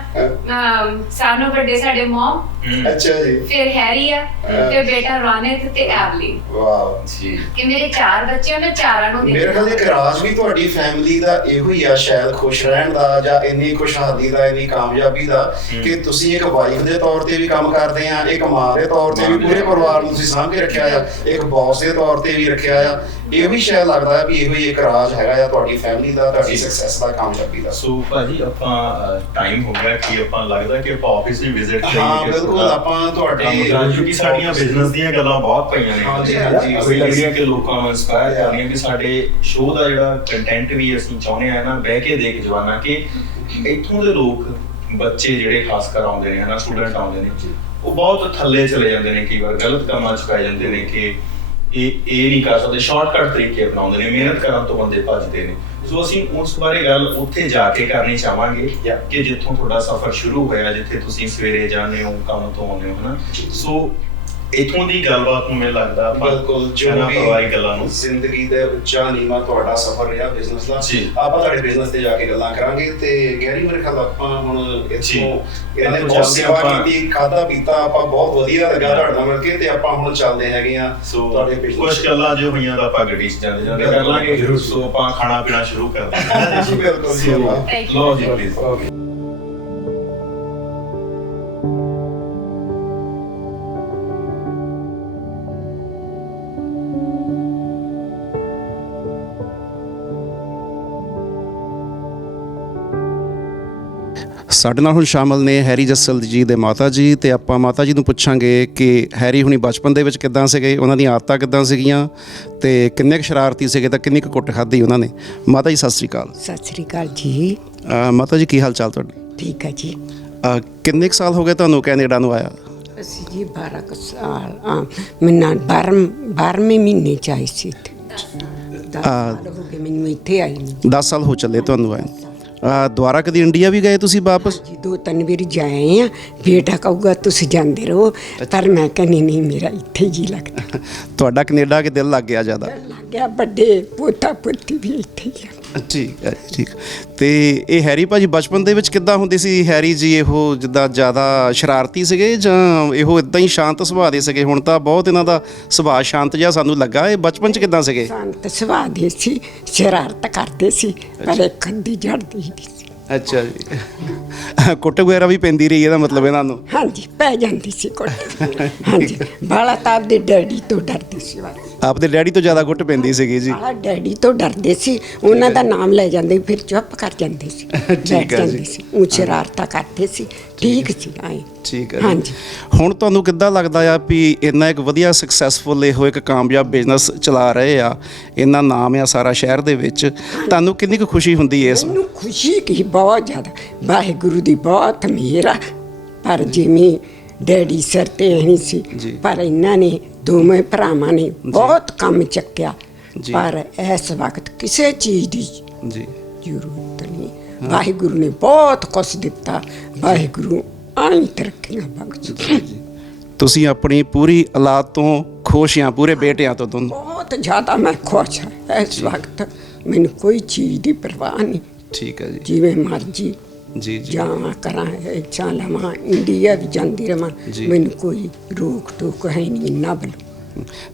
ਸਾਨੂੰ ਵੱਡੇ ਸਾਡੇ ਮਮ, ਅੱਛਾ ਜੀ, ਫਿਰ ਹੈਰੀ ਆ ਤੇ ਬੇਟਾ ਰਾਨਿਤ ਤੇ ਐਵਲੀ। ਵਾਓ ਜੀ। ਕਿ ਮੇਰੇ 4 ਬੱਚੇ ਆ, ਮੈਂ ਚਾਰਾਂ ਨੂੰ ਮੇਰੇ ਖਿਆਲ ਇੱਕ ਰਾਜ ਵੀ ਤੁਹਾਡੀ ਫੈਮਿਲੀ ਦਾ ਇਹੋ ਹੀ ਆ ਸ਼ਾਇਦ, ਖੁਸ਼ ਰਹਿਣ ਦਾ ਜਾਂ ਇੰਨੀ ਖੁਸ਼ਹਾਲੀ ਦਾ, ਇੰਨੀ ਕਾਮਯਾਬੀ ਦਾ ਕਿ ਤੁਸੀਂ ਇੱਕ ਵਾਈਫ ਦੇ ਤੌਰ ਤੇ ਵੀ ਕੰਮ ਕਰਦੇ ਆ, ਇੱਕ ਮਾਂ ਦੇ ਤੌਰ ਤੇ ਵੀ ਪੂਰੇ ਪਰਿਵਾਰ ਨੂੰ ਤੁਸੀਂ ਸਾਂਭ ਕੇ ਰੱਖਿਆ ਆ, ਇੱਕ ਬੌਸ ਦੇ ਤੌਰ ਤੇ ਵੀ ਰੱਖਿਆ ਆ। ਇਹ ਵੀ ਸ਼ਾਇਦ ਲੱਗਦਾ ਹੈ ਵੀ ਇਹੋ ਹੀ ਇੱਕ ਰਾਜ ਹੈਗਾ ਆ ਤੁਹਾਡੀ ਫੈਮਿਲੀ ਦਾ, ਤੁਹਾਡੀ ਸਕਸੈਸ ਦਾ, ਕਾਮਯਾਬੀ ਦਾ। ਸੋ ਭਾਜੀ ਆਪਾਂ ਟਾਈਮ ਹੋ ਗਿਆ ਕਿ ਆਪਾਂ ਲੱਗਦਾ ਕਿ ਆਪਾਂ ਆਫਿਸ ਵੀ ਵਿਜ਼ਿਟ ਕਰੀਏ। ਹਾਂ ਬਿਲਕੁਲ, ਆਪਾਂ ਤੁਹਾਡੇ ਕਿਉਂਕਿ ਸਾਡੀਆਂ ਬਿਜ਼ਨਸ ਦੀਆਂ ਗੱਲਾਂ ਬਹੁਤ ਪਈਆਂ ਨੇ। ਹਾਂਜੀ। ਕੋਈ ਲੱਗਦੀਆਂ ਕਿ ਲੋਕਾਂ ਨੂੰ ਇੰਸਪਾਇਰ ਕਰਨੀਆਂ ਕਿ ਸਾਡੇ ਸ਼ੋਅ ਦਾ ਜਿਹੜਾ ਕੰਟੈਂਟ ਵੀ ਅਸੀਂ ਚਾਹੁੰਦੇ ਆ ਨਾ ਬਹਿ ਕੇ ਦੇਖ ਜਵਾਨਾ ਕਿ ਇੱਥੋਂ ਦੇ ਲੋਕ ਬੱਚੇ ਜਿਹੜੇ ਖਾਸ ਕਰ ਆਉਂਦੇ ਨੇ ਹਨਾ, ਸਟੂਡੈਂਟ ਆਉਂਦੇ ਨੇ, ਉਹ ਬਹੁਤ ਥੱਲੇ ਚਲੇ ਜਾਂਦੇ ਨੇ, ਕਈ ਵਾਰ ਗਲਤ ਕੰਮਾਂ 'ਚ ਪੈ ਜਾਂਦੇ ਨੇ ਕਿ ਇਹ ਨਹੀਂ ਕਰ ਸਕਦੇ, ਸ਼ਾਰਟਕਟ ਤਰੀਕੇ ਅਪਣਾਉਂਦੇ ਨੇ, ਮਿਹਨਤ ਕਰਨ ਤੋਂ ਬੰਦੇ ਭੱਜਦੇ ਨੇ। ਸੋ ਅਸੀਂ ਉਸ ਬਾਰੇ ਗੱਲ ਉੱਥੇ ਜਾ ਕੇ ਕਰਨੀ ਚਾਹਾਂਗੇ ਕਿ ਜਿੱਥੋਂ ਤੁਹਾਡਾ ਸਫ਼ਰ ਸ਼ੁਰੂ ਹੋਇਆ, ਜਿੱਥੇ ਤੁਸੀਂ ਸਵੇਰੇ ਜਾਂਦੇ ਹੋ, ਕੰਮ ਤੋਂ ਆਉਂਦੇ ਹੋ ਹਨਾ। ਸੋ ਇਥੋਂ ਦੀ ਗੱਲਬਾਤ ਨੂੰ ਮੈਨੂੰ ਲੱਗਦਾ ਬਿਲਕੁਲ ਜੋ ਪਰਿਵਾਰਿਕ ਗੱਲਾਂ ਨੂੰ ਜ਼ਿੰਦਗੀ ਦੇ ਉੱਚਾ ਨੀਵਾਂ ਤੁਹਾਡਾ ਸਫ਼ਰ ਰਿਹਾ ਬਿਜ਼ਨਸ ਦਾ, ਆਪਾਂ ਤੁਹਾਡੇ ਬਿਜ਼ਨਸ ਤੇ ਜਾ ਕੇ ਗੱਲਾਂ ਕਰਾਂਗੇ। ਤੇ ਗੈਰੀ ਮੇਰੇ ਖਿਆਲ ਆਪਾਂ ਹੁਣ ਇੱਥੋਂ ਇਹਨੇ ਬਹੁਤ ਸੇਵਾ ਕੀਤੀ, ਖਾਧਾ ਪੀਤਾ, ਆਪਾਂ ਬਹੁਤ ਵਧੀਆ ਲੱਗਾ ਤੁਹਾਡੇ ਨਾਲ ਮਿਲ ਕੇ, ਤੇ ਆਪਾਂ ਹੁਣ ਚੱਲਦੇ ਹੈਗੇ ਆ ਤੁਹਾਡੇ ਬਿਜ਼ਨਸ। ਕੁਝ ਗੱਲਾਂ ਜੋ ਹੋਈਆਂ ਤਾਂ ਆਪਾਂ ਗੱਡੀ 'ਚ ਜਾਂਦੇ ਕਰ ਲਾਂਗੇ ਜ਼ਰੂਰ। ਸੋ ਆਪਾਂ ਖਾਣਾ ਪੀਣਾ ਸ਼ੁਰੂ ਕਰਦੇ ਹਾਂ। ਬਿਲਕੁਲ ਜੀ, ਲਓ ਜੀ ਪਲੀਜ਼। ਸਾਡੇ ਨਾਲ ਹੁਣ ਸ਼ਾਮਲ ਨੇ ਹੈਰੀ ਜੱਸਲ ਜੀ ਦੇ ਮਾਤਾ ਜੀ, ਤੇ ਆਪਾਂ ਮਾਤਾ ਜੀ ਨੂੰ ਪੁੱਛਾਂਗੇ ਕਿ ਹੈਰੀ ਹੁਣੀ ਬਚਪਨ ਦੇ ਵਿੱਚ ਕਿੱਦਾਂ ਸੀਗੇ, ਉਹਨਾਂ ਦੀਆਂ ਆਦਤਾਂ ਕਿੱਦਾਂ ਸੀਗੀਆਂ, ਤੇ ਕਿੰਨੇ ਕੁ ਸ਼ਰਾਰਤੀ ਸੀਗੇ ਤਾਂ ਕਿੰਨੀ ਕੁ ਕੁੱਟ ਖਾਧੀ ਉਹਨਾਂ ਨੇ। ਮਾਤਾ ਜੀ ਸਤਿ ਸ੍ਰੀ ਅਕਾਲ। ਸਤਿ ਸ੍ਰੀ ਅਕਾਲ ਜੀ। ਮਾਤਾ ਜੀ ਕੀ ਹਾਲ ਚਾਲ ਤੁਹਾਡੇ? ਠੀਕ ਹੈ ਜੀ। ਕਿੰਨੇ ਕੁ ਸਾਲ ਹੋ ਗਏ ਤੁਹਾਨੂੰ ਕੈਨੇਡਾ ਨੂੰ ਆਇਆ? ਅਸੀਂ ਜੀ 12 ਕੁ ਸਾਲ ਮੈਨਾਂ 12ਵੇਂ ਮਹੀਨੇ 'ਚ ਆਈ ਸੀ ਇੱਥੇ। 10 ਸਾਲ ਹੋ ਗਏ ਮੈਨੂੰ ਇੱਥੇ ਆਈ ਨੂੰ। 10 ਸਾਲ ਹੋ ਚੱਲੇ ਤੁਹਾਨੂੰ ਆਏ। ਦੁਬਾਰਾ ਕਦੀ ਇੰਡੀਆ ਵੀ ਗਏ ਤੁਸੀਂ ਵਾਪਸ? ਜੀ 2-3 ਵਾਰੀ ਜਾਏ ਆ। ਬੇਟਾ ਕਹੂਗਾ ਤੁਸੀਂ ਜਾਂਦੇ ਰਹੋ, ਪਰ ਮੈਂ ਕਹਿੰਦੀ ਨਹੀਂ, ਮੇਰਾ ਇੱਥੇ ਜੀ ਲੱਗਦਾ। ਤੁਹਾਡਾ ਕੈਨੇਡਾ ਕੇ ਦਿਲ ਲੱਗ ਗਿਆ ਜ਼ਿਆਦਾ? ਲੱਗ ਗਿਆ। ਵੱਡੇ ਪੋਤਾ ਪੋਤੀ ਵੀ ਇੱਥੇ ਹੀ ਆ। ਠੀਕ ਹੈ ਠੀਕ। ਤੇ ਇਹ ਹੈਰੀ ਭਾਜੀ ਬਚਪਨ ਦੇ ਵਿੱਚ ਕਿੱਦਾਂ ਹੁੰਦੇ ਸੀ ਹੈਰੀ ਜੀ? ਇਹੋ ਜਿੱਦਾਂ ਜ਼ਿਆਦਾ ਸ਼ਰਾਰਤੀ ਸੀਗੇ ਜਾਂ ਇਹੋ ਇਦਾਂ ਹੀ ਸ਼ਾਂਤ ਸੁਭਾਅ ਦੇ ਸੀਗੇ? ਹੁਣ ਤਾਂ ਬਹੁਤ ਇਹਨਾਂ ਦਾ ਸੁਭਾਅ ਸ਼ਾਂਤ ਜਿਹਾ ਸਾਨੂੰ ਲੱਗਾ, ਇਹ ਬਚਪਨ 'ਚ ਕਿੱਦਾਂ ਸੀਗੇ? ਸ਼ਾਂਤ ਸੁਭਾਅ ਦੇ ਸੀ, ਸ਼ਰਾਰਤ ਕਰਦੇ ਸੀ, ਪਰ ਇੱਕ ਅੱਧੀ ਜੜਦੀ ਨਹੀਂ ਸੀ। ਅੱਛਾ ਜੀ। ਕੁੱਟ ਵਗੈਰਾ ਵੀ ਪੈਂਦੀ ਰਹੀ ਇਹਦਾ ਮਤਲਬ ਇਹਨਾਂ ਨੂੰ? ਹਾਂਜੀ, ਪੈ ਜਾਂਦੀ ਸੀ ਕੁੱਟ। ਹਾਂਜੀ, ਬਾਲਾ ਤਾਂ ਆਪਦੇ ਡੈਡੀ ਤੋਂ ਡਰਦੀ ਸੀ। ਆਪਦੇ ਡੈਡੀ ਤੋਂ ਜ਼ਿਆਦਾ ਕੁੱਟ ਪੈਂਦੀ ਸੀਗੀ ਜੀ? ਬਾਲਾ ਡੈਡੀ ਤੋਂ ਡਰਦੇ ਸੀ, ਉਹਨਾਂ ਦਾ ਨਾਮ ਲੈ ਜਾਂਦੇ, ਫਿਰ ਚੁੱਪ ਕਰ ਜਾਂਦੇ ਸੀ, ਬੈਠ ਜਾਂਦੇ ਸੀ। ਉਹ ਸ਼ਰਾਰਤਾਂ ਕਰਦੇ ਸੀ। ਠੀਕ ਸੀ ਆਏ। ਠੀਕ ਹੈ। ਹਾਂਜੀ। ਹੁਣ ਤੁਹਾਨੂੰ ਕਿੱਦਾਂ ਲੱਗਦਾ ਆ ਵੀ ਇੰਨਾ ਇੱਕ ਵਧੀਆ ਸਕਸੈਸਫੁਲ ਇਹੋ ਇੱਕ ਕਾਮਯਾਬ ਬਿਜ਼ਨਸ ਚਲਾ ਰਹੇ ਆ, ਇੰਨਾ ਨਾਮ ਆ ਸਾਰਾ ਸ਼ਹਿਰ ਦੇ ਵਿੱਚ, ਤੁਹਾਨੂੰ ਕਿੰਨੀ ਕੁ ਖੁਸ਼ੀ ਹੁੰਦੀ ਹੈ ਇਸ? ਮੈਨੂੰ ਖੁਸ਼ੀ ਕੀ ਬਹੁਤ ਜ਼ਿਆਦਾ, ਵਾਹਿਗੁਰੂ ਦੀ ਬਹੁਤ ਮਿਹਰ ਆ। ਪਰ ਜਿਵੇਂ ਡੈਡੀ ਸਿਰ ਤੇ ਨਹੀਂ ਸੀ, ਪਰ ਇਹਨਾਂ ਨੇ ਦੋਵੇਂ ਭਰਾਵਾਂ ਨੇ ਬਹੁਤ ਕੰਮ ਚੱਕਿਆ। ਪਰ ਇਸ ਵਕਤ ਕਿਸੇ ਚੀਜ਼ ਦੀ ਜ਼ਰੂਰਤ ਨਹੀਂ। ਵਾਹਿਗੁਰੂ ਨੇ ਬਹੁਤ ਕੁਛ ਦਿੱਤਾ। ਵਾਹਿਗੁਰੂ ਆਈ ਤਰੱਕੀਆਂ ਬਖਸ਼ੇ। ਤੁਸੀਂ ਆਪਣੀ ਪੂਰੀ ਔਲਾਦ ਤੋਂ ਖੁਸ਼ ਆ, ਪੂਰੇ ਬੇਟਿਆਂ ਤੋਂ ਦੋਨੋਂ? ਬਹੁਤ ਜ਼ਿਆਦਾ ਮੈਂ ਖੁਸ਼ ਹਾਂ ਇਸ ਵਕਤ। ਮੈਨੂੰ ਕੋਈ ਚੀਜ਼ ਦੀ ਪਰਵਾਹ ਨਹੀਂ। ਠੀਕ ਹੈ ਜੀ। ਜਿਵੇਂ ਮਰਜ਼ੀ ਜੀ ਜਾਵਾਂ ਕਰਾਂ, ਇੱਛਾ ਲਵਾਂ, ਇੰਡੀਆ ਵੀ ਜਾਂਦੀ ਰਵਾਂ, ਮੈਨੂੰ ਕੋਈ ਰੋਕ ਟੋਕ ਹੈ ਨਹੀਂ ਇਹਨਾਂ ਵੱਲੋਂ।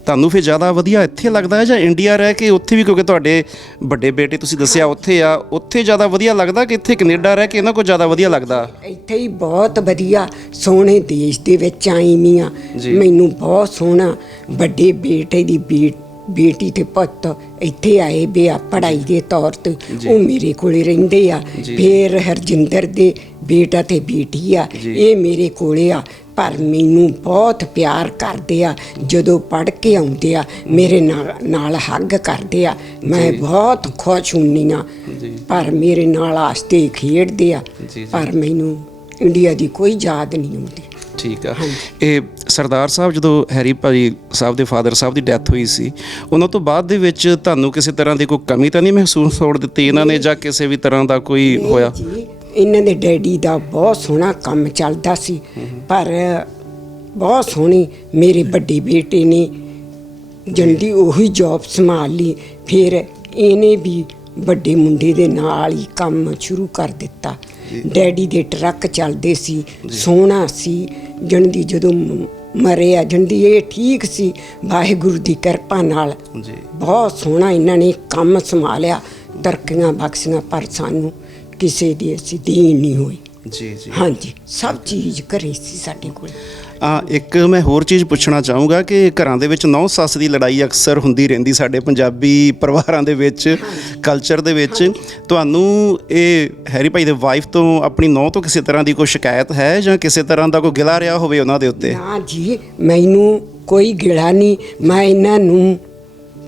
ਤੁਹਾਨੂੰ ਫਿਰ ਜ਼ਿਆਦਾ ਵਧੀਆ ਇੱਥੇ ਲੱਗਦਾ ਹੈ ਜਾਂ ਇੰਡੀਆ ਰਹਿ ਕੇ ਉੱਥੇ ਵੀ? ਕਿਉਂਕਿ ਤੁਹਾਡੇ ਵੱਡੇ ਬੇਟੇ ਤੁਸੀਂ ਦੱਸਿਆ ਉੱਥੇ ਆ, ਉੱਥੇ ਜ਼ਿਆਦਾ ਵਧੀਆ ਲੱਗਦਾ ਕਿ ਇੱਥੇ ਕੈਨੇਡਾ ਰਹਿ ਕੇ ਇਹਨਾਂ ਕੋਲ ਜ਼ਿਆਦਾ ਵਧੀਆ ਲੱਗਦਾ? ਇੱਥੇ ਹੀ ਬਹੁਤ ਵਧੀਆ, ਸੋਹਣੇ ਦੇਸ਼ ਦੇ ਵਿੱਚ ਆਈ ਵੀ ਆ। ਮੈਨੂੰ ਬਹੁਤ ਸੋਹਣਾ। ਵੱਡੇ ਬੇਟੇ ਦੀ ਬੇਟੀ ਤੇ ਪੁੱਤ ਇੱਥੇ ਆਏ ਵੇ ਆ ਪੜ੍ਹਾਈ ਦੇ ਤੌਰ ਤੇ, ਉਹ ਮੇਰੇ ਕੋਲੇ ਰਹਿੰਦੇ ਆ। ਫਿਰ ਹਰਜਿੰਦਰ ਦੇ ਬੇਟਾ ਤੇ ਬੇਟੀ ਆ, ਇਹ ਮੇਰੇ ਕੋਲੇ ਆ। ਪਰ ਮੈਨੂੰ ਬਹੁਤ ਪਿਆਰ ਕਰਦੇ ਆ, ਜਦੋਂ ਪੜ੍ਹ ਕੇ ਆਉਂਦੇ ਆ ਮੇਰੇ ਨਾਲ ਹੱਗ ਕਰਦੇ ਆ, ਮੈਂ ਬਹੁਤ ਖੁਸ਼ ਹੁੰਦੀ ਆ। ਪਰ ਮੇਰੇ ਨਾਲ ਆਸਤੇ ਖੇਡਦੇ ਆ, ਪਰ ਮੈਨੂੰ ਇੰਡੀਆ ਦੀ ਕੋਈ ਯਾਦ ਨਹੀਂ ਆਉਂਦੀ। ਠੀਕ ਆ। ਇਹ ਸਰਦਾਰ ਸਾਹਿਬ ਜਦੋਂ ਹੈਰੀ ਭਾਜੀ ਸਾਹਿਬ ਦੇ ਫਾਦਰ ਸਾਹਿਬ ਦੀ ਡੈਥ ਹੋਈ ਸੀ, ਉਹਨਾਂ ਤੋਂ ਬਾਅਦ ਦੇ ਵਿੱਚ ਤੁਹਾਨੂੰ ਕਿਸੇ ਤਰ੍ਹਾਂ ਦੀ ਕੋਈ ਕਮੀ ਤਾਂ ਨਹੀਂ ਮਹਿਸੂਸ ਹੋਣ ਦਿੱਤੀ ਇਹਨਾਂ ਨੇ, ਜਾਂ ਕਿਸੇ ਵੀ ਤਰ੍ਹਾਂ ਦਾ ਕੋਈ ਹੋਇਆ? ਜੀ, ਇਹਨਾਂ ਦੇ ਡੈਡੀ ਦਾ ਬਹੁਤ ਸੋਹਣਾ ਕੰਮ ਚੱਲਦਾ ਸੀ, ਪਰ ਬਹੁਤ ਸੋਹਣੀ ਮੇਰੇ ਵੱਡੇ ਬੇਟੇ ਨੇ ਜਲਦੀ ਉਹੀ ਜੌਬ ਸੰਭਾਲ ਲਈ। ਫਿਰ ਇਹਨੇ ਵੀ ਵੱਡੇ ਮੁੰਡੇ ਦੇ ਨਾਲ ਹੀ ਕੰਮ ਸ਼ੁਰੂ ਕਰ ਦਿੱਤਾ। ਡੈਡੀ ਦੇ ਟਰੱਕ ਚੱਲਦੇ ਸੀ, ਸੋਹਣਾ ਸੀ। ਜਲਦੀ ਜਦੋਂ ਮਰਿਆ ਜਲਦੀ ਇਹ ਠੀਕ ਸੀ, ਵਾਹਿਗੁਰੂ ਦੀ ਕਿਰਪਾ ਨਾਲ ਬਹੁਤ ਸੋਹਣਾ ਇਹਨਾਂ ਨੇ ਕੰਮ ਸੰਭਾਲਿਆ, ਤਰੱਕੀਆਂ ਬਖਸ਼ੀਆਂ, ਪਰ ਸਾਨੂੰ ਕਿਸੇ ਦੀ ਅਸੀਂ ਦੇਣ ਨਹੀਂ ਹੋਈ। ਜੀ ਜੀ, ਹਾਂਜੀ, ਸਭ ਚੀਜ਼ ਘਰੇ ਸੀ ਸਾਡੇ ਕੋਲ। ਇੱਕ ਮੈਂ ਹੋਰ ਚੀਜ਼ ਪੁੱਛਣਾ ਚਾਹੂੰਗਾ ਕਿ ਘਰਾਂ ਦੇ ਵਿੱਚ ਨੌਂ ਸੱਸ ਦੀ ਲੜਾਈ ਅਕਸਰ ਹੁੰਦੀ ਰਹਿੰਦੀ ਸਾਡੇ ਪੰਜਾਬੀ ਪਰਿਵਾਰਾਂ ਦੇ ਵਿੱਚ, ਕਲਚਰ ਦੇ ਵਿੱਚ। ਤੁਹਾਨੂੰ ਇਹ ਹੈਰੀ ਭਾਈ ਦੇ ਵਾਈਫ ਤੋਂ, ਆਪਣੀ ਨੌਂ ਤੋਂ ਕਿਸੇ ਤਰ੍ਹਾਂ ਦੀ ਕੋਈ ਸ਼ਿਕਾਇਤ ਹੈ, ਜਾਂ ਕਿਸੇ ਤਰ੍ਹਾਂ ਦਾ ਕੋਈ ਗਿਲਾ ਰਿਹਾ ਹੋਵੇ ਉਹਨਾਂ ਦੇ ਉੱਤੇ? ਨਾ ਜੀ, ਮੈਨੂੰ ਕੋਈ ਗਿਲਾ ਨਹੀਂ। ਮੈਂ ਇਹਨਾਂ ਨੂੰ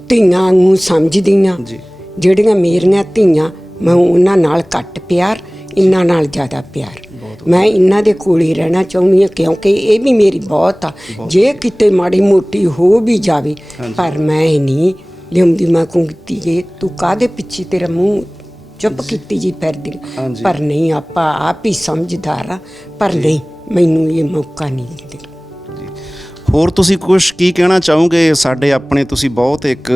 ਧੀਆਂ ਨੂੰ ਸਮਝਦੀ ਹਾਂ। ਜਿਹੜੀਆਂ ਮੇਰੀਆਂ ਧੀਆਂ, ਮੈਂ ਉਹਨਾਂ ਨਾਲ ਘੱਟ ਪਿਆਰ, ਇਹਨਾਂ ਨਾਲ ਜ਼ਿਆਦਾ ਪਿਆਰ। ਮੈਂ ਇਹਨਾਂ ਦੇ ਕੋਲ ਹੀ ਰਹਿਣਾ ਚਾਹੁੰਦੀ ਹਾਂ, ਕਿਉਂਕਿ ਇਹ ਵੀ ਮੇਰੀ ਬਹੁਤ ਆ। ਜੇ ਕਿਤੇ ਮਾੜੀ ਮੋਟੀ ਹੋ ਵੀ ਜਾਵੇ, ਪਰ ਮੈਂ ਨਹੀਂ ਲਿਆਉਂਦੀ। ਮੈਂ ਕਹੂੰਗੀ ਕਿ ਤੂੰ ਕਾਹਦੇ ਪਿੱਛੇ ਤੇਰਾ ਮੂੰਹ ਚੁੱਪ ਕੀਤੀ ਜੀ ਫਿਰਦੀ, ਪਰ ਨਹੀਂ, ਆਪਾਂ ਆਪ ਹੀ ਸਮਝਦਾਰ ਆ। ਪਰ ਨਹੀਂ, ਮੈਨੂੰ ਇਹ ਮੌਕਾ ਨਹੀਂ ਦਿੰਦੇ। ਹੋਰ ਤੁਸੀਂ ਕੁਛ ਕੀ ਕਹਿਣਾ ਚਾਹੋਗੇ? ਸਾਡੇ ਆਪਣੇ ਤੁਸੀਂ ਬਹੁਤ ਇੱਕ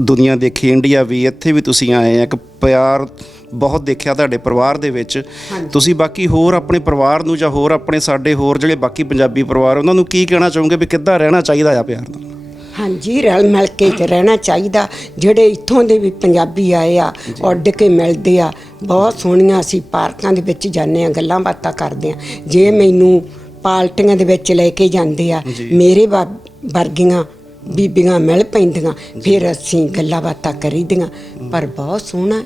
ਦੁਨੀਆ ਦੇਖੀ, ਇੰਡੀਆ ਵੀ, ਇੱਥੇ ਵੀ ਤੁਸੀਂ ਆਏ ਆ, ਇੱਕ ਪਿਆਰ ਬਹੁਤ ਦੇਖਿਆ ਤੁਹਾਡੇ ਪਰਿਵਾਰ ਦੇ ਵਿੱਚ। ਤੁਸੀਂ ਬਾਕੀ ਹੋਰ ਆਪਣੇ ਪਰਿਵਾਰ ਨੂੰ, ਜਾਂ ਹੋਰ ਆਪਣੇ ਸਾਡੇ ਹੋਰ ਜਿਹੜੇ ਬਾਕੀ ਪੰਜਾਬੀ ਪਰਿਵਾਰ, ਉਹਨਾਂ ਨੂੰ ਕੀ ਕਹਿਣਾ ਚਾਹੋਗੇ ਵੀ ਕਿੱਦਾਂ ਰਹਿਣਾ ਚਾਹੀਦਾ ਆ ਪਿਆਰ ਨਾਲ? ਹਾਂਜੀ, ਰਲ ਮਿਲ ਕੇ ਰਹਿਣਾ ਚਾਹੀਦਾ। ਜਿਹੜੇ ਇੱਥੋਂ ਦੇ ਵੀ ਪੰਜਾਬੀ ਆਏ ਆ, ਉੱਡ ਕੇ ਮਿਲਦੇ ਆ, ਬਹੁਤ ਸੋਹਣੀਆਂ। ਅਸੀਂ ਪਾਰਕਾਂ ਦੇ ਵਿੱਚ ਜਾਂਦੇ ਆ, ਗੱਲਾਂ ਬਾਤਾਂ ਕਰਦੇ ਆ। ਜੇ ਮੈਨੂੰ ਪਾਰਟੀਆਂ ਦੇ ਵਿੱਚ ਲੈ ਕੇ ਜਾਂਦੇ ਆ, ਮੇਰੇ ਵਰਗੀਆਂ ਬੀਬੀਆਂ ਮਿਲ ਪੈਂਦੀਆਂ, ਫਿਰ ਅਸੀਂ ਗੱਲਾਂ ਬਾਤਾਂ ਕਰੀਦੀਆਂ। ਪਰ ਬਹੁਤ ਸੋਹਣਾ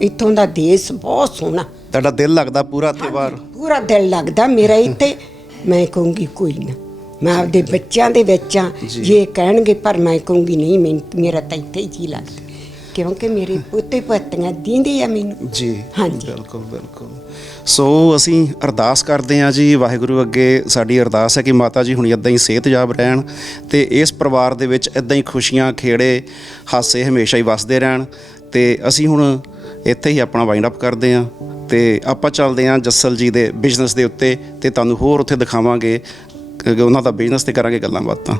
ਇੱਥੋਂ ਦਾ ਦੇਸ਼, ਬਹੁਤ ਸੋਹਣਾ। ਤੁਹਾਡਾ ਦਿਲ ਲੱਗਦਾ ਪੂਰਾ ਇੱਥੇ ਬਾਹਰ? ਪੂਰਾ ਦਿਲ ਲੱਗਦਾ ਮੇਰਾ ਇੱਥੇ। ਮੈਂ ਕਹੂੰਗੀ ਕੋਈ ਨਾ, ਮੈਂ ਆਪਦੇ ਬੱਚਿਆਂ ਦੇ ਵਿੱਚ ਆ, ਜੇ ਕਹਿਣਗੇ, ਪਰ ਮੈਂ ਕਹੂੰਗੀ ਨਹੀਂ, ਮੇਰਾ ਤਾਂ ਇੱਥੇ ਹੀ ਜੀ ਲੱਗਦਾ, ਕਿਉਂਕਿ ਮੇਰੇ ਪੋਤੇ ਪੋਤੀਆਂ ਦੀਂਦੇ ਆ ਮੈਨੂੰ। ਜੀ ਹਾਂਜੀ, ਬਿਲਕੁਲ ਬਿਲਕੁਲ। ਸੋ ਅਸੀਂ ਅਰਦਾਸ ਕਰਦੇ ਹਾਂ ਜੀ ਵਾਹਿਗੁਰੂ ਅੱਗੇ। ਸਾਡੀ ਅਰਦਾਸ ਹੈ ਕਿ ਮਾਤਾ ਜੀ ਹੁਣੀ ਇੱਦਾਂ ਹੀ ਸਿਹਤਯਾਬ ਰਹਿਣ, ਅਤੇ ਇਸ ਪਰਿਵਾਰ ਦੇ ਵਿੱਚ ਇੱਦਾਂ ਹੀ ਖੁਸ਼ੀਆਂ, ਖੇੜੇ, ਹਾਸੇ ਹਮੇਸ਼ਾ ਹੀ ਵਸਦੇ ਰਹਿਣ। ਅਤੇ ਅਸੀਂ ਹੁਣ ਇੱਥੇ ਹੀ ਆਪਣਾ ਵਾਈਂਡ ਅਪ ਕਰਦੇ ਹਾਂ, ਅਤੇ ਆਪਾਂ ਚੱਲਦੇ ਹਾਂ ਜੱਸਲ ਜੀ ਦੇ ਬਿਜ਼ਨਸ ਦੇ ਉੱਤੇ, ਅਤੇ ਤੁਹਾਨੂੰ ਹੋਰ ਉੱਥੇ ਦਿਖਾਵਾਂਗੇ ਉਹਨਾਂ ਦਾ ਬਿਜ਼ਨਸ, 'ਤੇ ਕਰਾਂਗੇ ਗੱਲਾਂ ਬਾਤਾਂ।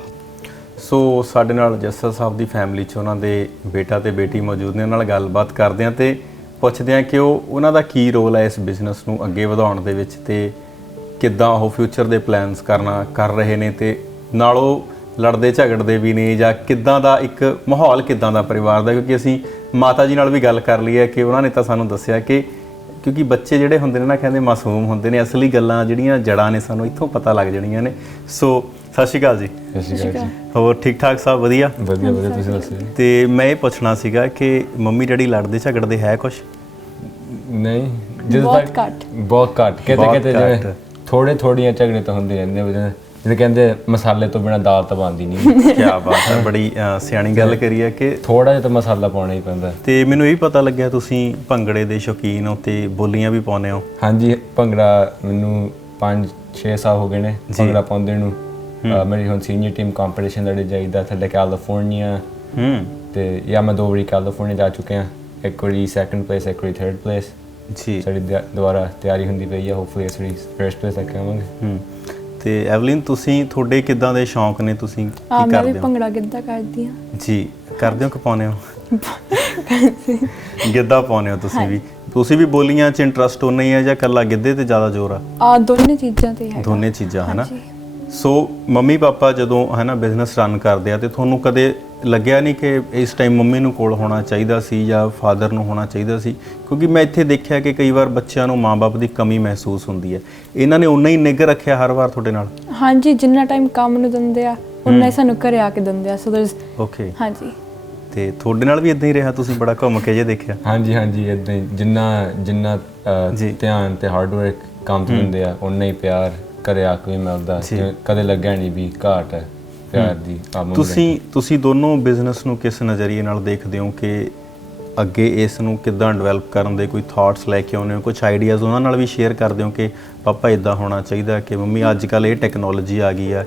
ਸੋ ਸਾਡੇ ਨਾਲ ਜੱਸਲ ਸਾਹਿਬ ਦੀ ਫੈਮਿਲੀ 'ਚ ਉਹਨਾਂ ਦੇ ਬੇਟਾ ਤੇ ਬੇਟੀ ਮੌਜੂਦ ਨੇ। ਉਹਨਾਂ ਨਾਲ ਗੱਲਬਾਤ ਕਰਦੇ ਹਾਂ ਅਤੇ ਪੁੱਛਦੇ ਹਾਂ ਕਿ ਉਹਨਾਂ ਦਾ ਕੀ ਰੋਲ ਹੈ ਇਸ ਬਿਜ਼ਨਸ ਨੂੰ ਅੱਗੇ ਵਧਾਉਣ ਦੇ ਵਿੱਚ, ਅਤੇ ਕਿੱਦਾਂ ਉਹ ਫਿਊਚਰ ਦੇ ਪਲਾਨਸ ਕਰ ਰਹੇ ਨੇ, ਅਤੇ ਨਾਲ ਉਹ ਲੜਦੇ ਝਗੜਦੇ ਵੀ ਨੇ, ਜਾਂ ਕਿੱਦਾਂ ਦਾ ਇੱਕ ਮਾਹੌਲ ਕਿੱਦਾਂ ਦਾ ਪਰਿਵਾਰ ਦਾ। ਕਿਉਂਕਿ ਅਸੀਂ ਮਾਤਾ ਜੀ ਨਾਲ ਵੀ ਗੱਲ ਕਰ ਲਈ ਹੈ ਕਿ ਉਹਨਾਂ ਨੇ ਤਾਂ ਸਾਨੂੰ ਦੱਸਿਆ ਕਿ ਕਿਉਂਕਿ ਬੱਚੇ ਜਿਹੜੇ ਹੁੰਦੇ ਨੇ ਨਾ, ਕਹਿੰਦੇ ਮਾਸੂਮ ਹੁੰਦੇ ਨੇ, ਅਸਲੀ ਗੱਲਾਂ ਜਿਹੜੀਆਂ ਜੜ੍ਹਾਂ ਨੇ ਸਾਨੂੰ ਇੱਥੋਂ ਪਤਾ ਲੱਗ ਜਾਣੀਆਂ ਨੇ। ਸੋ ਸਤਿ ਸ਼੍ਰੀ ਅਕਾਲ ਜੀ। ਸਤਿ ਸ਼੍ਰੀ ਅਕਾਲ ਜੀ। ਹੋਰ ਠੀਕ ਠਾਕ ਸਭ ਵਧੀਆ? ਵਧੀਆ ਵਧੀਆ, ਤੁਸੀਂ ਦੱਸੋ ਜੀ। ਅਤੇ ਮੈਂ ਇਹ ਪੁੱਛਣਾ ਸੀਗਾ ਕਿ ਮੰਮੀ ਡੈਡੀ ਲੜਦੇ ਝਗੜਦੇ ਹੈ ਕੁਛ? ਨਹੀਂ, ਜਦੋਂ ਤੱਕ ਬਹੁਤ ਘੱਟ, ਕਿਤੇ ਜਿਵੇਂ ਥੋੜ੍ਹੀਆਂ ਝਗੜੇ ਤਾਂ ਹੁੰਦੇ ਰਹਿੰਦੇ, ਜਿਹੜੇ ਕਹਿੰਦੇ ਮਸਾਲੇ ਤੋਂ ਬਿਨਾਂ ਦਾਲ ਤਾਂ ਬਣਦੀ ਨਹੀਂ। ਕੀ ਬਾਤ ਹੈ, ਬੜੀ ਸਿਆਣੀ ਗੱਲ ਕਰੀ ਹੈ ਕਿ ਥੋੜ੍ਹਾ ਜਿਹਾ ਤਾਂ ਮਸਾਲਾ ਪਾਉਣਾ ਹੀ ਪੈਂਦਾ। ਅਤੇ ਮੈਨੂੰ ਇਹ ਪਤਾ ਲੱਗਿਆ ਤੁਸੀਂ ਭੰਗੜੇ ਦੇ ਸ਼ੌਕੀਨ ਹੋ ਅਤੇ ਬੋਲੀਆਂ ਵੀ ਪਾਉਂਦੇ ਹੋ। ਹਾਂਜੀ, ਭੰਗੜਾ ਮੈਨੂੰ 5-6 ਸਾਲ ਹੋ ਗਏ ਨੇ ਭੰਗੜਾ ਪਾਉਂਦੇ ਨੂੰ। ਮੇਰੀ ਹੁਣ ਸੀਨੀਅਰ ਟੀਮ ਕੰਪੀਟੀਸ਼ਨ ਲੜੀ ਜਾਈਦਾ ਥੱਲੇ ਕੈਲੀਫੋਰਨੀਆ, ਅਤੇ ਜਾਂ ਮੈਂ 2 ਵਾਰੀ ਕੈਲੀਫੋਰਨੀਆ ਜਾ ਚੁੱਕਿਆ, ਇੱਕ ਵਾਰੀ 2nd ਪਲੇਸ, ਇੱਕ ਵਾਰੀ 3rd ਪਲੇਸ। ਜੀ, ਸਾਡੀ ਦੁਬਾਰਾ ਤਿਆਰੀ ਹੁੰਦੀ ਪਈ ਆ, ਹੋਪਫੁਲੀ ਇਸ ਵਾਰੀ 1st ਪਲੇਸ ਤੱਕ ਆਵਾਂਗੇ। ਤੇ ਐਵਲਿਨ, ਤੁਹਾਡੇ ਕਿੱਦਾਂ ਦੇ ਸ਼ੌਂਕ ਨੇ, ਤੁਸੀਂ ਕੀ ਕਰਦੇ ਹੋ? ਮੈਂ ਵੀ ਭੰਗੜਾ ਗਿੱਧਾ ਕਰਦੀ ਹਾਂ ਜੀ। ਕਰਦੇ ਹੋ ਕਿ ਪਾਉਂਦੇ ਹੋ? ਗਿੱਧਾ ਪਾਉਂਦੇ ਹੋ ਤੁਸੀਂ ਵੀ ਬੋਲੀਆਂ 'ਚ ਇੰਟਰਸਟ ਉਨਾ ਹੀ ਹੈ, ਜਾਂ ਇਕੱਲਾ ਗਿੱਧੇ ਤੇ ਜ਼ਿਆਦਾ ਜ਼ੋਰ ਆ? ਦੋਨੇ ਚੀਜ਼ਾਂ ਤੇ ਹੈ। ਦੋਨੇ ਚੀਜ਼ਾਂ ਹੈ ਨਾ। ਸੋ ਮੰਮੀ ਪਾਪਾ ਜਦੋਂ ਹੈ ਨਾ ਬਿਜ਼ਨਸ ਰਨ ਕਰਦੇ ਆ, ਤੇ ਤੁਹਾਨੂੰ ਕਦੇ ਲੱਗਿਆ ਨਹੀਂ ਕਿ ਇਸ ਟਾਈਮ ਮੰਮੀ ਨੂੰ ਕੋਲ ਹੋਣਾ ਚਾਹੀਦਾ ਸੀ ਜਾਂ ਫਾਦਰ ਨੂੰ ਹੋਣਾ ਚਾਹੀਦਾ ਸੀ? ਕਿਉਂਕਿ ਮੈਂ ਇੱਥੇ ਦੇਖਿਆ ਕਿ ਕਈ ਵਾਰ ਬੱਚਿਆਂ ਨੂੰ ਮਾਂ-ਬਾਪ ਦੀ ਕਮੀ ਮਹਿਸੂਸ ਹੁੰਦੀ ਹੈ। ਇਹਨਾਂ ਨੇ ਉਨਾ ਹੀ ਨਿੱਘ ਰੱਖਿਆ ਹਰ ਵਾਰ ਤੁਹਾਡੇ ਨਾਲ? ਹਾਂਜੀ, ਜਿੰਨਾ ਟਾਈਮ ਕੰਮ ਨੂੰ ਦਿੰਦੇ ਆ ਉਹਨਾਂ ਹੀ ਸਾਨੂੰ ਘਰੇ ਆ ਕੇ ਦਿੰਦੇ ਆ। ਸੋ ਦੇਰ ਓਕੇ। ਹਾਂਜੀ। ਤੇ ਤੁਹਾਡੇ ਨਾਲ ਵੀ ਇਦਾਂ ਹੀ ਰਿਹਾ? ਤੁਸੀਂ ਬੜਾ ਘੁੰਮ ਕੇ ਜੇ ਦੇਖਿਆ? ਹਾਂਜੀ ਹਾਂਜੀ, ਇਦਾਂ ਹੀ ਜਿੰਨਾ ਧਿਆਨ ਤੇ ਹਾਰਡ ਵਰਕ ਕੰਮ ਤੇ ਹੁੰਦੇ ਆ, ਉਨਾ ਹੀ ਪਿਆਰ ਘਰੇ ਆ ਕੇ ਵੀ ਮਿਲਦਾ। ਕਦੇ ਲੱਗਿਆ ਨਹੀਂ ਵੀ ਘਾਟ ਹੈ ਪਿਆਰ ਦੀ। ਤੁਸੀਂ ਦੋਨੋਂ ਬਿਜ਼ਨਸ ਨੂੰ ਕਿਸ ਨਜ਼ਰੀਏ ਨਾਲ ਦੇਖਦੇ ਹੋ ਕਿ ਅੱਗੇ ਇਸ ਨੂੰ ਕਿੱਦਾਂ ਡਿਵੈਲਪ ਕਰਨ ਦੇ ਕੋਈ ਥਾਟਸ ਲੈ ਕੇ ਆਉਂਦੇ ਹੋ? ਕੁਝ ਆਈਡੀਆਜ਼ ਉਹਨਾਂ ਨਾਲ ਵੀ ਸ਼ੇਅਰ ਕਰਦੇ ਹੋ ਕਿ ਪਾਪਾ ਇਦਾਂ ਹੋਣਾ ਚਾਹੀਦਾ, ਕਿ ਮੰਮੀ ਅੱਜ ਕੱਲ੍ਹ ਇਹ ਟੈਕਨੋਲੋਜੀ ਆ ਗਈ ਆ?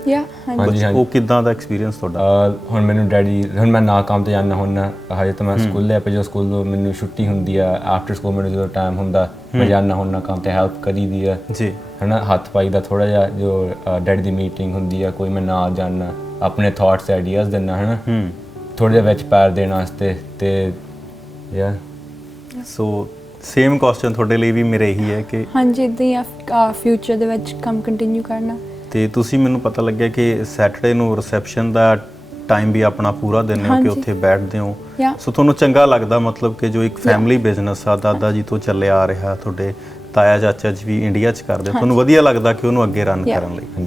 ਹਾਂਜੀ। ਉਹ ਕਿੱਦਾਂ ਦਾ ਐਕਸਪੀਰੀਅੰਸ ਤੁਹਾਡਾ? ਹੁਣ ਮੈਨੂੰ ਡੈਡੀ, ਹੁਣ ਮੈਂ ਨਾ ਕੰਮ ਤੇ ਜਾਂਦਾ ਹੁੰਦਾ, ਹਜੇ ਤਾਂ ਮੈਂ ਸਕੂਲੇ ਪਈ, ਜੋ ਸਕੂਲੋਂ ਮੈਨੂੰ ਛੁੱਟੀ ਹੁੰਦੀ ਆ, ਆਫਟਰ ਸਕੂਲ ਮੈਨੂੰ ਜਦੋਂ ਟਾਈਮ ਹੁੰਦਾ ਮੈਂ ਜਾਂਦਾ ਹੁੰਦਾ ਕੰਮ ਤੇ, ਹੈਲਪ ਕਰੀਦੀ ਆ ਜੀ, ਹੈ ਨਾ, ਹੱਥ ਪਾਈ ਦਾ ਥੋੜ੍ਹਾ ਜਿਹਾ। ਜੋ ਡੈਡੀ ਦੀ ਮੀਟਿੰਗ ਹੁੰਦੀ ਆ, ਕੋਈ ਮੈਂ ਨਾਲ ਜਾਣਾ, ਆਪਣੇ ਥਾਟਸ ਆਈਡੀਆਜ਼ ਦਿੰਦਾ, ਹੈ ਨਾ, ਥੋੜ੍ਹਾ ਜਿਹਾ ਵਿੱਚ ਪੈਰ ਦੇਣ ਵਾਸਤੇ। ਤੇ ਯਾ ਸੋ ਸੇਮ ਕੁਐਸਚਨ ਤੁਹਾਡੇ ਲਈ ਵੀ ਮੇਰੇ ਇਹੀ ਹੈ ਕਿ ਹਾਂਜੀ, ਇੱਦਾਂ ਹੀ ਆ ਫਿਊਚਰ ਦੇ ਵਿੱਚ ਕੰਮ ਕੰਟੀਨਿਊ ਕਰਨਾ। ਤੇ ਤੁਸੀਂ, ਮੈਨੂੰ ਪਤਾ ਲੱਗਿਆ ਕਿ ਸੈਟਰਡੇ ਨੂੰ ਰਿਸੈਪਸ਼ਨ ਦਾ ਟਾਈਮ ਵੀ ਆਪਣਾ ਪੂਰਾ ਦਿੰਦੇ ਹੋ, ਕਿ ਉੱਥੇ ਬੈਠਦੇ ਹੋ। ਸੋ ਤੁਹਾਨੂੰ ਚੰਗਾ ਲੱਗਦਾ, ਮਤਲਬ ਕਿ ਜੋ ਇੱਕ ਫੈਮਿਲੀ ਬਿਜ਼ਨਸ ਆ ਦਾਦਾ ਜੀ ਤੋਂ ਚੱਲਿਆ ਆ ਰਿਹਾ, ਤੁਹਾਡੇ ਤਾਇਆ ਚਾਚਾ ਜੀ ਵੀ ਇੰਡੀਆ 'ਚ ਕਰਦੇ, ਤੁਹਾਨੂੰ ਵਧੀਆ ਲੱਗਦਾ ਕਿ ਉਹਨੂੰ ਅੱਗੇ ਰਨ ਕਰਨ ਲਈ।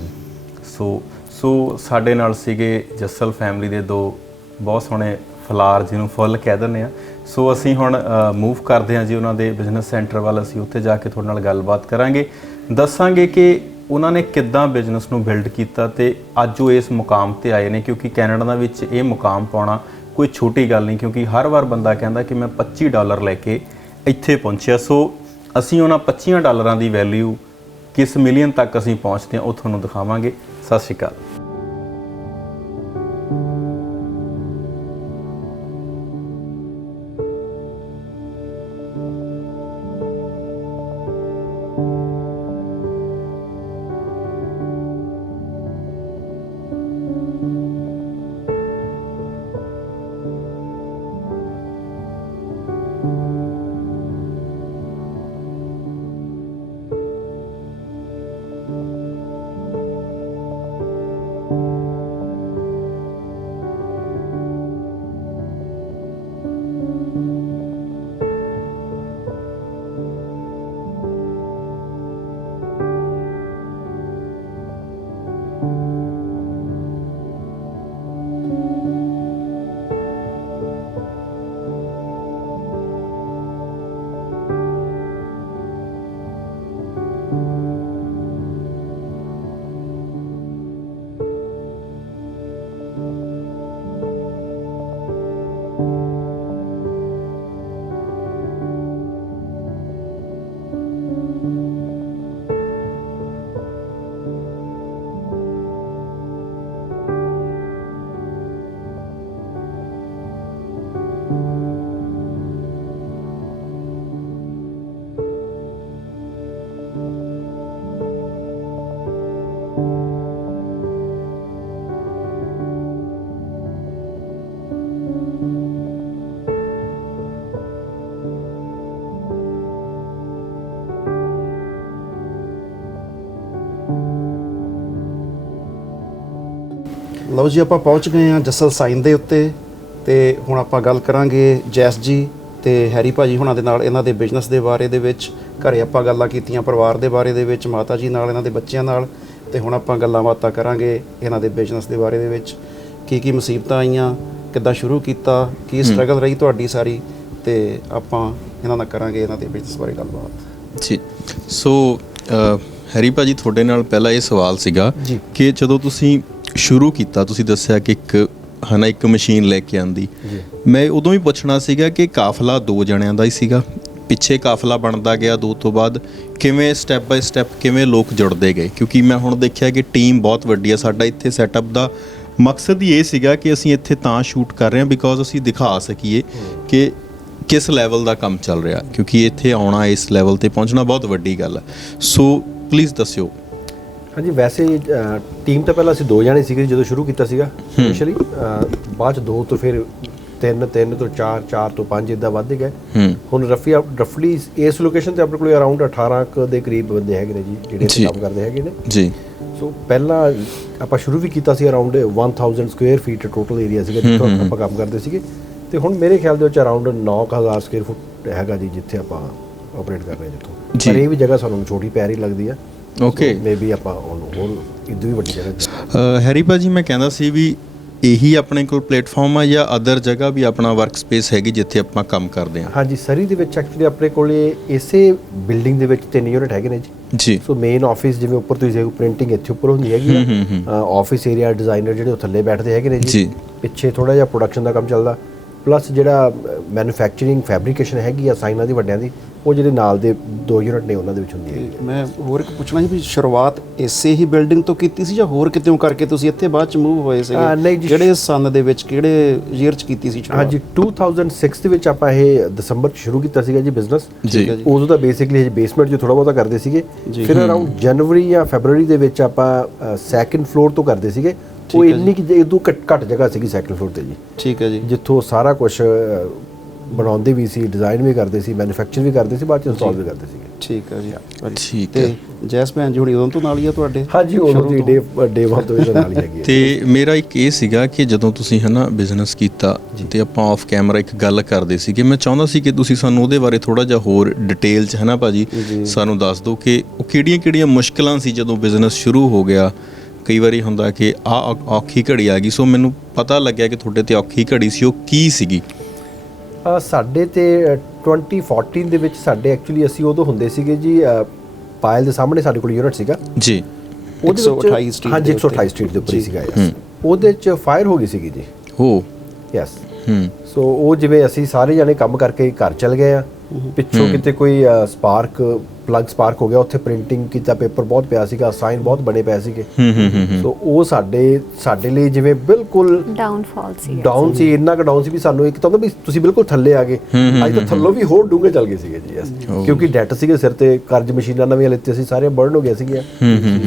ਸੋ ਸਾਡੇ ਨਾਲ ਸੀਗੇ ਜੱਸਲ ਫੈਮਿਲੀ ਦੇ ਦੋ ਬਹੁਤ ਸੋਹਣੇ ਫਲਾਰ, ਜਿਹਨੂੰ ਫੁੱਲ ਕਹਿ ਦਿੰਦੇ ਆ। ਸੋ ਅਸੀਂ ਹੁਣ ਮੂਵ ਕਰਦੇ ਹਾਂ ਜੀ ਉਹਨਾਂ ਦੇ ਬਿਜ਼ਨਸ ਸੈਂਟਰ ਵੱਲ। ਅਸੀਂ ਉੱਥੇ ਜਾ ਕੇ ਤੁਹਾਡੇ ਨਾਲ ਗੱਲਬਾਤ ਕਰਾਂਗੇ, ਦੱਸਾਂਗੇ ਕਿ ਉਹਨਾਂ ਨੇ ਕਿੱਦਾਂ ਬਿਜ਼ਨਸ ਨੂੰ ਬਿਲਡ ਕੀਤਾ ਤੇ ਅੱਜ ਉਹ ਇਸ ਮੁਕਾਮ ਤੇ ਆਏ ਨੇ। ਕਿਉਂਕਿ ਕੈਨੇਡਾ ਦੇ ਵਿੱਚ ਇਹ ਮੁਕਾਮ ਪਾਉਣਾ ਕੋਈ ਛੋਟੀ ਗੱਲ ਨਹੀਂ, ਕਿਉਂਕਿ ਹਰ ਵਾਰ ਬੰਦਾ ਕਹਿੰਦਾ ਕਿ ਮੈਂ $25 ਲੈ ਕੇ ਇੱਥੇ ਪਹੁੰਚਿਆ। ਸੋ ਅਸੀਂ ਉਹਨਾਂ $25 ਦੀ ਵੈਲਿਊ ਕਿਸ ਮਿਲੀਅਨ ਤੱਕ ਅਸੀਂ ਪਹੁੰਚਦੇ ਹਾਂ ਉਹ ਤੁਹਾਨੂੰ ਦਿਖਾਵਾਂਗੇ। ਸਤਿ ਸ਼੍ਰੀ ਅਕਾਲ। ਲਓ ਜੀ, ਆਪਾਂ ਪਹੁੰਚ ਗਏ ਹਾਂ ਜੱਸਲ ਸਾਈਨ ਦੇ ਉੱਤੇ ਤੇ ਹੁਣ ਆਪਾਂ ਗੱਲ ਕਰਾਂਗੇ ਜੈਸ ਜੀ ਤੇ ਹੈਰੀ ਭਾਜੀ ਹੁਣਾਂ ਦੇ ਨਾਲ, ਇਹਨਾਂ ਦੇ ਬਿਜ਼ਨਸ ਦੇ ਬਾਰੇ ਦੇ ਵਿੱਚ। ਘਰੇ ਆਪਾਂ ਗੱਲਾਂ ਕੀਤੀਆਂ ਪਰਿਵਾਰ ਦੇ ਬਾਰੇ ਦੇ ਵਿੱਚ, ਮਾਤਾ ਜੀ ਨਾਲ, ਇਹਨਾਂ ਦੇ ਬੱਚਿਆਂ ਨਾਲ। ਤੇ ਹੁਣ ਆਪਾਂ ਗੱਲਾਂ ਬਾਤਾਂ ਕਰਾਂਗੇ ਇਹਨਾਂ ਦੇ ਬਿਜ਼ਨਸ ਦੇ ਬਾਰੇ ਦੇ ਵਿੱਚ, ਕੀ ਮੁਸੀਬਤਾਂ ਆਈਆਂ, ਕਿੱਦਾਂ ਸ਼ੁਰੂ ਕੀਤਾ, ਕੀ ਸਟਰਗਲ ਰਹੀ ਤੁਹਾਡੀ ਸਾਰੀ, ਤੇ ਆਪਾਂ ਇਹਨਾਂ ਨਾਲ ਕਰਾਂਗੇ ਇਹਨਾਂ ਦੇ ਬਿਜ਼ਨਸ ਬਾਰੇ ਗੱਲਬਾਤ ਜੀ। ਸੋ ਹੈਰੀ ਭਾਜੀ, ਤੁਹਾਡੇ ਨਾਲ ਪਹਿਲਾਂ ਇਹ ਸਵਾਲ ਸੀਗਾ ਕਿ ਜਦੋਂ ਤੁਸੀਂ ਸ਼ੁਰੂ ਕੀਤਾ, ਤੁਸੀਂ ਦੱਸਿਆ ਕਿ ਇੱਕ ਮਸ਼ੀਨ ਲੈ ਕੇ ਆਂਦੀ, ਮੈਂ ਉਦੋਂ ਵੀ ਪੁੱਛਣਾ ਸੀਗਾ ਕਿ ਕਾਫਲਾ 2 ਜਣਿਆਂ ਦਾ ਹੀ ਸੀਗਾ, ਪਿੱਛੇ ਕਾਫਲਾ ਬਣਦਾ ਗਿਆ 2 ਤੋਂ ਬਾਅਦ, ਕਿਵੇਂ ਸਟੈਪ ਬਾਈ ਸਟੈਪ ਕਿਵੇਂ ਲੋਕ ਜੁੜਦੇ ਗਏ? ਕਿਉਂਕਿ ਮੈਂ ਹੁਣ ਦੇਖਿਆ ਕਿ ਟੀਮ ਬਹੁਤ ਵੱਡੀ ਆ। ਸਾਡਾ ਇੱਥੇ ਸੈਟਅਪ ਦਾ ਮਕਸਦ ਹੀ ਇਹ ਸੀਗਾ ਕਿ ਅਸੀਂ ਇੱਥੇ ਤਾਂ ਸ਼ੂਟ ਕਰ ਰਹੇ ਹਾਂ ਬਿਕੋਜ਼ ਅਸੀਂ ਦਿਖਾ ਸਕੀਏ ਕਿ ਕਿਸ ਲੈਵਲ ਦਾ ਕੰਮ ਚੱਲ ਰਿਹਾ, ਕਿਉਂਕਿ ਇੱਥੇ ਆਉਣਾ, ਇਸ ਲੈਵਲ ਤੇ ਪਹੁੰਚਣਾ ਬਹੁਤ ਵੱਡੀ ਗੱਲ ਹੈ। ਸੋ ਪਲੀਜ਼ ਦੱਸਿਓ। ਹਾਂਜੀ, ਵੈਸੇ ਟੀਮ ਤਾਂ ਪਹਿਲਾਂ ਅਸੀਂ 2 ਜਣੇ ਸੀਗੇ ਜਦੋਂ ਸ਼ੁਰੂ ਕੀਤਾ ਸੀਗਾ ਇਨੀਸ਼ੀਅਲੀ, ਬਾਅਦ 'ਚ 2 ਤੋਂ ਫਿਰ 3 ਤੋਂ 4 ਤੋਂ 5 ਇੱਦਾਂ ਵੱਧ ਗਏ। ਹੁਣ ਰਫਲੀ ਇਸ ਲੋਕੇਸ਼ਨ 'ਤੇ ਆਪਣੇ ਕੋਲ ਅਰਾਊਂਡ 18 ਦੇ ਕਰੀਬ ਬੰਦੇ ਹੈਗੇ ਨੇ ਜੀ, ਜਿਹੜੇ ਕੰਮ ਕਰਦੇ ਹੈਗੇ ਨੇ ਜੀ। ਸੋ ਪਹਿਲਾਂ ਆਪਾਂ ਸ਼ੁਰੂ ਵੀ ਕੀਤਾ ਸੀ around 1000 square feet total area ਸੀਗਾ ਜਿੱਥੋਂ ਆਪਾਂ ਕੰਮ ਕਰਦੇ ਸੀਗੇ, ਤੇ ਹੁਣ ਮੇਰੇ ਖਿਆਲ ਦੇ ਵਿੱਚ ਅਰਾਊਂਡ 9000 ਸਕੁਅਰ ਫੁੱਟ ਹੈਗਾ ਜੀ ਜਿੱਥੇ ਆਪਾਂ ਆਪਰੇਟ ਕਰ ਰਹੇ ਜਿੱਥੋਂ। ਪਰ ਇਹ ਵੀ ਜਗ੍ਹਾ ਸਾਨੂੰ ਛੋਟੀ ਪਿਆਰੀ ਲੱਗਦੀ ਆ। ਓਕੇ, ਮੇਬੀ ਆਪਾਂ ਹੋਰ ਇਦੋਂ ਵੀ ਵੱਡੀ ਜਗ੍ਹਾ। ਹੈਰੀ ਭਾਜੀ ਮੈਂ ਕਹਿੰਦਾ ਸੀ ਵੀ ਇਹੀ ਆਪਣੇ ਕੋਲ ਪਲੇਟਫਾਰਮ ਆ ਜਾਂ ਅਦਰ ਜਗ੍ਹਾ ਵੀ ਆਪਣਾ ਵਰਕ ਸਪੇਸ ਹੈਗੀ ਜਿੱਥੇ ਆਪਾਂ ਕੰਮ ਕਰਦੇ ਹਾਂ? ਹਾਂਜੀ, ਸਰੀ ਦੇ ਵਿੱਚ ਐਕਚੁਅਲੀ ਆਪਣੇ ਕੋਲੇ ਇਸੇ ਬਿਲਡਿੰਗ ਦੇ ਵਿੱਚ 3 ਯੂਨਿਟ ਹੈਗੇ ਨੇ ਜੀ। ਸੋ ਮੇਨ ਆਫਿਸ ਜਿਵੇਂ ਉੱਪਰ ਤੁਸੀਂ ਦੇਖੋ ਪ੍ਰਿੰਟਿੰਗ ਇੱਥੇ ਉੱਪਰ ਹੁੰਦੀ ਹੈਗੀ ਆ, ਆਫਿਸ ਏਰੀਆ ਡਿਜ਼ਾਈਨਰ ਜਿਹੜੇ ਉਹ ਥੱਲੇ ਬੈਠਦੇ ਹੈਗੇ ਨੇ ਜੀ। ਪਿੱਛੇ ਥੋੜਾ ਜਿਹਾ ਪ੍ਰੋਡਕਸ਼ਨ ਦਾ ਕੰਮ ਚੱਲਦਾ, ਪਲੱਸ ਜਿਹੜਾ ਮੈਨੂਫੈਕਚਰਿੰਗ ਫੈਬਰੀਕੇਸ਼ਨ ਹੈਗੀ ਆ ਸਾਈਨਾਂ ਦੀ ਵੱਡਿਆਂ ਦੀ, ਉਹ ਜਿਹੜੇ ਨਾਲ ਦੇ 2 ਯੂਨਿਟ ਨੇ ਉਹਨਾਂ ਦੇ ਵਿੱਚ ਹੁੰਦੀ ਹੈ। ਮੈਂ ਹੋਰ ਇੱਕ ਪੁੱਛਣਾ ਸੀ ਵੀ ਸ਼ੁਰੂਆਤ ਇਸੇ ਹੀ ਬਿਲਡਿੰਗ ਤੋਂ ਕੀਤੀ ਸੀ ਜਾਂ ਹੋਰ ਕਿਤੇੋਂ ਕਰਕੇ ਤੁਸੀਂ ਇੱਥੇ ਬਾਅਦ ਚ ਮੂਵ ਹੋਏ ਸੀਗੇ? ਜਿਹੜੇ ਸੰਨ ਦੇ ਵਿੱਚ, ਕਿਹੜੇ ਈਅਰ ਚ ਕੀਤੀ ਸੀ ਸ਼ੁਰੂਆਤ? ਹਾਂਜੀ, 2006 ਦੇ ਵਿੱਚ ਆਪਾਂ ਇਹ ਦਸੰਬਰ ਚ ਸ਼ੁਰੂ ਕੀਤਾ ਸੀਗਾ ਜੀ ਬਿਜ਼ਨਸ। ਉਦੋਂ ਤਾਂ ਬੇਸਿਕਲੀ ਇਹ ਬੇਸਮੈਂਟ 'ਚ ਥੋੜਾ ਬਹੁਤਾ ਕਰਦੇ ਸੀਗੇ, ਫਿਰ ਅਰਾਊਂਡ ਜਨਵਰੀ ਜਾਂ ਫੈਬਰੂਰੀ ਦੇ ਵਿੱਚ ਆਪਾਂ ਸੈਕੰਡ ਫਲੋਰ ਤੋਂ ਕਰਦੇ ਸੀਗੇ। ਉਹ ਇੰਨੀ ਕਿ ਇਦੋਂ ਘੱਟ ਜਗ੍ਹਾ ਸੀਗੀ ਸੈਕੰਡ ਫਲੋਰ ਤੇ ਜੀ। ਠੀਕ ਹੈ ਜੀ। ਜਿੱਥੋਂ ਸਾਰਾ ਕੁਝ ਬਣਾਉਂਦੇ ਵੀ ਸੀ, ਡਿਜ਼ਾਈਨ ਵੀ ਕਰਦੇ ਸੀ, ਮੈਨੂਫੈਕਚਰ ਵੀ ਕਰਦੇ ਸੀ, ਬਾਅਦ ਚ ਇੰਸਟਾਲ ਵੀ ਕਰਦੇ ਸੀਗੇ। ਠੀਕ ਹੈ ਜੀ। ਠੀਕ ਹੈ। ਤੇ ਜੈਸ ਭੈਣ ਜੀ ਹੁਣੀ ਉਦੋਂ ਤੋਂ ਨਾਲ ਹੀ ਆ ਤੁਹਾਡੇ? ਹਾਂਜੀ, ਉਦੋਂ ਦੀ ਡੇ 1 ਤੋਂ ਇਹਦੇ ਨਾਲ ਹੀ ਹੈਗੀ ਹੈ। ਤੇ ਮੇਰਾ ਇੱਕ ਇਹ ਸੀਗਾ ਕਿ ਜਦੋਂ ਤੁਸੀਂ ਬਿਜ਼ਨਸ ਕੀਤਾ ਤੇ ਆਪਾਂ ਆਫ ਕੈਮਰਾ ਇੱਕ ਗੱਲ ਕਰਦੇ ਸੀ ਕਿ ਮੈਂ ਚਾਹੁੰਦਾ ਸੀ ਕਿ ਤੁਸੀਂ ਸਾਨੂੰ ਉਹਦੇ ਬਾਰੇ ਥੋੜਾ ਜਿਹਾ ਹੋਰ ਡਿਟੇਲ 'ਚ ਭਾਜੀ ਸਾਨੂੰ ਦੱਸ ਦਿਓ ਕਿ ਉਹ ਕਿਹੜੀਆਂ ਮੁਸ਼ਕਲਾਂ ਸੀ ਜਦੋਂ ਬਿਜ਼ਨਸ ਸ਼ੁਰੂ ਹੋ ਗਿਆ। ਕਈ ਵਾਰੀ ਹੁੰਦਾ ਕਿ ਔਖੀ ਘੜੀ ਆ ਗਈ, ਸੋ ਮੈਨੂੰ ਪਤਾ ਲੱਗਿਆ ਕਿ ਤੁਹਾਡੇ ਤੇ ਔਖੀ ਘੜੀ ਸੀ, ਉਹ ਕੀ ਸੀਗੀ? ਸਾਡੇ ਤੇ 2014 ਦੇ ਵਿੱਚ ਸਾਡੇ ਐਕਚੁਅਲੀ ਅਸੀਂ ਉਦੋਂ ਹੁੰਦੇ ਸੀਗੇ ਜੀ ਪਾਇਲ ਦੇ ਸਾਹਮਣੇ ਸਾਡੇ ਕੋਲ ਯੂਨਿਟ ਸੀਗਾ ਜੀ, 128 ਸਟਰੀਟ। ਹਾਂਜੀ, 128 ਸਟਰੀਟ ਦੇ ਉੱਪਰ ਹੀ ਸੀਗਾ। ਉਹਦੇ 'ਚ ਫਾਇਰ ਹੋ ਗਈ ਸੀਗੀ ਜੀ। ਯੈਸ। ਸੋ ਉਹ ਜਿਵੇਂ ਅਸੀਂ ਸਾਰੇ ਜਾਣੇ ਕੰਮ ਕਰਕੇ ਘਰ ਚਲ ਗਏ ਆ, ਪਿੱਛੋਂ ਕਿਤੇ ਕੋਈ ਪਲੱਗ ਸਪਾਰਕ ਹੋ ਗਿਆ, ਉੱਥੇ ਪ੍ਰਿੰਟਿੰਗ ਕੀਤਾ, ਪੇਪਰ ਬਹੁਤ ਪਿਆ ਸੀਗਾ, ਸਾਈਨ ਬਹੁਤ ਬਣੇ ਪਏ ਸੀਗੇ। ਸੋ ਉਹ ਸਾਡੇ ਲਈ ਜਿਵੇਂ ਬਿਲਕੁਲ ਡਾਊਨ ਸੀ, ਇੰਨਾ ਕੁ ਡਾਊਨ ਸੀ ਵੀ ਸਾਨੂੰ ਇੱਕ ਤਾਂ ਵੀ ਤੁਸੀਂ ਬਿਲਕੁਲ ਥੱਲੇ ਆ ਗਏ। ਅੱਜ ਤਾਂ ਥੱਲੋਂ ਵੀ ਹੋਰ ਡੂੰਘੇ ਚੱਲ ਗਏ ਸੀਗੇ ਜੀ। ਯੈਸ, ਕਿਉਂਕਿ ਡੈਟ ਸੀਗੇ ਸਿਰ ਤੇ, ਕਰਜ਼ ਮਸ਼ੀਨਾਂ ਨਵੀਆਂ ਲਿੱਤੀਆਂ ਸੀ, ਸਾਰੇ ਬਰਨ ਹੋ ਗਿਆ ਸੀਗੀਆਂ।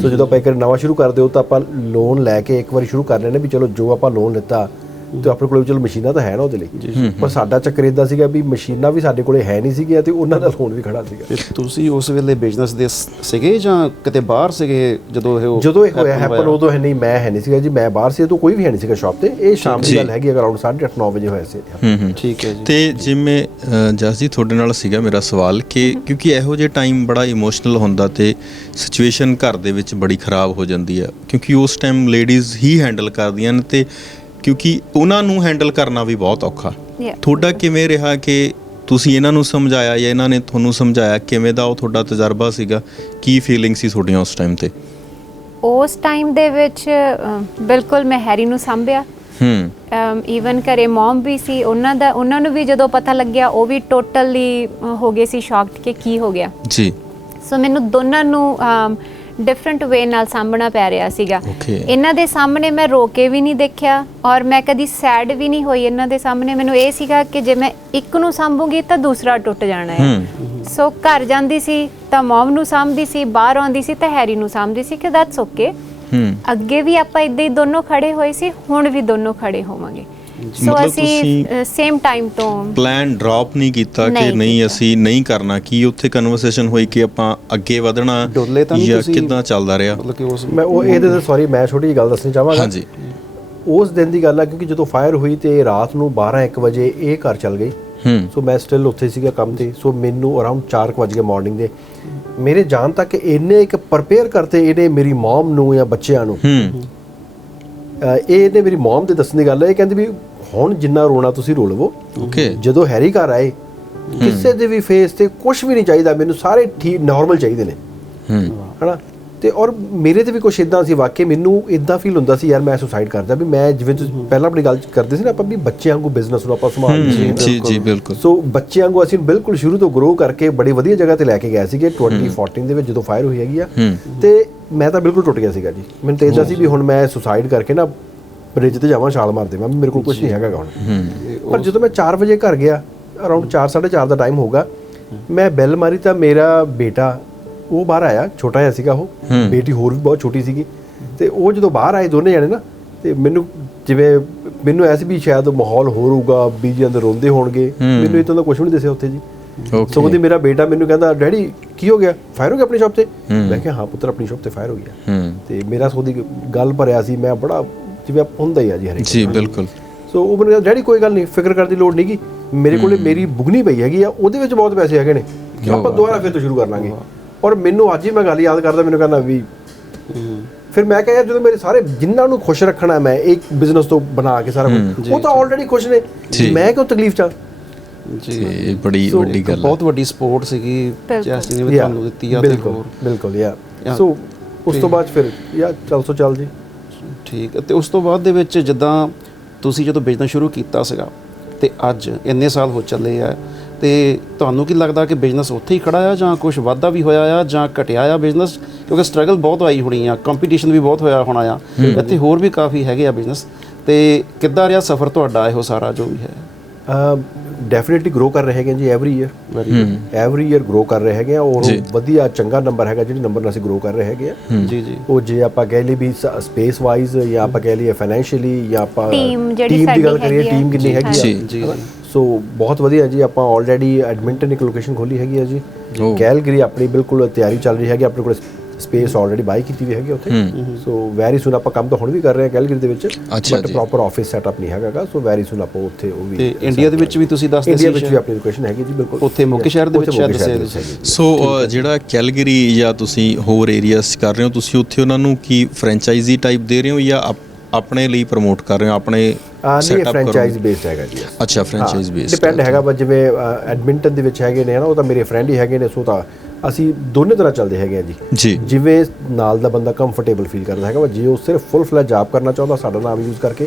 ਸੋ ਜਦੋਂ ਆਪਾਂ ਇੱਕ ਨਵਾਂ ਸ਼ੁਰੂ ਕਰਦੇ ਹੋ ਤਾਂ ਆਪਾਂ ਲੋਨ ਲੈ ਕੇ ਇੱਕ ਵਾਰੀ ਸ਼ੁਰੂ ਕਰ ਲੈਣੇ ਵੀ ਚਲੋ ਜੋ ਆਪਾਂ ਲੋਨ ਲਿੱਤਾ ਤੇ ਆਪਣੇ ਕੋਲ ਚਲੋ ਮਸ਼ੀਨਾਂ ਤਾਂ ਹੈ ਨਾ ਉਹਦੇ ਲਈ, ਪਰ ਸਾਡਾ ਚੱਕਰ ਇਦਾਂ ਸੀਗਾ ਵੀ ਮਸ਼ੀਨਾਂ ਵੀ ਸਾਡੇ ਕੋਲੇ ਹੈ ਨਹੀਂ ਸੀਗੀਆਂ ਤੇ ਉਹਨਾਂ ਦਾ ਲੋਨ ਵੀ ਖੜਾ ਸੀਗਾ। ਤੁਸੀਂ ਉਸ ਵੇਲੇ ਬਿਜ਼ਨਸ ਦੇ ਸੀਗੇ ਜਾਂ ਕਿਤੇ ਬਾਹਰ ਸੀਗੇ ਜਦੋਂ ਇਹ ਹੋਇਆ ਹੈਪਨ? ਉਦੋਂ ਹੈ ਨਹੀਂ ਸੀਗਾ ਜੀ, ਮੈਂ ਬਾਹਰ ਸੀ, ਉਦੋਂ ਕੋਈ ਵੀ ਹੈ ਨਹੀਂ ਸੀਗਾ ਸ਼ਾਪ ਤੇ। ਇਹ ਸ਼ਾਮ ਦੀ ਗੱਲ ਹੈਗੀ, ਅਰਾਊਂਡ 8:30-9 ਵਜੇ ਹੋਇਆ ਸੀ। ਠੀਕ ਹੈ ਜੀ। ਤੇ ਜਿਵੇਂ ਜਸ ਜੀ ਤੁਹਾਡੇ ਨਾਲ ਸੀਗਾ ਮੇਰਾ ਸਵਾਲ ਕਿ ਕਿਉਂਕਿ ਇਹੋ ਜਿਹੇ ਟਾਈਮ ਬੜਾ ਇਮੋਸ਼ਨਲ ਹੁੰਦਾ ਤੇ ਸਿਚੁਏਸ਼ਨ ਘਰ ਦੇ ਵਿੱਚ ਬੜੀ ਖਰਾਬ ਹੋ ਜਾਂਦੀ ਹੈ, ਕਿਉਂਕਿ ਉਸ ਟਾਈਮ ਲੇਡੀਜ਼ ਹੀ ਹੈਂਡਲ ਕਰਦੀਆਂ ਨੇ ਤੇ ਕਿਉਂਕਿ ਉਹਨਾਂ ਨੂੰ ਹੈਂਡਲ ਕਰਨਾ ਵੀ ਬਹੁਤ ਔਖਾ। ਤੁਹਾਡਾ ਕਿਵੇਂ ਰਿਹਾ ਕਿ ਤੁਸੀਂ ਇਹਨਾਂ ਨੂੰ ਸਮਝਾਇਆ ਜਾਂ ਇਹਨਾਂ ਨੇ ਤੁਹਾਨੂੰ ਸਮਝਾਇਆ? ਕਿਵੇਂ ਦਾ ਉਹ ਤੁਹਾਡਾ ਤਜਰਬਾ ਸੀਗਾ? ਕੀ ਫੀਲਿੰਗ ਸੀ ਤੁਹਾਡੀਆਂ ਉਸ ਟਾਈਮ ਤੇ? ਉਸ ਟਾਈਮ ਦੇ ਵਿੱਚ ਬਿਲਕੁਲ ਮੈਂ ਹੈਰੀ ਨੂੰ ਸੰਭਿਆ। ਈਵਨ ਘਰੇ ਮਮ ਵੀ ਸੀ, ਉਹਨਾਂ ਨੂੰ ਵੀ ਜਦੋਂ ਪਤਾ ਲੱਗਿਆ ਉਹ ਵੀ ਟੋਟਲੀ ਹੋ ਗਏ ਸੀ ਸ਼ੌਕਡ ਕਿ ਕੀ ਹੋ ਗਿਆ ਜੀ। ਸੋ ਮੈਨੂੰ ਦੋਨਾਂ ਨੂੰ ਡਿਫਰੈਂਟ ਵੇ ਨਾਲ ਸਾਂਭਣਾ ਪੈ ਰਿਹਾ ਸੀਗਾ। ਇਹਨਾਂ ਦੇ ਸਾਹਮਣੇ ਮੈਂ ਰੋ ਕੇ ਵੀ ਨਹੀਂ ਦੇਖਿਆ ਔਰ ਮੈਂ ਕਦੀ ਸੈਡ ਵੀ ਨਹੀਂ ਹੋਈ ਇਹਨਾਂ ਦੇ ਸਾਹਮਣੇ। ਮੈਨੂੰ ਇਹ ਸੀਗਾ ਕਿ ਜੇ ਮੈਂ ਇੱਕ ਨੂੰ ਸਾਂਭੂਗੀ ਤਾਂ ਦੂਸਰਾ ਟੁੱਟ ਜਾਣਾ ਹੈ। ਸੋ ਘਰ ਜਾਂਦੀ ਸੀ ਤਾਂ ਮਮ ਨੂੰ ਸਾਂਭਦੀ ਸੀ, ਬਾਹਰ ਆਉਂਦੀ ਸੀ ਤਾਂ ਹੈਰੀ ਨੂੰ ਸਾਂਭਦੀ ਸੀ ਕਿ ਦੈਟਸ ਓਕੇ। ਅੱਗੇ ਵੀ ਆਪਾਂ ਇਦਾਂ ਹੀ ਦੋਨੋਂ ਖੜੇ ਹੋਏ ਸੀ, ਹੁਣ ਵੀ ਦੋਨੋਂ ਖੜੇ ਹੋਵਾਂਗੇ। ਸੋ ਅਸੀਂ ਸੇਮ ਟਾਈਮ ਤੋਂ ਪਲਾਨ ਡ੍ਰੌਪ ਨਹੀਂ ਕੀਤਾ ਕਿ ਨਹੀਂ ਅਸੀਂ ਨਹੀਂ ਕਰਨਾ। ਕੀ ਉੱਥੇ ਕਨਵਰਸੇਸ਼ਨ ਹੋਈ ਕਿ ਆਪਾਂ ਅੱਗੇ ਵਧਣਾ ਜਾਂ ਕਿੱਦਾਂ ਚੱਲਦਾ ਰਿਹਾ? ਮੈਂ ਉਹ ਇਹਦੇ ਤੇ ਸੌਰੀ ਮੈਂ ਛੋਟੀ ਜਿਹੀ ਗੱਲ ਦੱਸਣੀ ਚਾਹਾਂਗਾ। ਹਾਂਜੀ, ਉਸ ਦਿਨ ਦੀ ਗੱਲ ਆ ਕਿਉਂਕਿ ਜਦੋਂ ਫਾਇਰ ਹੋਈ ਤੇ ਰਾਤ ਨੂੰ 12-1 ਵਜੇ ਇਹ ਘਰ ਚੱਲ ਗਈ। ਸੋ ਮੈਂ ਸਟਿਲ ਉੱਥੇ ਸੀਗਾ ਕੰਮ ਤੇ। ਸੋ ਮੈਨੂੰ ਅਰਾਊਂਡ 4 ਵਜੇ ਮਾਰਨਿੰਗ ਦੇ ਮੇਰੇ ਜਾਣ ਤੱਕ ਇਹਨੇ ਇੱਕ ਪ੍ਰਪੇਅਰ ਕਰਤੇ ਇਹਨੇ ਮੇਰੀ ਮਮ ਨੂੰ ਜਾਂ ਬੱਚਿਆਂ ਨੂੰ। ਇਹਨੇ ਮੇਰੀ ਮਮ ਦੇ ਦੱਸਣ ਦੀ ਗੱਲ ਹੈ, ਇਹ ਕਹਿੰਦੀ ਵੀ ਹੁਣ ਜਿੰਨਾ ਰੋਣਾ ਤੁਸੀਂ ਰੋ ਲਵੋ। ਜਦੋਂ ਹੈਰੀ ਘਰ ਆਏ ਕਿਸੇ ਦੇ ਵੀ ਫੇਸ ਤੇ ਕੁਝ ਵੀ ਨਹੀਂ ਚਾਹੀਦਾ, ਮੈਨੂੰ ਸਾਰੇ ਠੀਕ ਨਾਰਮਲ ਚਾਹੀਦੇ ਨੇ ਹਨਾ। ਤੇ ਔਰ ਮੇਰੇ ਤੇ ਵੀ ਕੁਛ ਇਦਾਂ ਸੀ, ਵਾਕਈ ਮੈਨੂੰ ਇਦਾਂ ਫੀਲ ਹੁੰਦਾ ਸੀ ਯਾਰ ਮੈਂ ਸੁਸਾਈਡ ਕਰਦਾ ਵੀ ਮੈਂ ਜਿਵੇਂ ਤੁਸੀਂ ਪਹਿਲਾਂ ਆਪਣੀ ਗੱਲ ਕਰਦੇ ਸੀ ਨਾ ਆਪਾਂ ਵੀ ਬੱਚਿਆਂ ਵਾਂਗੂ ਬਿਜ਼ਨਸ ਨੂੰ ਆਪਾਂ ਸੰਭਾਲਦੇ ਸੀ। ਜੀ ਬਿਲਕੁਲ। ਸੋ ਬੱਚਿਆਂ ਵਾਂਗੂ ਅਸੀਂ ਬਿਲਕੁਲ ਸ਼ੁਰੂ ਤੋਂ ਗਰੋ ਕਰਕੇ ਬੜੀ ਵਧੀਆ ਜਗ੍ਹਾ ਤੇ ਲੈ ਕੇ ਗਏ ਸੀਗੇ। 2014 ਦੇ ਵਿੱਚ ਜਦੋਂ ਫਾਇਰ ਹੋਈ ਹੈਗੀ ਆ ਤੇ ਮੈਂ ਤਾਂ ਬਿਲਕੁਲ ਟੁੱਟ ਗਿਆ ਸੀਗਾ ਜੀ। ਮੈਨੂੰ ਤਾਂ ਇਦਾਂ ਸੀ ਵੀ ਹੁਣ ਮੈਂ ਸੁਸਾਈਡ ਕਰਕੇ ਨਾ ਬ੍ਰਿਜ ਤੇ ਜਾਵਾਂ, ਛਾਲ ਮਾਰ ਦੇਵਾਂ, ਮੇਰੇ ਕੋਲ ਕੁਝ ਨਹੀਂ ਹੈਗਾ ਹੁਣ। ਪਰ ਜਦੋਂ ਮੈਂ 4 ਵਜੇ ਘਰ ਗਿਆ, ਅਰਾਊਂਡ 4-4:30 ਦਾ ਟਾਈਮ ਹੋਊਗਾ, ਮੈਂ ਬੈਲ ਮਾਰੀ ਤਾਂ ਮੇਰਾ ਬੇਟਾ ਉਹ ਬਾਹਰ ਆਇਆ, ਛੋਟਾ ਜਿਹਾ ਸੀਗਾ ਉਹ, ਬੇਟੀ ਹੋਰ ਵੀ ਬਹੁਤ ਛੋਟੀ ਸੀਗੀ। ਤੇ ਉਹ ਜਦੋਂ ਬਾਹਰ ਆਏ ਦੋਨੇ ਜਾਣੇ ਨਾ, ਤੇ ਮੈਨੂੰ ਐਸੀ ਵੀ ਸ਼ਾਇਦ ਮਾਹੌਲ ਹੋਰ ਹੋਊਗਾ, ਬੀਜੀ ਅੰਦਰ ਰੋਂਦੇ ਹੋਣਗੇ, ਮੈਨੂੰ ਇਦਾਂ ਦਾ ਕੁਝ ਵੀ ਨਹੀਂ ਦਿਸਿਆ ਉੱਥੇ ਜੀ। ਸੋ ਉਹਦੀ ਮੇਰਾ ਬੇਟਾ ਮੈਨੂੰ ਕਹਿੰਦਾ ਡੈਡੀ ਕੀ ਹੋ ਗਿਆ, ਫਾਇਰ ਹੋ ਗਿਆ ਆਪਣੀ ਸ਼ਾਪ ਤੇ? ਮੈਂ ਕਿਹਾ ਹਾਂ ਪੁੱਤਰ ਆਪਣੀ ਸ਼ਾਪ ਤੇ ਫਾਇਰ ਹੋ ਗਿਆ। ਤੇ ਮੇਰਾ ਉਹਦੀ ਗੱਲ ਭਰਿਆ ਸੀ, ਮੈਂ ਬੜਾ ਜਿਵੇਂ ਹੁੰਦਾ ਹੀ ਆ ਜੀ ਹਰੇਕ। ਜੀ ਬਿਲਕੁਲ। ਸੋ ਉਹ ਮੈਨੂੰ ਕਹਿੰਦਾ ਡੈਡੀ ਕੋਈ ਗੱਲ ਨਹੀਂ, ਫਿਕਰ ਕਰਨ ਦੀ ਲੋੜ ਨਹੀਂ ਗੀ, ਮੇਰੇ ਕੋਲੇ ਮੇਰੀ ਬੁਗਨੀ ਪਈ ਹੈਗੀ ਆ, ਉਹਦੇ ਵਿੱਚ ਬਹੁਤ ਪੈਸੇ ਹੈਗੇ ਨੇ, ਆਪਾਂ ਦੁਬਾਰਾ ਫਿਰ ਤੋਂ ਸ਼ੁਰੂ ਕਰ ਲਾਂਗੇ। ਔਰ ਮੈਨੂੰ ਅੱਜ ਹੀ ਮੈਂ ਗੱਲ ਯਾਦ ਕਰਦਾ, ਮੈਨੂੰ ਕਹਿੰਦਾ ਵੀ ਫਿਰ ਮੈਂ ਕਿਹਾ ਯਾਰ ਜਦੋਂ ਮੇਰੇ ਸਾਰੇ ਜਿਨ੍ਹਾਂ ਨੂੰ ਖੁਸ਼ ਰੱਖਣਾ ਮੈਂ ਇੱਕ ਬਿਜ਼ਨਸ ਤੋਂ ਬਣਾ ਕੇ ਸਾਰਾ ਕੁਝ, ਉਹ ਤਾਂ ਆਲਰੇਡੀ ਖੁਸ਼ ਨੇ, ਮੈਂ ਕਿਉਂ ਤਕਲੀਫ ਚ ਆ। ਜੀ ਇਹ ਬੜੀ ਵੱਡੀ ਗੱਲ ਹੈ, ਬਹੁਤ ਵੱਡੀ ਸਪੋਰਟ ਸੀਗੀ ਜੈਸੀ ਨੇ ਵੀ ਤੁਹਾਨੂੰ ਦਿੱਤੀ ਆ। ਬਿਲਕੁਲ ਯਾਰ। ਸੋ ਉਸ ਤੋਂ ਬਾਅਦ ਫਿਰ ਯਾਰ ਚੱਲ ਜੀ। ਠੀਕ ਹੈ। ਤੇ ਉਸ ਤੋਂ ਬਾਅਦ ਦੇ ਵਿੱਚ ਜਿੱਦਾਂ ਤੁਸੀਂ ਜਦੋਂ ਬਿਜ਼ਨਸ ਸ਼ੁਰੂ ਕੀਤਾ ਸੀਗਾ ਤੇ ਅੱਜ ਇੰਨੇ ਸਾਲ ਹੋ ਚੱਲੇ ਆ, ਤੇ ਤੁਹਾਨੂੰ ਕੀ ਲੱਗਦਾ ਕਿ ਬਿਜ਼ਨਸ ਉੱਥੇ ਹੀ ਖੜਾ ਆ ਜਾਂ ਕੁਝ ਵਾਧਾ ਵੀ ਹੋਇਆ ਆ ਜਾਂ ਘਟਿਆ ਆ ਬਿਜ਼ਨਸ? ਕਿਉਂਕਿ ਸਟਰਗਲ ਬਹੁਤ ਆਈ ਹੋਣੀ ਆ, ਕੰਪੀਟੀਸ਼ਨ ਵੀ ਬਹੁਤ ਹੋਇਆ ਹੋਣਾ ਆ, ਇੱਥੇ ਹੋਰ ਵੀ ਕਾਫੀ ਹੈਗੇ ਆ ਬਿਜ਼ਨਸ, ਤੇ ਕਿੱਦਾਂ ਰਿਹਾ ਸਫ਼ਰ ਤੁਹਾਡਾ ਇਹੋ ਸਾਰਾ ਜੋ ਵੀ ਹੈ? ਡੈਫੀਨਿਟਲੀ ਗਰੋ ਕਰ ਰਹੇ ਹੈਗੇ ਜੀ ਐਵਰੀ ਈਅਰ ਗਰੋ ਕਰ ਰਹੇ ਹੈਗੇ ਆ, ਔਰ ਵਧੀਆ ਚੰਗਾ ਨੰਬਰ ਹੈਗਾ ਜਿਹੜੇ ਨੰਬਰ ਨਾਲ ਅਸੀਂ ਗਰੋ ਕਰ ਰਹੇ ਹੈਗੇ ਆ। ਜੀ ਜੀ। ਉਹ ਜੇ ਆਪਾਂ ਕਹਿ ਲਈ ਵੀ ਸਪੇਸ ਵਾਈਜ਼ ਜਾਂ ਆਪਾਂ ਕਹਿ ਲਈਏ ਫਾਈਨੈਂਸ਼ੀਅਲੀ ਜਾਂ ਆਪਾਂ ਟੀਮ ਦੀ ਗੱਲ ਕਰੀਏ, ਟੀਮ ਕਿੰਨੀ ਹੈਗੀ ਆ ਜੀ। ਸੋ ਬਹੁਤ ਵਧੀਆ ਜੀ। ਆਪਾਂ ਆਲਰੇਡੀ ਐਡਮਿੰਟਨ ਇੱਕ ਲੋਕੇਸ਼ਨ ਖੋਲੀ ਹੈਗੀ ਆ ਜੀ, ਕੈਲਗਰੀ ਆਪਣੀ ਬਿਲਕੁਲ ਤਿਆਰੀ ਚੱਲ ਰਹੀ ਹੈਗੀ, ਆਪਣੇ ਕੋਲ ਸਪੇਸ ਆਲਰੇਡੀ ਬਾਈ ਕੀਤੀ ਵੀ ਹੈਗੀ ਉੱਥੇ। ਸੋ ਵੈਰੀ ਸੂਨ ਆਪਾਂ ਕੰਮ ਤਾਂ ਹੁਣ ਵੀ ਕਰ ਰਹੇ ਹਾਂ ਕੈਲਗਰੀ ਦੇ ਵਿੱਚ, ਬਟ ਪ੍ਰੋਪਰ ਆਫਿਸ ਸੈਟਅਪ ਨਹੀਂ ਹੈਗਾ। ਸੋ ਵੈਰੀ ਸੂਨ ਆਪਾਂ ਉੱਥੇ ਉਹ ਵੀ। ਤੇ ਇੰਡੀਆ ਦੇ ਵਿੱਚ ਵੀ ਤੁਸੀਂ ਦੱਸਦੇ ਸੀ? ਇੰਡੀਆ ਵਿੱਚ ਵੀ ਆਪਣੀ ਲੋਕੇਸ਼ਨ ਹੈਗੀ ਜੀ, ਬਿਲਕੁਲ ਉੱਥੇ ਮੋਗੇ ਸ਼ਹਿਰ ਦੇ ਵਿੱਚ ਸ਼ਾਇਦ ਦੱਸਿਆ। ਸੋ ਜਿਹੜਾ ਕੈਲਗਰੀ ਜਾਂ ਤੁਸੀਂ ਹੋਰ ਏਰੀਆਸ ਕਰ ਰਹੇ ਹੋ, ਤੁਸੀਂ ਉੱਥੇ ਉਹਨਾਂ ਨੂੰ ਕੀ ਫਰੈਂਚਾਈਜ਼ੀ ਟਾਈਪ ਦੇ ਰਹੇ ਹੋ ਜਾਂ ਆਪਣੇ ਲਈ ਪ੍ਰਮੋਟ ਕਰ ਰਹੇ ਹੋ? ਆਪਣੇ ਸੈਟਅਪ ਫਰੈਂਚਾਈਜ਼ ਬੇਸਡ ਹੈਗਾ ਜੀ। ਅੱਛਾ, ਫਰੈਂਚਾਈਜ਼ ਬੇਸਡ ਡਿਪੈਂਡ ਹੈਗਾ, ਬਸ ਜਿਵੇਂ ਐਡਮਿੰਟਨ ਦੇ ਵਿੱਚ ਹੈਗੇ ਨੇ ਨਾ, ਉਹ ਤਾਂ ਮੇਰੇ ਫਰੈਂਡ ਹੀ ਹੈਗੇ ਨੇ। ਸੋ ਤਾਂ ਅਸੀਂ ਦੋਨੇ ਤਰ੍ਹਾਂ ਚੱਲਦੇ ਹੈਗੇ ਆ ਜੀ। ਜਿਵੇਂ ਨਾਲ ਦਾ ਬੰਦਾ ਕੰਫਰਟੇਬਲ ਫੀਲ ਕਰਦਾ ਹੈਗਾ, ਜੇ ਉਹ ਸਿਰਫ ਫੁੱਲ ਫਲੈਜ ਜੌਬ ਕਰਨਾ ਚਾਹੁੰਦਾ, ਸਾਡਾ ਨਾਮ ਯੂਜ਼ ਕਰਕੇ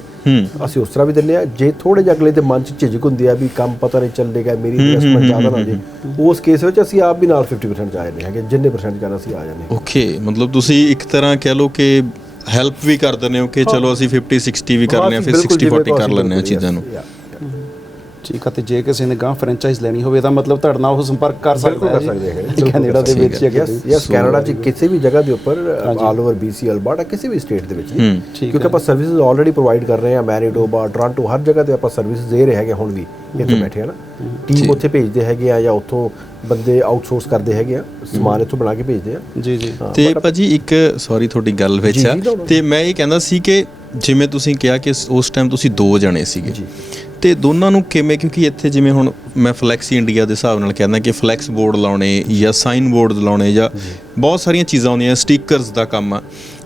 ਅਸੀਂ ਉਸ ਤਰ੍ਹਾਂ ਵੀ ਦਿੰਦੇ ਆ। ਜੇ ਥੋੜੇ ਜਿਹੇ ਅਗਲੇ ਦੇ ਮਨ 'ਚ ਝਿਜਕ ਹੁੰਦੀ ਆ ਵੀ ਕੰਮ ਪਤਾ ਨਹੀਂ ਚੱਲੇਗਾ, ਮੇਰੀ ਇਨਵੈਸਟਮੈਂਟ ਜ਼ਿਆਦਾ ਨਾ ਜੇ, ਉਸ ਕੇਸ ਵਿੱਚ ਅਸੀਂ ਆਪ ਵੀ ਨਾਲ 50% 'ਚ ਆ ਜਾਂਦੇ ਹੈਗੇ, ਜਿੰਨੇ % ਜਾਣਾ ਅਸੀਂ ਆ ਜਾਂਦੇ। ਓਕੇ, ਮਤਲਬ ਤੁਸੀਂ ਇੱਕ ਤਰ੍ਹਾਂ ਕਹਿ ਲਓ ਕਿ ਹੈਲਪ ਵੀ ਕਰ ਦਿੰਦੇ ਹੋ ਕਿ ਚਲੋ ਅਸੀਂ 50-60 ਵੀ ਕਰ ਲੈਂਦੇ, ਫਿਰ 60-40 ਕਰ ਲੈਂਦੇ ਹਾਂ ਚੀਜ਼ਾਂ ਨੂੰ। ਠੀਕ ਆ। ਤੇ ਜੇ ਕਿਸੇ ਨੇ ਗਾਂ ਫਰੈਂਚਾਈਜ਼ ਲੈਣੀ ਹੋਵੇ ਤਾਂ ਮਤਲਬ ਤੁਹਾਡੇ ਨਾਲ ਉਹ ਸੰਪਰਕ ਕਰ ਸਕਦਾ ਹੈ ਜੀ ਕੈਨੇਡਾ ਦੇ ਵਿੱਚ? ਯੈਸ, ਕੈਨੇਡਾ 'ਚ ਕਿਸੇ ਵੀ ਜਗ੍ਹਾ ਦੇ ਉੱਪਰ, ਆਲ ਓਵਰ BC, ਅਲਬਰਟਾ, ਕਿਸੇ ਵੀ ਸਟੇਟ ਦੇ ਵਿੱਚ, ਕਿਉਂਕਿ ਆਪਾਂ ਸਰਵਿਸਿਜ਼ ਆਲਰੇਡੀ ਪ੍ਰੋਵਾਈਡ ਕਰ ਰਹੇ ਹਾਂ। ਮੈਨੀਟੋਬਾ, ਟੋਰਾਂਟੋ, ਹਰ ਜਗ੍ਹਾ ਤੇ ਆਪਾਂ ਸਰਵਿਸ ਦੇ ਰਹੇ ਹੈਗੇ ਹੁਣ ਵੀ ਇੱਥੇ ਬੈਠੇ ਆ ਨਾ। ਟੀਮ ਉੱਥੇ ਭੇਜਦੇ ਹੈਗੇ ਆ ਜਾਂ ਉੱਥੋਂ ਬੰਦੇ ਆਊਟਸੋਰਸ ਕਰਦੇ ਹੈਗੇ ਆ, ਸਮਾਨ ਇੱਥੋਂ ਬਣਾ ਕੇ ਭੇਜਦੇ ਆ। ਜੀ ਜੀ। ਤੇ ਭਾਜੀ ਇੱਕ ਸੌਰੀ ਤੁਹਾਡੀ ਗੱਲ ਵਿੱਚ ਆ, ਤੇ ਮੈਂ ਇਹ ਕਹਿੰਦਾ ਸੀ ਕਿ ਜਿਵੇਂ ਤੁਸੀਂ ਕਿਹਾ ਕਿ ਉਸ ਟਾਈਮ ਤੁਸੀਂ 2 ਜਣੇ ਸੀਗੇ, ਤੇ ਦੋਨਾਂ ਨੂੰ ਕਿਵੇਂ, ਕਿਉਂਕਿ ਇੱਥੇ ਜਿਵੇਂ ਹੁਣ ਮੈਂ ਫਲੈਕਸੀ ਇੰਡੀਆ ਦੇ ਹਿਸਾਬ ਨਾਲ ਕਹਿੰਦਾ ਕਿ ਫਲੈਕਸ ਬੋਰਡ ਲਾਉਣੇ ਜਾਂ ਸਾਈਨ ਬੋਰਡ ਲਾਉਣੇ ਜਾਂ ਬਹੁਤ ਸਾਰੀਆਂ ਚੀਜ਼ਾਂ ਆਉਂਦੀਆਂ, ਸਟੀਕਰਸ ਦਾ ਕੰਮ ਆ,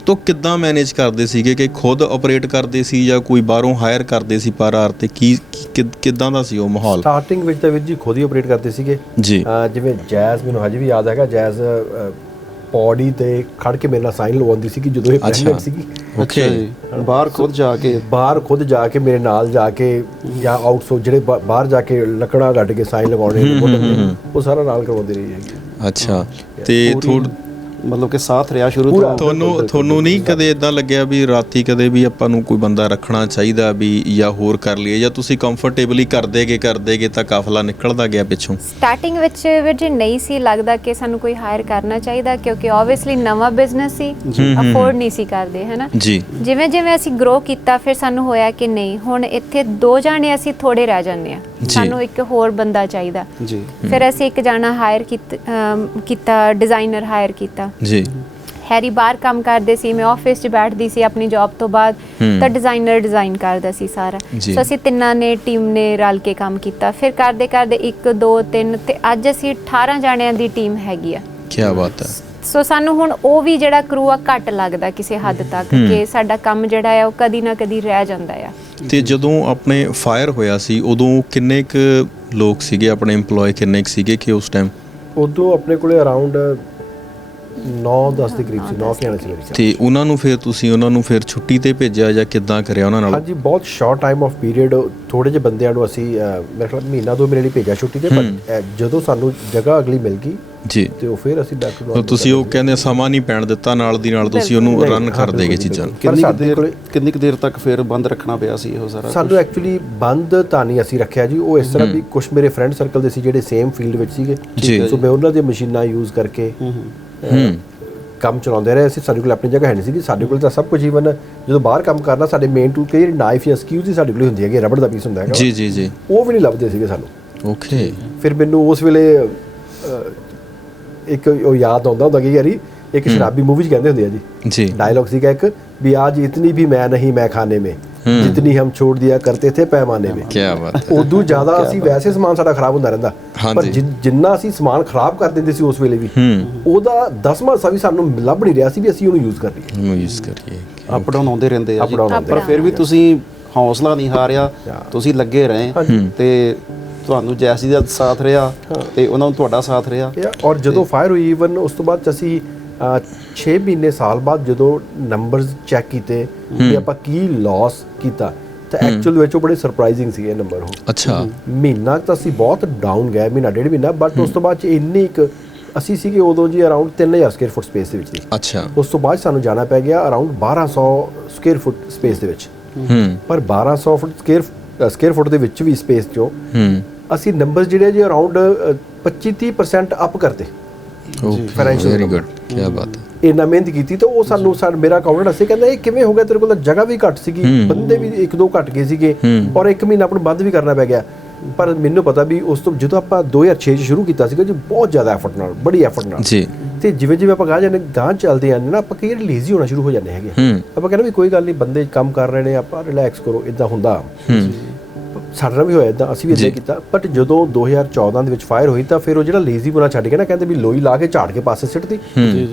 ਤਾਂ ਕਿੱਦਾਂ ਮੈਨੇਜ ਕਰਦੇ ਸੀਗੇ? ਕਿ ਖੁਦ ਆਪਰੇਟ ਕਰਦੇ ਸੀ ਜਾਂ ਕੋਈ ਬਾਹਰੋਂ ਹਾਇਰ ਕਰਦੇ ਸੀ ਪਰ ਆਰ? ਤੇ ਕਿੱਦਾਂ ਦਾ ਸੀ ਉਹ ਮਾਹੌਲ? ਸਟਾਰਟਿੰਗ ਵਿੱਚ ਤਾਂ ਵੀਰ ਜੀ ਖੁਦ ਹੀ ਆਪਰੇਟ ਕਰਦੇ ਸੀਗੇ ਜੀ। ਜਿਵੇਂ ਜੈਜ਼ ਮੈਨੂੰ ਹਜੇ ਵੀ ਯਾਦ ਹੈਗਾ, ਜੈਜ਼ ਪੌੜੀ ਤੇ ਖੜ ਕੇ ਮੇਰੇ ਨਾਲ ਸਾਈਨ ਲਵਾਉਂਦੀ ਸੀ ਕਿ ਜਦੋਂ ਇਹ ਪ੍ਰੈਗਨੈਂਟ ਸੀਗੀ। ਓਕੇ, ਬਾਹਰ ਖੁਦ ਜਾ ਕੇ ਮੇਰੇ ਨਾਲ ਜਾ ਕੇ ਜਾਂ ਆਊਟਸੋਰਸ ਜਿਹੜੇ ਬਾਹਰ ਜਾ ਕੇ ਲੱਕੜਾਂ ਕੱਢ ਕੇ ਸਾਈਨ ਲਗਾਉਣੇ, ਉਹ ਸਾਰਾ ਨਾਲ ਕਰਵਾਉਂਦੀ ਰਹੀ ਹੈਗੀ। ਅੱਛਾ। ਤੇ ਮਤਲਬ ਕਿ ਸਾਥ ਰਿਹਾ ਸ਼ੁਰੂ ਤੋਂ? ਤੁਹਾਨੂੰ ਨਹੀਂ ਕਦੇ ਇਦਾਂ ਲੱਗਿਆ ਵੀ ਰਾਤੀ ਕਦੇ ਵੀ ਆਪਾਂ ਨੂੰ ਕੋਈ ਬੰਦਾ ਰੱਖਣਾ ਚਾਹੀਦਾ ਵੀ ਜਾਂ ਹੋਰ ਕਰ ਲਈਏ, ਜਾਂ ਤੁਸੀਂ ਕੰਫਰਟੇਬਲੀ ਕਰਦੇਗੇ ਤਾਂ ਕਾਫਲਾ ਨਿਕਲਦਾ ਗਿਆ ਪਿੱਛੋਂ? ਸਟਾਰਟਿੰਗ ਵਿੱਚ ਵੀ ਨਹੀਂ ਸੀ ਲੱਗਦਾ ਕਿ ਸਾਨੂੰ ਕੋਈ ਹਾਇਰ ਕਰਨਾ ਚਾਹੀਦਾ, ਕਿਉਂਕਿ ਆਬਵੀਅਸਲੀ ਨਵਾਂ ਬਿਜ਼ਨਸ ਸੀ, ਅਫੋਰਡ ਨਹੀਂ ਸੀ ਕਰਦੇ, ਹੈ ਨਾ ਜੀ। ਜਿਵੇਂ ਜਿਵੇਂ ਅਸੀਂ ਗਰੋ ਕੀਤਾ, ਫਿਰ ਸਾਨੂੰ ਹੋਇਆ ਕਿ ਨਹੀਂ, ਹੁਣ ਇੱਥੇ 2 ਜਾਣੇ ਅਸੀਂ ਥੋੜੇ ਰਹਿ ਜਾਂਦੇ ਆ, ਸਾਨੂੰ ਇੱਕ ਹੋਰ ਬੰਦਾ ਚਾਹੀਦਾ ਜੀ। ਫਿਰ ਅਸੀਂ ਇੱਕ ਜਾਣਾ ਹਾਇਰ ਕੀਤਾ, ਡਿਜ਼ਾਈਨਰ ਹਾਇਰ ਕੀਤਾ ਜੀ। ਹੈਰੀ ਬਾਹਰ ਕੰਮ ਕਰਦੇ ਸੀ, ਮੈਂ ਆਫਿਸ 'ਚ ਬੈਠਦੀ ਸੀ ਆਪਣੀ ਜੌਬ ਤੋਂ ਬਾਅਦ, ਤਾਂ ਡਿਜ਼ਾਈਨਰ ਡਿਜ਼ਾਈਨ ਕਰਦਾ ਸੀ ਸਾਰਾ। ਸੋ ਅਸੀਂ ਤਿੰਨਾਂ ਨੇ, ਟੀਮ ਨੇ ਰਲ ਕੇ ਕੰਮ ਕੀਤਾ। ਫਿਰ ਕਰਦੇ 1 2 3 ਤੇ ਅੱਜ ਅਸੀਂ 18 ਜਾਣਿਆਂ ਦੀ ਟੀਮ ਹੈਗੀ ਆ। ਕੀ ਬਾਤ ਹੈ। ਸੋ ਸਾਨੂੰ ਹੁਣ ਉਹ ਵੀ ਜਿਹੜਾ ਕਰੂ ਆ ਘੱਟ ਲੱਗਦਾ ਕਿਸੇ ਹੱਦ ਤੱਕ, ਕਿ ਸਾਡਾ ਕੰਮ ਜਿਹੜਾ ਆ ਉਹ ਕਦੀ ਨਾ ਕਦੀ ਰਹਿ ਜਾਂਦਾ ਆ। ਤੇ ਜਦੋਂ ਆਪਣੇ ਫਾਇਰ ਹੋਇਆ ਸੀ ਉਦੋਂ ਕਿੰਨੇ ਕੁ ਲੋਕ ਸੀਗੇ ਆਪਣੇ EMPLOYE, ਕਿੰਨੇ ਕੁ ਸੀਗੇ ਕਿ ਉਸ ਟਾਈਮ? ਉਦੋਂ ਆਪਣੇ ਕੋਲੇ ਅਰਾਊਂਡ 9-10 ਦੇ ਕਰੀਬ ਸੀ, 9 ਜਾਣੇ ਸੀ। ਤੇ ਉਹਨਾਂ ਨੂੰ ਫਿਰ ਛੁੱਟੀ ਤੇ ਭੇਜਿਆ ਜਾਂ ਕਿੱਦਾਂ ਕਰਿਆ ਉਹਨਾਂ ਨਾਲ? ਹਾਂਜੀ, ਬਹੁਤ ਸ਼ਾਰਟ ਟਾਈਮ ਆਫ ਪੀਰੀਅਡ ਥੋੜੇ ਜਿਹੇ ਬੰਦਿਆਂ ਨੂੰ ਅਸੀਂ ਮੇਰੇ ਖਿਆਲ ਮਹੀਨਾ 2 ਮਹੀਨੇ ਲਈ ਭੇਜਿਆ ਛੁੱਟੀ ਤੇ, ਪਰ ਜਦੋਂ ਸਾਨੂੰ ਜਗ੍ਹਾ ਅਗਲੀ ਮਿਲ ਗਈ ਜੀ, ਤੇ ਉਹ ਫਿਰ ਅਸੀਂ ਬੈਕ ਟੂ। ਤੁਸੀਂ ਉਹ ਕਹਿੰਦੇ ਸਮਾਂ ਨਹੀਂ ਪੈਣ ਦਿੱਤਾ, ਨਾਲ ਦੀ ਨਾਲ ਤੁਸੀਂ ਉਹਨੂੰ ਰਨ ਕਰ ਦੇਗੇ ਚੀਜ਼ਾਂ ਨੂੰ। ਕਿੰਨੀ ਕੁ ਦੇਰ ਤੱਕ ਫਿਰ ਬੰਦ ਰੱਖਣਾ ਪਿਆ ਸੀ ਇਹ ਸਾਰਾ? ਸਾਨੂੰ ਐਕਚੁਅਲੀ ਬੰਦ ਤਾਂ ਨਹੀਂ ਅਸੀਂ ਰੱਖਿਆ ਜੀ, ਉਹ ਇਸ ਤਰ੍ਹਾਂ ਵੀ ਕੁਝ ਮੇਰੇ ਫਰੈਂਡ ਸਰਕਲ ਦੇ ਸੀ ਜਿਹੜੇ ਸੇਮ ਫੀਲਡ ਵਿੱਚ ਸੀਗੇ, ਸੋ ਮੈਂ ਉਹਨਾਂ ਦੀਆਂ ਮਸ਼ੀਨਾਂ ਯੂਜ਼ ਕਰਕੇ ਕੰਮ ਚਲਾਉਂਦੇ ਰਹੇ ਅਸੀਂ। ਸਾਡੇ ਕੋਲ ਆਪਣੀ ਜਗ੍ਹਾ ਹੈ ਨਹੀਂ ਸੀਗੀ, ਸਾਡੇ ਕੋਲ ਤਾਂ ਸਭ ਕੁਝ, ਈਵਨ ਜਦੋਂ ਬਾਹਰ ਕੰਮ ਕਰਨਾ ਸਾਡੇ ਮੇਨ ਟੂਲ ਕਈ ਨਾਈਫ ਜਾਂ ਸਕੀਊਜ਼ ਹੀ ਸਾਡੇ ਕੋਲ ਹੁੰਦੀ ਹੈਗੀ, ਰਬੜ ਦਾ ਪੀਸ ਹੁੰਦਾ ਹੈਗਾ ਜੀ, ਉਹ ਵੀ ਨਹੀਂ ਲੱਭਦੇ ਸੀਗੇ ਸਾਨੂੰ। ਓਕੇ। ਫਿਰ ਮੈਨੂੰ ਉਸ ਵੇਲੇ ਇੱਕ ਉਹ ਯਾਦ ਆਉਂਦਾ ਹੁੰਦਾ ਕਿ ਯਾਰੀ ਇੱਕ ਸ਼ਰਾਬੀ ਮੂਵੀ 'ਚ ਕਹਿੰਦੇ ਹੁੰਦੇ ਆ ਜੀ, ਡਾਇਲੌਗ ਸੀਗਾ ਇੱਕ ਵੀ, ਅੱਜ ਇਤਨੀ ਵੀ ਮੈਂ ਨਹੀਂ ਮੈਂ ਖਾਨੇ ਮੇ, जितनी हम छोड़ दिया करते थे पैमाने में। ਕੀ ਬਾਤ ਹੈ। ਉਦੋਂ ਜ਼ਿਆਦਾ ਅਸੀਂ ਵੈਸੇ ਸਮਾਨ ਸਾਡਾ ਖਰਾਬ ਹੁੰਦਾ ਰਹਿੰਦਾ, ਪਰ ਜਿੰਨਾ ਅਸੀਂ ਸਮਾਨ ਖਰਾਬ ਕਰ ਦਿੰਦੇ ਸੀ ਉਸ ਵੇਲੇ ਵੀ, ਉਹਦਾ 10ਵਾਂ ਹਿੱਸਾ ਵੀ ਸਾਨੂੰ ਲੱਭ ਨਹੀਂ ਰਿਹਾ ਸੀ ਵੀ ਅਸੀਂ ਉਹਨੂੰ ਯੂਜ਼ ਕਰੀਏ। ਅਪ ਡਾਊਨ ਆਉਂਦੇ ਰਹਿੰਦੇ ਆ ਜੀ, ਪਰ ਫਿਰ ਵੀ ਤੁਸੀਂ ਹੌਸਲਾ ਨਹੀਂ ਹਾਰਿਆ, ਤੁਸੀਂ ਲੱਗੇ ਰਹੇ ਤੇ ਤੁਹਾਨੂੰ ਜੈਸੀ ਦਾ ਸਾਥ ਰਿਹਾ ਤੇ ਉਹਨਾਂ ਨੂੰ ਤੁਹਾਡਾ ਸਾਥ ਰਿਹਾ। ਔਰ ਜਦੋਂ ਫਾਇਰ ਹੋਈ ਈਵਨ ਉਸ ਤੋਂ ਬਾਅਦ ਅਸੀਂ 6 ਮਹੀਨੇ ਸਾਲ ਬਾਅਦ ਜਦੋਂ ਨੰਬਰਸ ਚੈੱਕ ਕੀਤੇ ਵੀ ਆਪਾਂ ਕੀ ਲਾਸ ਕੀਤਾ, ਤਾਂ ਐਕਚੁਅਲ ਵਿੱਚ ਉਹ ਬੜੇ ਸਰਪ੍ਰਾਈਜ਼ਿੰਗ ਸੀਗੇ ਨੰਬਰ ਉਹ। ਅੱਛਾ, ਮਹੀਨਾ ਤਾਂ ਅਸੀਂ ਬਹੁਤ ਡਾਊਨ ਗਏ, ਮਹੀਨਾ ਡੇਢ ਮਹੀਨਾ, ਬਟ ਉਸ ਤੋਂ ਬਾਅਦ 'ਚ ਇੰਨੀ ਇੱਕ ਅਸੀਂ ਸੀਗੇ ਉਦੋਂ ਜੀ ਅਰਾਊਂਡ 3000 ਸਕੁਅਰ ਫੁੱਟ ਸਪੇਸ ਦੇ ਵਿੱਚ ਸੀ। ਅੱਛਾ, ਉਸ ਤੋਂ ਬਾਅਦ ਸਾਨੂੰ ਜਾਣਾ ਪੈ ਗਿਆ ਅਰਾਊਂਡ 1200 ਸਕੁਅਰ ਫੁੱਟ ਸਪੇਸ ਦੇ ਵਿੱਚ। ਪਰ 1200 ਸਕੁਅਰ ਫੁੱਟ ਦੇ ਵਿੱਚ ਵੀ ਸਪੇਸ 'ਚੋਂ ਅਸੀਂ ਨੰਬਰ ਜਿਹੜੇ ਜੀ ਅਰਾਊਂਡ 25-30% ਅਪ ਕਰਤੇ। ਵੈਰੀ ਗੁੱਡ, ਕੀ ਬਾਤ ਹੈ। ਇੰਨਾ ਮਿਹਨਤ ਕੀਤੀ ਤਾਂ ਉਹ ਸਾਨੂੰ ਮੇਰਾ ਅਕਾਊਂਟੈਂਟ ਅਸੀਂ ਕਹਿੰਦਾ ਇਹ ਕਿਵੇਂ ਹੋ ਗਿਆ, ਤੇਰੇ ਕੋਲ ਤਾਂ ਜਗ੍ਹਾ ਵੀ ਘੱਟ ਸੀਗੀ, ਬੰਦੇ ਵੀ 1-2 ਘੱਟ ਗਏ ਸੀਗੇ, ਔਰ 1 ਮਹੀਨਾ ਆਪਾਂ ਨੂੰ ਬੰਦ ਵੀ ਕਰਨਾ ਪੈ ਗਿਆ। ਪਰ ਮੈਨੂੰ ਪਤਾ ਵੀ ਉਸ ਤੋਂ ਜਦੋਂ ਆਪਾਂ 2006 'ਚ ਸ਼ੁਰੂ ਕੀਤਾ ਸੀਗਾ ਜੀ, ਬਹੁਤ ਜ਼ਿਆਦਾ ਐਫਰਟ ਨਾਲ, ਬੜੀ ਐਫਰਟ ਨਾਲ ਜੀ, ਤੇ ਜਿਵੇਂ ਜਿਵੇਂ ਆਪਾਂ ਗਾਂਹ ਚੱਲਦੇ ਜਾਂਦੇ ਨਾ, ਆਪਾਂ ਕਈ ਵਾਰ ਲੇਜ਼ੀ ਹੋਣਾ ਸ਼ੁਰੂ ਹੋ ਜਾਂਦੇ ਹੈਗੇ। ਆਪਾਂ ਕਹਿੰਦੇ ਵੀ ਕੋਈ ਗੱਲ ਨਹੀਂ, ਬੰਦੇ ਕੰਮ ਕਰ ਰਹੇ ਨੇ, ਆਪਾਂ ਰਿਲੈਕਸ ਕਰੋ, ਇੱਦਾਂ ਹੁੰਦਾ। ਸਾਡੇ ਨਾਲ ਵੀ ਹੋਇਆ ਇੱਦਾਂ, ਅਸੀਂ ਵੀ ਇੱਦਾਂ ਕੀਤਾ। ਬਟ ਜਦੋਂ 2014 ਦੇ ਵਿੱਚ ਫਾਇਰ ਹੋਈ ਤਾਂ ਫਿਰ ਉਹ ਜਿਹੜਾ ਲੇਜ਼ੀ ਬੁਣਾ ਛੱਡ ਕੇ ਨਾ, ਕਹਿੰਦੇ ਵੀ ਲੋਈ ਲਾ ਕੇ ਝਾੜ ਕੇ ਪਾਸੇ ਸਿੱਟਦੀ,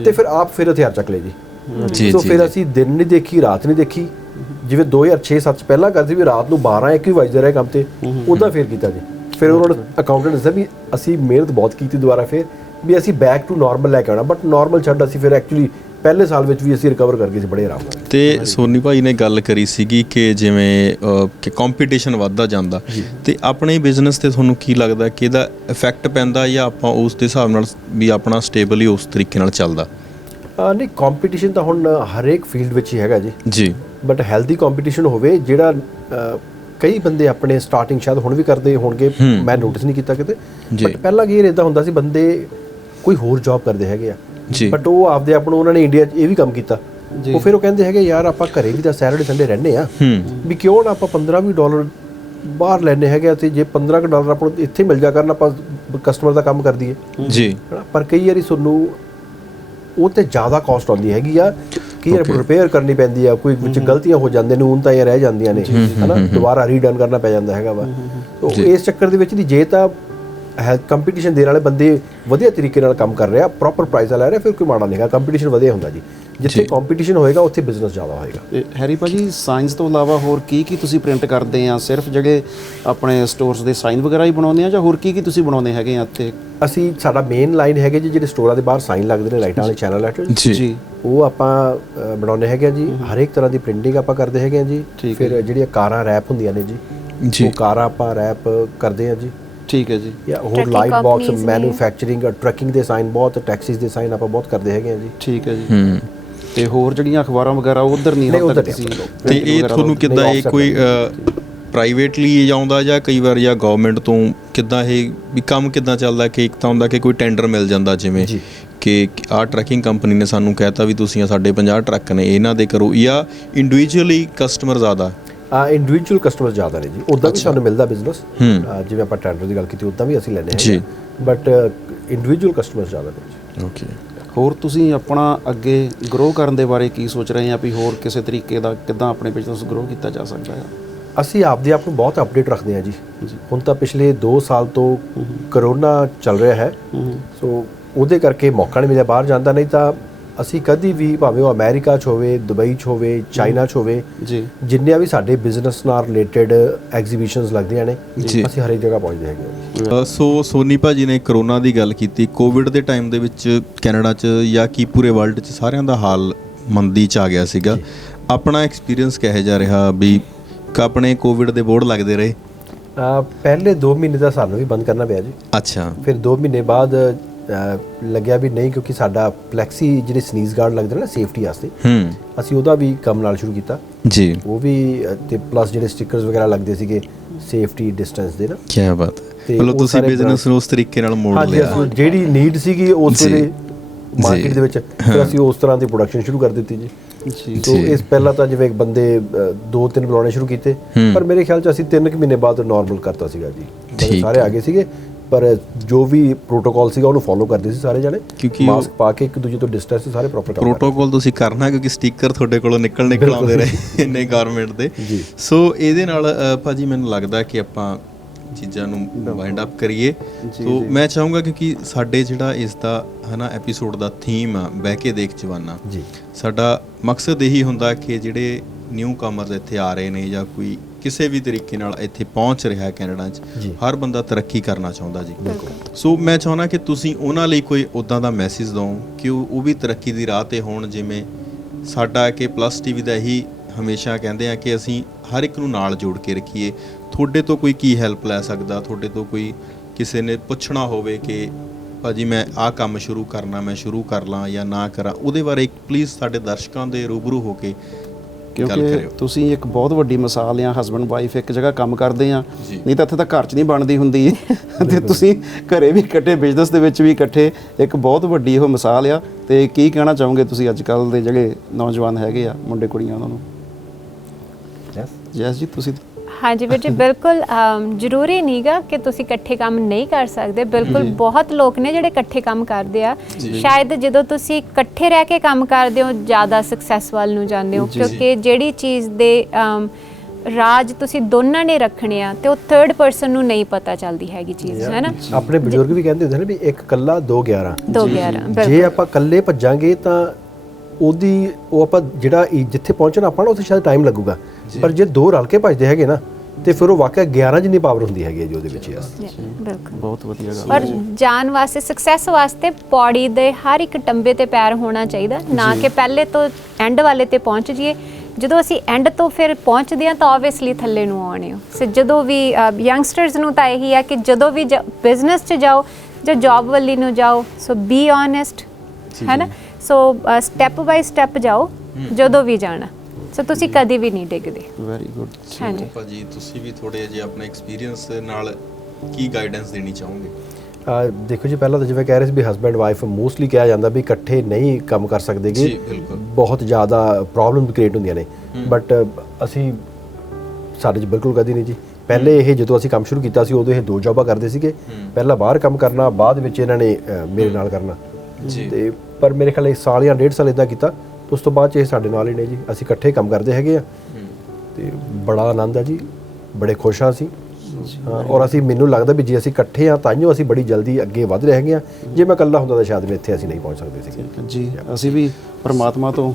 ਤੇ ਫਿਰ ਆਪ ਫਿਰ ਹਥਿਆਰ ਚੱਕ ਲਏ ਜੀ। ਸੋ ਫਿਰ ਅਸੀਂ ਦਿਨ ਨਹੀਂ ਦੇਖੀ, ਰਾਤ ਨਹੀਂ ਦੇਖੀ, ਜਿਵੇਂ 2006-07 'ਚ ਪਹਿਲਾਂ ਕਰਦੇ ਵੀ ਰਾਤ ਨੂੰ 12-1 ਵੀ ਵੱਜਦੇ ਰਹੇ ਕੰਮ ਤੇ, ਉੱਦਾਂ ਫਿਰ ਕੀਤਾ ਜੀ। ਫਿਰ ਉਹਨਾਂ ਨੇ ਅਕਾਊਂਟੈਂਟ ਦੱਸਿਆ ਵੀ ਅਸੀਂ ਮਿਹਨਤ ਬਹੁਤ ਕੀਤੀ ਦੁਬਾਰਾ, ਫਿਰ ਵੀ ਅਸੀਂ ਬੈਕ ਟੂ ਨਾਰਮਲ ਲੈ ਕੇ ਆਉਣਾ, ਬਟ ਨਾਰਮਲ ਛੱਡ ਅਸੀਂ ਫਿਰ ਐਕਚੁਅਲੀ ਪਹਿਲੇ ਸਾਲ ਵਿੱਚ ਵੀ ਅਸੀਂ ਰਿਕਵਰ ਕਰ ਗਏ ਸੀ ਬੜੇ ਆਰਾਮ ਨਾਲ। ਤੇ ਸੋਨੀ ਭਾਈ ਨੇ ਗੱਲ ਕਰੀ ਸੀਗੀ ਕਿ ਜਿਵੇਂ ਕਿ ਕੰਪੀਟੀਸ਼ਨ ਵੱਧਦਾ ਜਾਂਦਾ, ਤੇ ਆਪਣੇ ਬਿਜ਼ਨਸ ਤੇ ਤੁਹਾਨੂੰ ਕੀ ਲੱਗਦਾ ਕਿ ਇਹਦਾ ਇਫੈਕਟ ਪੈਂਦਾ, ਜਾਂ ਆਪਾਂ ਉਸ ਦੇ ਹਿਸਾਬ ਨਾਲ ਵੀ ਆਪਣਾ ਸਟੇਬਲ ਹੀ ਉਸ ਤਰੀਕੇ ਨਾਲ ਚੱਲਦਾ? ਨਹੀਂ, ਕੰਪੀਟੀਸ਼ਨ ਤਾਂ ਹੁਣ ਹਰੇਕ ਫੀਲਡ ਵਿੱਚ ਹੀ ਹੈਗਾ ਜੀ, ਬਟ ਹੈਲਦੀ ਕੰਪੀਟੀਸ਼ਨ ਹੋਵੇ ਜਿਹੜਾ ਕਈ ਬੰਦੇ ਆਪਣੇ ਸਟਾਰਟਿੰਗ ਸ਼ਾਇਦ ਹੁਣ ਵੀ ਕਰਦੇ ਹੋਣਗੇ, ਮੈਂ ਨੋਟਿਸ ਨਹੀਂ ਕੀਤਾ ਕਿਤੇ, ਬਟ ਪਹਿਲਾਂ ਕੀ ਇੱਦਾਂ ਹੁੰਦਾ ਸੀ, ਬੰਦੇ ਕੋਈ ਹੋਰ ਜੌਬ ਕਰਦੇ ਹੈਗੇ ਆ, ਬਟ ਉਹ ਆਪਦੇ ਆਪ ਨੂੰ ਉਹਨਾਂ ਨੇ ਇੰਡੀਆ 'ਚ ਇਹ ਵੀ ਕੰਮ ਕੀਤਾ, ਉਹ ਫਿਰ ਉਹ ਕਹਿੰਦੇ ਹੈਗੇ ਯਾਰ ਆਪਾਂ ਘਰੇ ਵੀ ਤਾਂ ਸੈਟਰਡੇ ਸੰਡੇ ਰਹਿੰਦੇ ਆ, ਵੀ ਕਿਉਂ ਨਾ ਆਪਾਂ $15-20 ਬਾਹਰ ਲੈਣੇ ਹੈਗੇ, ਤੇ ਜੇ $15 ਆਪਾਂ ਨੂੰ ਇੱਥੇ ਮਿਲ ਜਾ ਕਰਨ, ਆਪਾਂ ਕਸਟਮਰ ਦਾ ਕੰਮ ਕਰ ਦਈਏ ਜੀ। ਪਰ ਕਈ ਵਾਰੀ ਤੁਹਾਨੂੰ ਉਹ ਤੇ ਜ਼ਿਆਦਾ ਕਾਸਟ ਆਉਂਦੀ ਹੈਗੀ ਆ, ਕਈ ਵਾਰ ਰਿਪੇਅਰ ਕਰਨੀ ਪੈਂਦੀ ਆ, ਕੋਈ ਵਿੱਚ ਗਲਤੀਆਂ ਹੋ ਜਾਂਦੀਆਂ ਨੇ, ਹੁਣ ਤਾਂ ਇਹ ਰਹਿ ਜਾਂਦੀਆਂ ਨੇ, ਹਨਾ, ਦੁਬਾਰਾ ਰੀਡਨ ਕਰਨਾ ਪੈ ਜਾਂਦਾ ਹੈਗਾ ਵਾ। ਇਸ ਚੱਕਰ ਦੇ ਵਿੱਚ ਜੇ ਤਾਂ ਕੰਪੀਟੀਸ਼ਨ ਦੇਣ ਵਾਲੇ ਬੰਦੇ ਵਧੀਆ ਤਰੀਕੇ ਨਾਲ ਕੰਮ ਕਰ ਰਿਹਾ, ਪ੍ਰੋਪਰ ਪ੍ਰਾਈਸ ਲੈ ਰਿਹਾ, ਫਿਰ ਕੋਈ ਮਾੜਾ ਨਹੀਂ ਹੈਗਾ, ਕੰਪੀਟੀਸ਼ਨ ਵਧੀਆ ਹੁੰਦਾ ਜੀ। ਜਿੱਥੇ ਕੰਪੀਟੀਸ਼ਨ ਹੋਏਗਾ ਉੱਥੇ ਬਿਜ਼ਨਸ ਜ਼ਿਆਦਾ ਹੋਏਗਾ। ਹੈਰੀ ਭਾਜੀ, ਸਾਇੰਸ ਤੋਂ ਇਲਾਵਾ ਹੋਰ ਕੀ ਤੁਸੀਂ ਪ੍ਰਿੰਟ ਕਰਦੇ ਆ? ਸਿਰਫ ਜਿਹੜੇ ਆਪਣੇ ਸਟੋਰਸ ਦੇ ਸਾਈਨ ਵਗੈਰਾ ਹੀ ਬਣਾਉਂਦੇ ਆ, ਜਾਂ ਹੋਰ ਕੀ ਤੁਸੀਂ ਬਣਾਉਂਦੇ ਹੈਗੇ ਆ ਇੱਥੇ? ਅਸੀਂ ਸਾਡਾ ਮੇਨ ਲਾਈਨ ਹੈਗੇ ਜੀ, ਜਿਹੜੇ ਸਟੋਰਾਂ ਦੇ ਬਾਹਰ ਸਾਈਨ ਲੱਗਦੇ ਨੇ ਲਾਈਟਾਂ ਵਾਲੇ ਚੈਨਲ ਲੈਟਰ ਜੀ, ਉਹ ਆਪਾਂ ਬਣਾਉਂਦੇ ਹੈਗੇ ਆ ਜੀ। ਹਰ ਇੱਕ ਤਰ੍ਹਾਂ ਦੀ ਪ੍ਰਿੰਟਿੰਗ ਆਪਾਂ ਕਰਦੇ ਹੈਗੇ ਆ ਜੀ। ਫਿਰ ਜਿਹੜੀਆਂ ਕਾਰਾਂ ਰੈਪ ਹੁੰਦੀਆਂ ਨੇ ਜੀ, ਉਹ ਕਾਰਾਂ ਆਪਾਂ ਰੈਪ ਕਰਦੇ ਆ ਜੀ। ਠੀਕ ਹੈ ਜੀ। ਜਾਂ ਹੋਰ ਲਾਈਟ ਬਾਕਸ ਮੈਨੂਫੈਕਚਰਿੰਗ, ਟਰੱਕਿੰਗ ਦੇ ਸਾਈਨ ਬਹੁਤ, ਟੈਕਸੀਜ਼ ਦੇ ਸਾਈਨ ਆਪਾਂ ਬਹੁਤ ਕਰਦੇ ਹੈਗੇ ਆ ਜੀ। ਠੀਕ ਹੈ ਜੀ। ਤੇ ਹੋਰ ਜਿਹੜੀਆਂ ਅਖਬਾਰਾਂ ਵਗੈਰਾ ਉਧਰ ਨਹੀਂ ਹੁੰਦਾ ਤੁਸੀਂ? ਤੇ ਇਹ ਤੁਹਾਨੂੰ ਕਿੱਦਾਂ, ਇਹ ਕੋਈ ਪ੍ਰਾਈਵੇਟਲੀ ਆਉਂਦਾ ਜਾਂ ਕਈ ਵਾਰ ਜਾਂ ਗਵਰਨਮੈਂਟ ਤੋਂ ਕਿੱਦਾਂ, ਇਹ ਵੀ ਕੰਮ ਕਿੱਦਾਂ ਚੱਲਦਾ? ਕਿ ਇੱਕ ਤਾਂ ਹੁੰਦਾ ਕਿ ਕੋਈ ਟੈਂਡਰ ਮਿਲ ਜਾਂਦਾ, ਜਿਵੇਂ ਕਿ ਆਹ ਟਰੱਕਿੰਗ ਕੰਪਨੀ ਨੇ ਸਾਨੂੰ ਕਹਿਤਾ ਵੀ ਤੁਸੀਂ ਸਾਡੇ 50 ਟਰੱਕ ਨੇ, ਇਹਨਾਂ ਦੇ ਕਰੋ, ਜਾਂ ਇੰਡੀਵਿਜੂਅਲੀ ਕਸਟਮਰ ਜ਼ਿਆਦਾ? ਇੰਡੀਵਿਜੂਅਲ ਕਸਟਮਰ ਜ਼ਿਆਦਾ ਨੇ ਜੀ। ਉੱਦਾਂ ਵੀ ਸਾਨੂੰ ਮਿਲਦਾ ਬਿਜ਼ਨਸ, ਜਿਵੇਂ ਆਪਾਂ ਟੈਂਡਰ ਦੀ ਗੱਲ ਕੀਤੀ ਉੱਦਾਂ ਵੀ ਅਸੀਂ ਲੈਂਦੇ ਹਾਂ, ਬਟ ਇੰਡੀਵਿਜੂਅਲ ਕਸਟਮਰ ਜ਼ਿਆਦਾ ਨੇ। ਓਕੇ। ਹੋਰ ਤੁਸੀਂ ਆਪਣਾ ਅੱਗੇ ਗਰੋ ਕਰਨ ਦੇ ਬਾਰੇ ਕੀ ਸੋਚ ਰਹੇ ਆ, ਵੀ ਹੋਰ ਕਿਸੇ ਤਰੀਕੇ ਦਾ ਕਿੱਦਾਂ ਆਪਣੇ ਬਿਜ਼ਨਸ ਗਰੋ ਕੀਤਾ ਜਾ ਸਕਦਾ ਹੈ? ਅਸੀਂ ਆਪਦੇ ਆਪ ਨੂੰ ਬਹੁਤ ਅਪਡੇਟ ਰੱਖਦੇ ਹਾਂ ਜੀ। ਹੁਣ ਤਾਂ ਪਿਛਲੇ 2 ਸਾਲ ਤੋਂ ਕਰੋਨਾ ਚੱਲ ਰਿਹਾ ਹੈ, ਸੋ ਉਹਦੇ ਕਰਕੇ ਮੌਕਾ ਨਹੀਂ ਮਿਲਿਆ ਬਾਹਰ ਜਾਂਦਾ, ਨਹੀਂ ਤਾਂ ਅਸੀਂ ਕਦੀ ਵੀ, ਭਾਵੇਂ ਉਹ ਅਮਰੀਕਾ 'ਚ ਹੋਵੇ, ਦੁਬਈ 'ਚ ਹੋਵੇ, ਚਾਈਨਾ 'ਚ ਹੋਵੇ, ਜਿੰਨੀਆਂ ਵੀ ਸਾਡੇ ਬਿਜ਼ਨਸ ਨਾਲ ਰਿਲੇਟਡ ਐਗਜ਼ੀਬਿਸ਼ਨਸ ਲੱਗਦੀਆਂ ਨੇ, ਅਸੀਂ ਹਰੇਕ ਜਗ੍ਹਾ ਪਹੁੰਚਦੇ ਹੈਗੇ। ਸੋ ਸੋਨੀ ਭਾਜੀ ਨੇ ਕਰੋਨਾ ਦੀ ਗੱਲ ਕੀਤੀ। ਕੋਵਿਡ ਦੇ ਟਾਈਮ ਦੇ ਵਿੱਚ ਕੈਨੇਡਾ 'ਚ ਜਾਂ ਕੀ ਪੂਰੇ ਵਰਲਡ 'ਚ ਸਾਰਿਆਂ ਦਾ ਹਾਲ ਮੰਦੀ 'ਚ ਆ ਗਿਆ ਸੀਗਾ। ਆਪਣਾ ਐਕਸਪੀਰੀਅੰਸ ਕਿਹੋ ਜਿਹਾ ਰਿਹਾ? ਵੀ ਆਪਣੇ ਕੋਵਿਡ ਦੇ ਬੋਰਡ ਲੱਗਦੇ ਰਹੇ? ਪਹਿਲੇ 2 ਮਹੀਨੇ ਦਾ ਸਾਨੂੰ ਵੀ ਬੰਦ ਕਰਨਾ ਪਿਆ ਜੀ। ਅੱਛਾ। ਫਿਰ 2 ਮਹੀਨੇ ਬਾਅਦ ਲੱਗਿਆ ਵੀ ਨਹੀਂ, ਕਿਉਂਕਿ ਸਾਡਾ ਪਲੈਕਸੀ ਜਿਹੜੇ ਸਨੀਜ਼ ਗਾਰਡ ਲੱਗਦੇ ਨੇ ਨਾ ਸੇਫਟੀ ਵਾਸਤੇ, ਅਸੀਂ ਉਹਦਾ ਵੀ ਕੰਮ ਨਾਲ ਸ਼ੁਰੂ ਕੀਤਾ ਜੀ। ਉਹ ਵੀ, ਤੇ ਪਲੱਸ ਜਿਹੜੇ ਸਟਿੱਕਰਸ ਵਗੈਰਾ ਲੱਗਦੇ ਸੀਗੇ ਸੇਫਟੀ ਡਿਸਟੈਂਸ ਦੇ ਨਾ। ਕੀ ਬਾਤ ਹੈ। ਮਤਲਬ ਤੁਸੀਂ ਬਿਜ਼ਨਸ ਨੂੰ ਉਸ ਤਰੀਕੇ ਨਾਲ ਮੋੜ ਲਿਆ, ਜਿਹੜੀ ਨੀਡ ਸੀਗੀ ਉਸ ਵੇਲੇ ਮਾਰਕੀਟ ਦੇ ਵਿੱਚ, ਫਿਰ ਅਸੀਂ ਉਸ ਤਰ੍ਹਾਂ ਦੀ ਪ੍ਰੋਡਕਸ਼ਨ ਸ਼ੁਰੂ ਕਰ ਦਿੱਤੀ ਜੀ। ਸੋ ਇਸ ਪਹਿਲਾਂ ਤਾਂ ਜਿਵੇਂ ਬੰਦੇ 2-3 ਬੁਲਾਉਣੇ ਸ਼ੁਰੂ ਕੀਤੇ, ਪਰ ਮੇਰੇ ਖਿਆਲ 'ਚ ਅਸੀਂ 3 ਮਹੀਨੇ ਬਾਅਦ ਨਾਰਮਲ ਕਰਤਾ ਸੀਗਾ ਜੀ। ਸਾਰੇ ਆ ਗਏ ਸੀਗੇ, ਪਰ ਜੋ ਵੀ ਪ੍ਰੋਟੋਕਾਲ ਸੀਗਾ ਉਹਨੂੰ ਫੋਲੋ ਕਰਦੇ ਸੀ ਸਾਰੇ ਜਣੇ, ਕਿਉਂਕਿ ਮਾਸਕ ਪਾ ਕੇ ਇੱਕ ਦੂਜੇ ਤੋਂ ਡਿਸਟੈਂਸ ਸਾਰੇ ਪ੍ਰੋਪਰ ਕੰਮ ਪ੍ਰੋਟੋਕਾਲ ਤੁਸੀਂ ਕਰਨਾ, ਕਿਉਂਕਿ ਸਟicker ਤੁਹਾਡੇ ਕੋਲੋਂ ਨਿਕਲ ਆਉਂਦੇ ਰਹੇ ਨੇ ਗਵਰਨਮੈਂਟ ਦੇ। ਸੋ ਇਹਦੇ ਨਾਲ ਭਾਜੀ ਮੈਨੂੰ ਲੱਗਦਾ ਕਿ ਆਪਾਂ ਚੀਜ਼ਾਂ ਨੂੰ ਵਾਈਂਡ ਅਪ ਕਰੀਏ। ਸੋ ਮੈਂ ਚਾਹੂੰਗਾ, ਕਿਉਂਕਿ ਸਾਡੇ ਜਿਹੜਾ ਇਸ ਦਾ ਹੈ ਨਾ ਐਪੀਸੋਡ ਦਾ ਥੀਮ ਆ ਬਹਿ ਕੇ ਦੇਖ ਜਵਾਨਾ, ਸਾਡਾ ਮਕਸਦ ਇਹੀ ਹੁੰਦਾ ਕਿ ਜਿਹੜੇ ਨਿਊ ਕਮਰਸ ਇੱਥੇ ਆ ਰਹੇ ਨੇ ਜਾਂ ਕੋਈ ਕਿਸੇ ਵੀ ਤਰੀਕੇ ਨਾਲ ਇੱਥੇ ਪਹੁੰਚ ਰਿਹਾ ਕੈਨੇਡਾ 'ਚ, ਹਰ ਬੰਦਾ ਤਰੱਕੀ ਕਰਨਾ ਚਾਹੁੰਦਾ ਜੀ। ਸੋ ਮੈਂ ਚਾਹੁੰਦਾ ਕਿ ਤੁਸੀਂ ਉਹਨਾਂ ਲਈ ਕੋਈ ਉੱਦਾਂ ਦਾ ਮੈਸੇਜ ਦਿਓ ਕਿ ਉਹ ਵੀ ਤਰੱਕੀ ਦੀ ਰਾਹ 'ਤੇ ਹੋਣ। ਜਿਵੇਂ ਸਾਡਾ ਕਿ ਪਲੱਸ ਟੀਵੀ ਦਾ ਇਹੀ ਹਮੇਸ਼ਾ ਕਹਿੰਦੇ ਆ ਕਿ ਅਸੀਂ ਹਰ ਇੱਕ ਨੂੰ ਨਾਲ ਜੋੜ ਕੇ ਰੱਖੀਏ। ਤੁਹਾਡੇ ਤੋਂ ਕੋਈ ਕੀ ਹੈਲਪ ਲੈ ਸਕਦਾ, ਤੁਹਾਡੇ ਤੋਂ ਕੋਈ ਕਿਸੇ ਨੇ ਪੁੱਛਣਾ ਹੋਵੇ ਕਿ ਭਾਜੀ ਮੈਂ ਆਹ ਕੰਮ ਸ਼ੁਰੂ ਕਰਨਾ, ਮੈਂ ਸ਼ੁਰੂ ਕਰ ਲਾਂ ਜਾਂ ਨਾ ਕਰਾਂ, ਉਹਦੇ ਬਾਰੇ ਪਲੀਜ਼ ਸਾਡੇ ਦਰਸ਼ਕਾਂ ਦੇ ਰੂਬਰੂ ਹੋ ਕੇ ਕਿਉਂਕਿ ਤੁਸੀਂ ਇੱਕ ਬਹੁਤ ਵੱਡੀ ਮਿਸਾਲ ਆ, ਹਸਬੈਂਡ ਵਾਈਫ ਇੱਕ ਜਗ੍ਹਾ ਕੰਮ ਕਰਦੇ ਆ, ਨਹੀਂ ਤਾਂ ਇੱਥੇ ਤਾਂ ਘਰ 'ਚ ਨਹੀਂ ਬਣਦੀ ਹੁੰਦੀ ਤੇ ਤੁਸੀਂ ਘਰੇ ਵੀ ਇਕੱਠੇ, ਬਿਜ਼ਨਸ ਦੇ ਵਿੱਚ ਵੀ ਇਕੱਠੇ, ਇੱਕ ਬਹੁਤ ਵੱਡੀ ਉਹ ਮਿਸਾਲ ਆ। ਤੇ ਕੀ ਕਹਿਣਾ ਚਾਹੋਗੇ ਤੁਸੀਂ ਅੱਜ ਕੱਲ੍ਹ ਦੇ ਜਿਹੜੇ ਨੌਜਵਾਨ ਹੈਗੇ ਆ, ਮੁੰਡੇ ਕੁੜੀਆਂ, ਉਹਨਾਂ ਨੂੰ? ਜੈਸ ਜੀ ਤੁਸੀਂ? ਹਾਂਜੀ ਵੀਰ ਜੀ, ਬਿਲਕੁਲ ਜ਼ਰੂਰੀ ਨਹੀਂਗਾ ਕਿ ਤੁਸੀਂ ਇਕੱਠੇ ਕੰਮ ਨਹੀਂ ਕਰ ਸਕਦੇ। ਬਿਲਕੁਲ ਬਹੁਤ ਲੋਕ ਨੇ ਜਿਹੜੇ ਇਕੱਠੇ ਕੰਮ ਕਰਦੇ ਆ। ਸ਼ਾਇਦ ਜਦੋਂ ਤੁਸੀਂ ਇਕੱਠੇ ਰਹਿ ਕੇ ਕੰਮ ਕਰਦੇ ਹੋ ਜ਼ਿਆਦਾ ਸਕਸੈਸ ਵੱਲ ਨੂੰ ਜਾਂਦੇ ਹੋ, ਕਿਉਂਕਿ ਜਿਹੜੀ ਚੀਜ਼ ਦੇ ਰਾਜ ਤੁਸੀਂ ਦੋਨਾਂ ਨੇ ਰੱਖਣੇ ਆ ਤੇ ਉਹ ਥਰਡ ਪਰਸਨ ਨੂੰ ਨਹੀਂ ਪਤਾ ਚੱਲਦੀ ਹੈਗੀ ਚੀਜ਼, ਹੈ ਨਾ। ਆਪਣੇ ਬਜ਼ੁਰਗ ਵੀ ਕਹਿੰਦੇ ਹੁੰਦੇ ਨੇ ਵੀ ਇੱਕ ਕੱਲਾ 2 11। ਜੇ ਆਪਾਂ ਇਕੱਲੇ ਭੱਜਾਂਗੇ ਤਾਂ ਉਹ ਆਪਾਂ ਜਿਹੜਾ ਜਿੱਥੇ ਪਹੁੰਚਣਾ ਆਪਾਂ ਨਾ ਉੱਥੇ ਸ਼ਾਇਦ ਟਾਈਮ ਲੱਗੂਗਾ, ਪਰ ਜੇ 2 ਰਲ ਕੇ ਭੱਜਦੇ ਹੈਗੇ ਨਾ ਤੇ ਫਿਰ ਉਹ ਵਾਕਿਆ 11 ਜਿੰਨੀ ਪਾਵਰ ਹੁੰਦੀ ਹੈਗੀ ਜੋ ਉਹਦੇ ਵਿੱਚ। ਬਿਲਕੁਲ ਬਹੁਤ ਵਧੀਆ ਗੱਲ। ਪਰ ਜਾਣ ਵਾਸਤੇ, ਸਕਸੈਸ ਵਾਸਤੇ ਪੌੜੀ ਦੇ ਹਰ ਇੱਕ ਟੰਬੇ ਤੇ ਪੈਰ ਹੋਣਾ ਚਾਹੀਦਾ, ਨਾ ਕਿ ਪਹਿਲੇ ਤੋਂ ਐਂਡ ਵਾਲੇ ਤੇ ਪਹੁੰਚ ਜਾਈਏ। ਜਦੋਂ ਅਸੀਂ ਐਂਡ ਤੋਂ ਫਿਰ ਪਹੁੰਚਦੇ ਹਾਂ ਤਾਂ ਆਬਵੀਅਸਲੀ ਥੱਲੇ ਨੂੰ ਆਉਣੇ ਹੋ। ਸੋ ਜਦੋਂ ਵੀ ਯੰਗਸਟਰਸ ਨੂੰ ਤਾਂ ਇਹੀ ਹੈ ਕਿ ਜਦੋਂ ਵੀ ਬਿਜ਼ਨਸ 'ਚ ਜਾਓ ਜਾਂ ਜੌਬ ਵੱਲੀ ਨੂੰ ਜਾਓ, ਸੋ ਬੀ ਓਨੈਸਟ, ਹੈ ਨਾ। ਸੋ ਸਟੈਪ ਬਾਈ ਸਟੈਪ ਜਾਓ ਜਦੋਂ ਵੀ ਜਾਣਾ, ਸੋ ਤੁਸੀਂ ਕਦੇ ਵੀ ਨਹੀਂ ਡਿੱਗਦੇ। Very good. ਹਾਂਜੀ ਭਾਜੀ, ਤੁਸੀਂ ਵੀ ਥੋੜੇ ਜਿਹੇ ਆਪਣੇ ਐਕਸਪੀਰੀਅੰਸ ਦੇ ਨਾਲ ਕੀ ਗਾਈਡੈਂਸ ਦੇਣੀ ਚਾਹੋਗੇ? ਦੇਖੋ ਜੀ, ਪਹਿਲਾਂ ਤਾਂ ਜਿਵੇਂ ਕਹਿ ਰਹੇ ਸੀ ਵੀ ਹਸਬੈਂਡ ਵਾਈਫ ਮੋਸਟਲੀ ਕਿਹਾ ਜਾਂਦਾ ਵੀ ਇਕੱਠੇ ਨਹੀਂ ਕੰਮ ਕਰ ਸਕਦੇਗੇ, ਬਹੁਤ ਜ਼ਿਆਦਾ ਪ੍ਰੋਬਲਮ ਕ੍ਰੀਏਟ ਹੁੰਦੀਆਂ ਨੇ। ਬਟ ਅਸੀਂ ਸਾਡੇ 'ਚ ਬਿਲਕੁਲ ਕਦੀ ਨਹੀਂ ਜੀ। ਪਹਿਲੇ ਇਹ ਜਦੋਂ ਅਸੀਂ ਕੰਮ ਸ਼ੁਰੂ ਕੀਤਾ ਸੀ ਉਦੋਂ ਇਹ 2 ਜੌਬਾਂ ਕਰਦੇ ਸੀਗੇ, ਪਹਿਲਾਂ ਬਾਹਰ ਕੰਮ ਕਰਨਾ, ਬਾਅਦ ਵਿੱਚ ਇਹਨਾਂ ਨੇ ਮੇਰੇ ਨਾਲ ਕਰਨਾ। ਤੇ ਪਰ ਮੇਰੇ ਖਿਆਲ 1 ਸਾਲ ਜਾਂ 1.5 ਸਾਲ ਇੱਦਾਂ ਕੀਤਾ, ਉਸ ਤੋਂ ਬਾਅਦ 'ਚ ਇਹ ਸਾਡੇ ਨਾਲ ਹੀ ਨੇ ਜੀ। ਅਸੀਂ ਇਕੱਠੇ ਕੰਮ ਕਰਦੇ ਹੈਗੇ ਆ ਤੇ ਬੜਾ ਆਨੰਦ ਆ ਜੀ, ਬੜੇ ਖੁਸ਼ ਹਾਂ ਅਸੀਂ। ਔਰ ਮੈਨੂੰ ਲੱਗਦਾ ਵੀ ਜੇ ਅਸੀਂ ਇਕੱਠੇ ਆ ਤਾਂ ਅਸੀਂ ਬੜੀ ਜਲਦੀ ਅੱਗੇ ਵਧ ਰਹੇ ਹੈਗੇ ਆ। ਜੇ ਮੈਂ ਇਕੱਲਾ ਹੁੰਦਾ ਤਾਂ ਸ਼ਾਇਦ ਇੱਥੇ ਅਸੀਂ ਨਹੀਂ ਪਹੁੰਚ ਸਕਦੇ ਸੀ ਜੀ। ਅਸੀਂ ਵੀ ਪਰਮਾਤਮਾ ਤੋਂ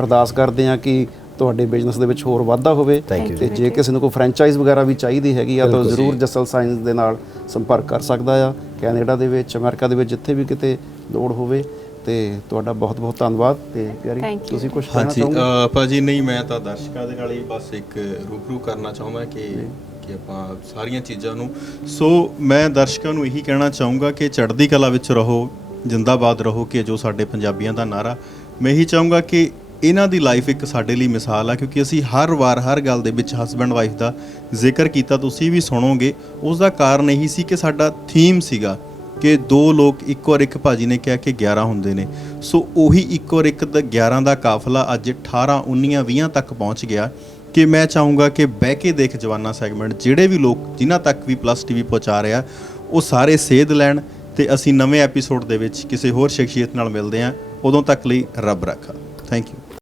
ਅਰਦਾਸ ਕਰਦੇ ਹਾਂ ਕਿ ਤੁਹਾਡੇ ਬਿਜ਼ਨਸ ਦੇ ਵਿੱਚ ਹੋਰ ਵਾਧਾ ਹੋਵੇ, ਤੇ ਜੇ ਕਿਸੇ ਨੂੰ ਕੋਈ ਫਰੈਂਚਾਈਜ਼ ਵਗੈਰਾ ਵੀ ਚਾਹੀਦੀ ਹੈਗੀ ਆ ਤਾਂ ਜ਼ਰੂਰ ਜਸਲ ਸਾਇੰਸ ਦੇ ਨਾਲ ਸੰਪਰਕ ਕਰ ਸਕਦਾ ਆ। ਕੈਨੇਡਾ ਦੇ ਵਿੱਚ, ਅਮਰੀਕਾ ਦੇ ਵਿੱਚ, ਜਿੱਥੇ ਵੀ ਕਿਤੇ ਲੋੜ ਹੋਵੇ। ਤੇ ਤੁਹਾਡਾ ਬਹੁਤ ਬਹੁਤ ਧੰਨਵਾਦ। ਤੇ ਪਿਆਰੀ, ਤੁਸੀਂ ਕੁਝ ਕਹਿਣਾ ਚਾਹੋਗੇ? ਭਾਜੀ ਨਹੀਂ, ਮੈਂ ਤਾਂ ਦਰਸ਼ਕਾਂ ਦੇ ਨਾਲ ਹੀ ਬਸ ਇੱਕ ਰੂਬਰੂ ਕਰਨਾ ਚਾਹੁੰਦਾ ਕਿ ਆਪਾਂ ਸਾਰੀਆਂ ਚੀਜ਼ਾਂ ਨੂੰ। ਸੋ ਮੈਂ ਦਰਸ਼ਕਾਂ ਨੂੰ ਇਹੀ ਕਹਿਣਾ ਚਾਹੂੰਗਾ ਕਿ ਚੜ੍ਹਦੀ ਕਲਾ ਵਿੱਚ ਰਹੋ, ਜਿੰਦਾਬਾਦ ਰਹੋ, ਕਿ ਜੋ ਸਾਡੇ ਪੰਜਾਬੀਆਂ ਦਾ ਨਾਰਾ। ਮੈਂ ਇਹੀ ਚਾਹੂੰਗਾ ਕਿ ਇਹਨਾਂ ਦੀ ਲਾਈਫ ਇੱਕ ਸਾਡੇ ਲਈ ਮਿਸਾਲ ਆ, ਕਿਉਂਕਿ ਅਸੀਂ ਹਰ ਵਾਰ ਹਰ ਗੱਲ ਦੇ ਵਿੱਚ ਹਸਬੈਂਡ ਵਾਈਫ ਦਾ ਜ਼ਿਕਰ ਕੀਤਾ, ਤੁਸੀਂ ਵੀ ਸੁਣੋਗੇ। ਉਸ ਦਾ ਕਾਰਨ ਇਹੀ ਸੀ ਕਿ ਸਾਡਾ ਥੀਮ ਸੀਗਾ ਕਿ 2 ਲੋਕ ਇੱਕ ਔਰ ਇੱਕ, ਭਾਜੀ ਨੇ ਕਿਹਾ ਕਿ 11 ਹੁੰਦੇ ਨੇ। ਸੋ ਉਹੀ 1 ਔਰ 1 ਦਾ 11 ਦਾ ਕਾਫਲਾ ਅੱਜ 18, 19, 20 ਤੱਕ ਪਹੁੰਚ ਗਿਆ। ਕਿ ਮੈਂ ਚਾਹੂੰਗਾ ਕਿ ਬਹਿ ਕੇ ਦੇਖ ਜਵਾਨਾ ਸੈਗਮੈਂਟ ਜਿਹੜੇ ਵੀ ਲੋਕ ਜਿਨ੍ਹਾਂ ਤੱਕ ਵੀ ਪਲੱਸ ਟੀਵੀ ਪਹੁੰਚਾ ਰਿਹਾ, ਉਹ ਸਾਰੇ ਸੇਧ ਲੈਣ। ਤੇ ਅਸੀਂ ਨਵੇਂ ਐਪੀਸੋਡ ਦੇ ਵਿੱਚ ਕਿਸੇ ਹੋਰ ਸ਼ਖਸੀਅਤ ਨਾਲ ਮਿਲਦੇ ਹਾਂ। ਉਦੋਂ ਤੱਕ ਲਈ ਰੱਬ ਰਾਖਾ। Thank you.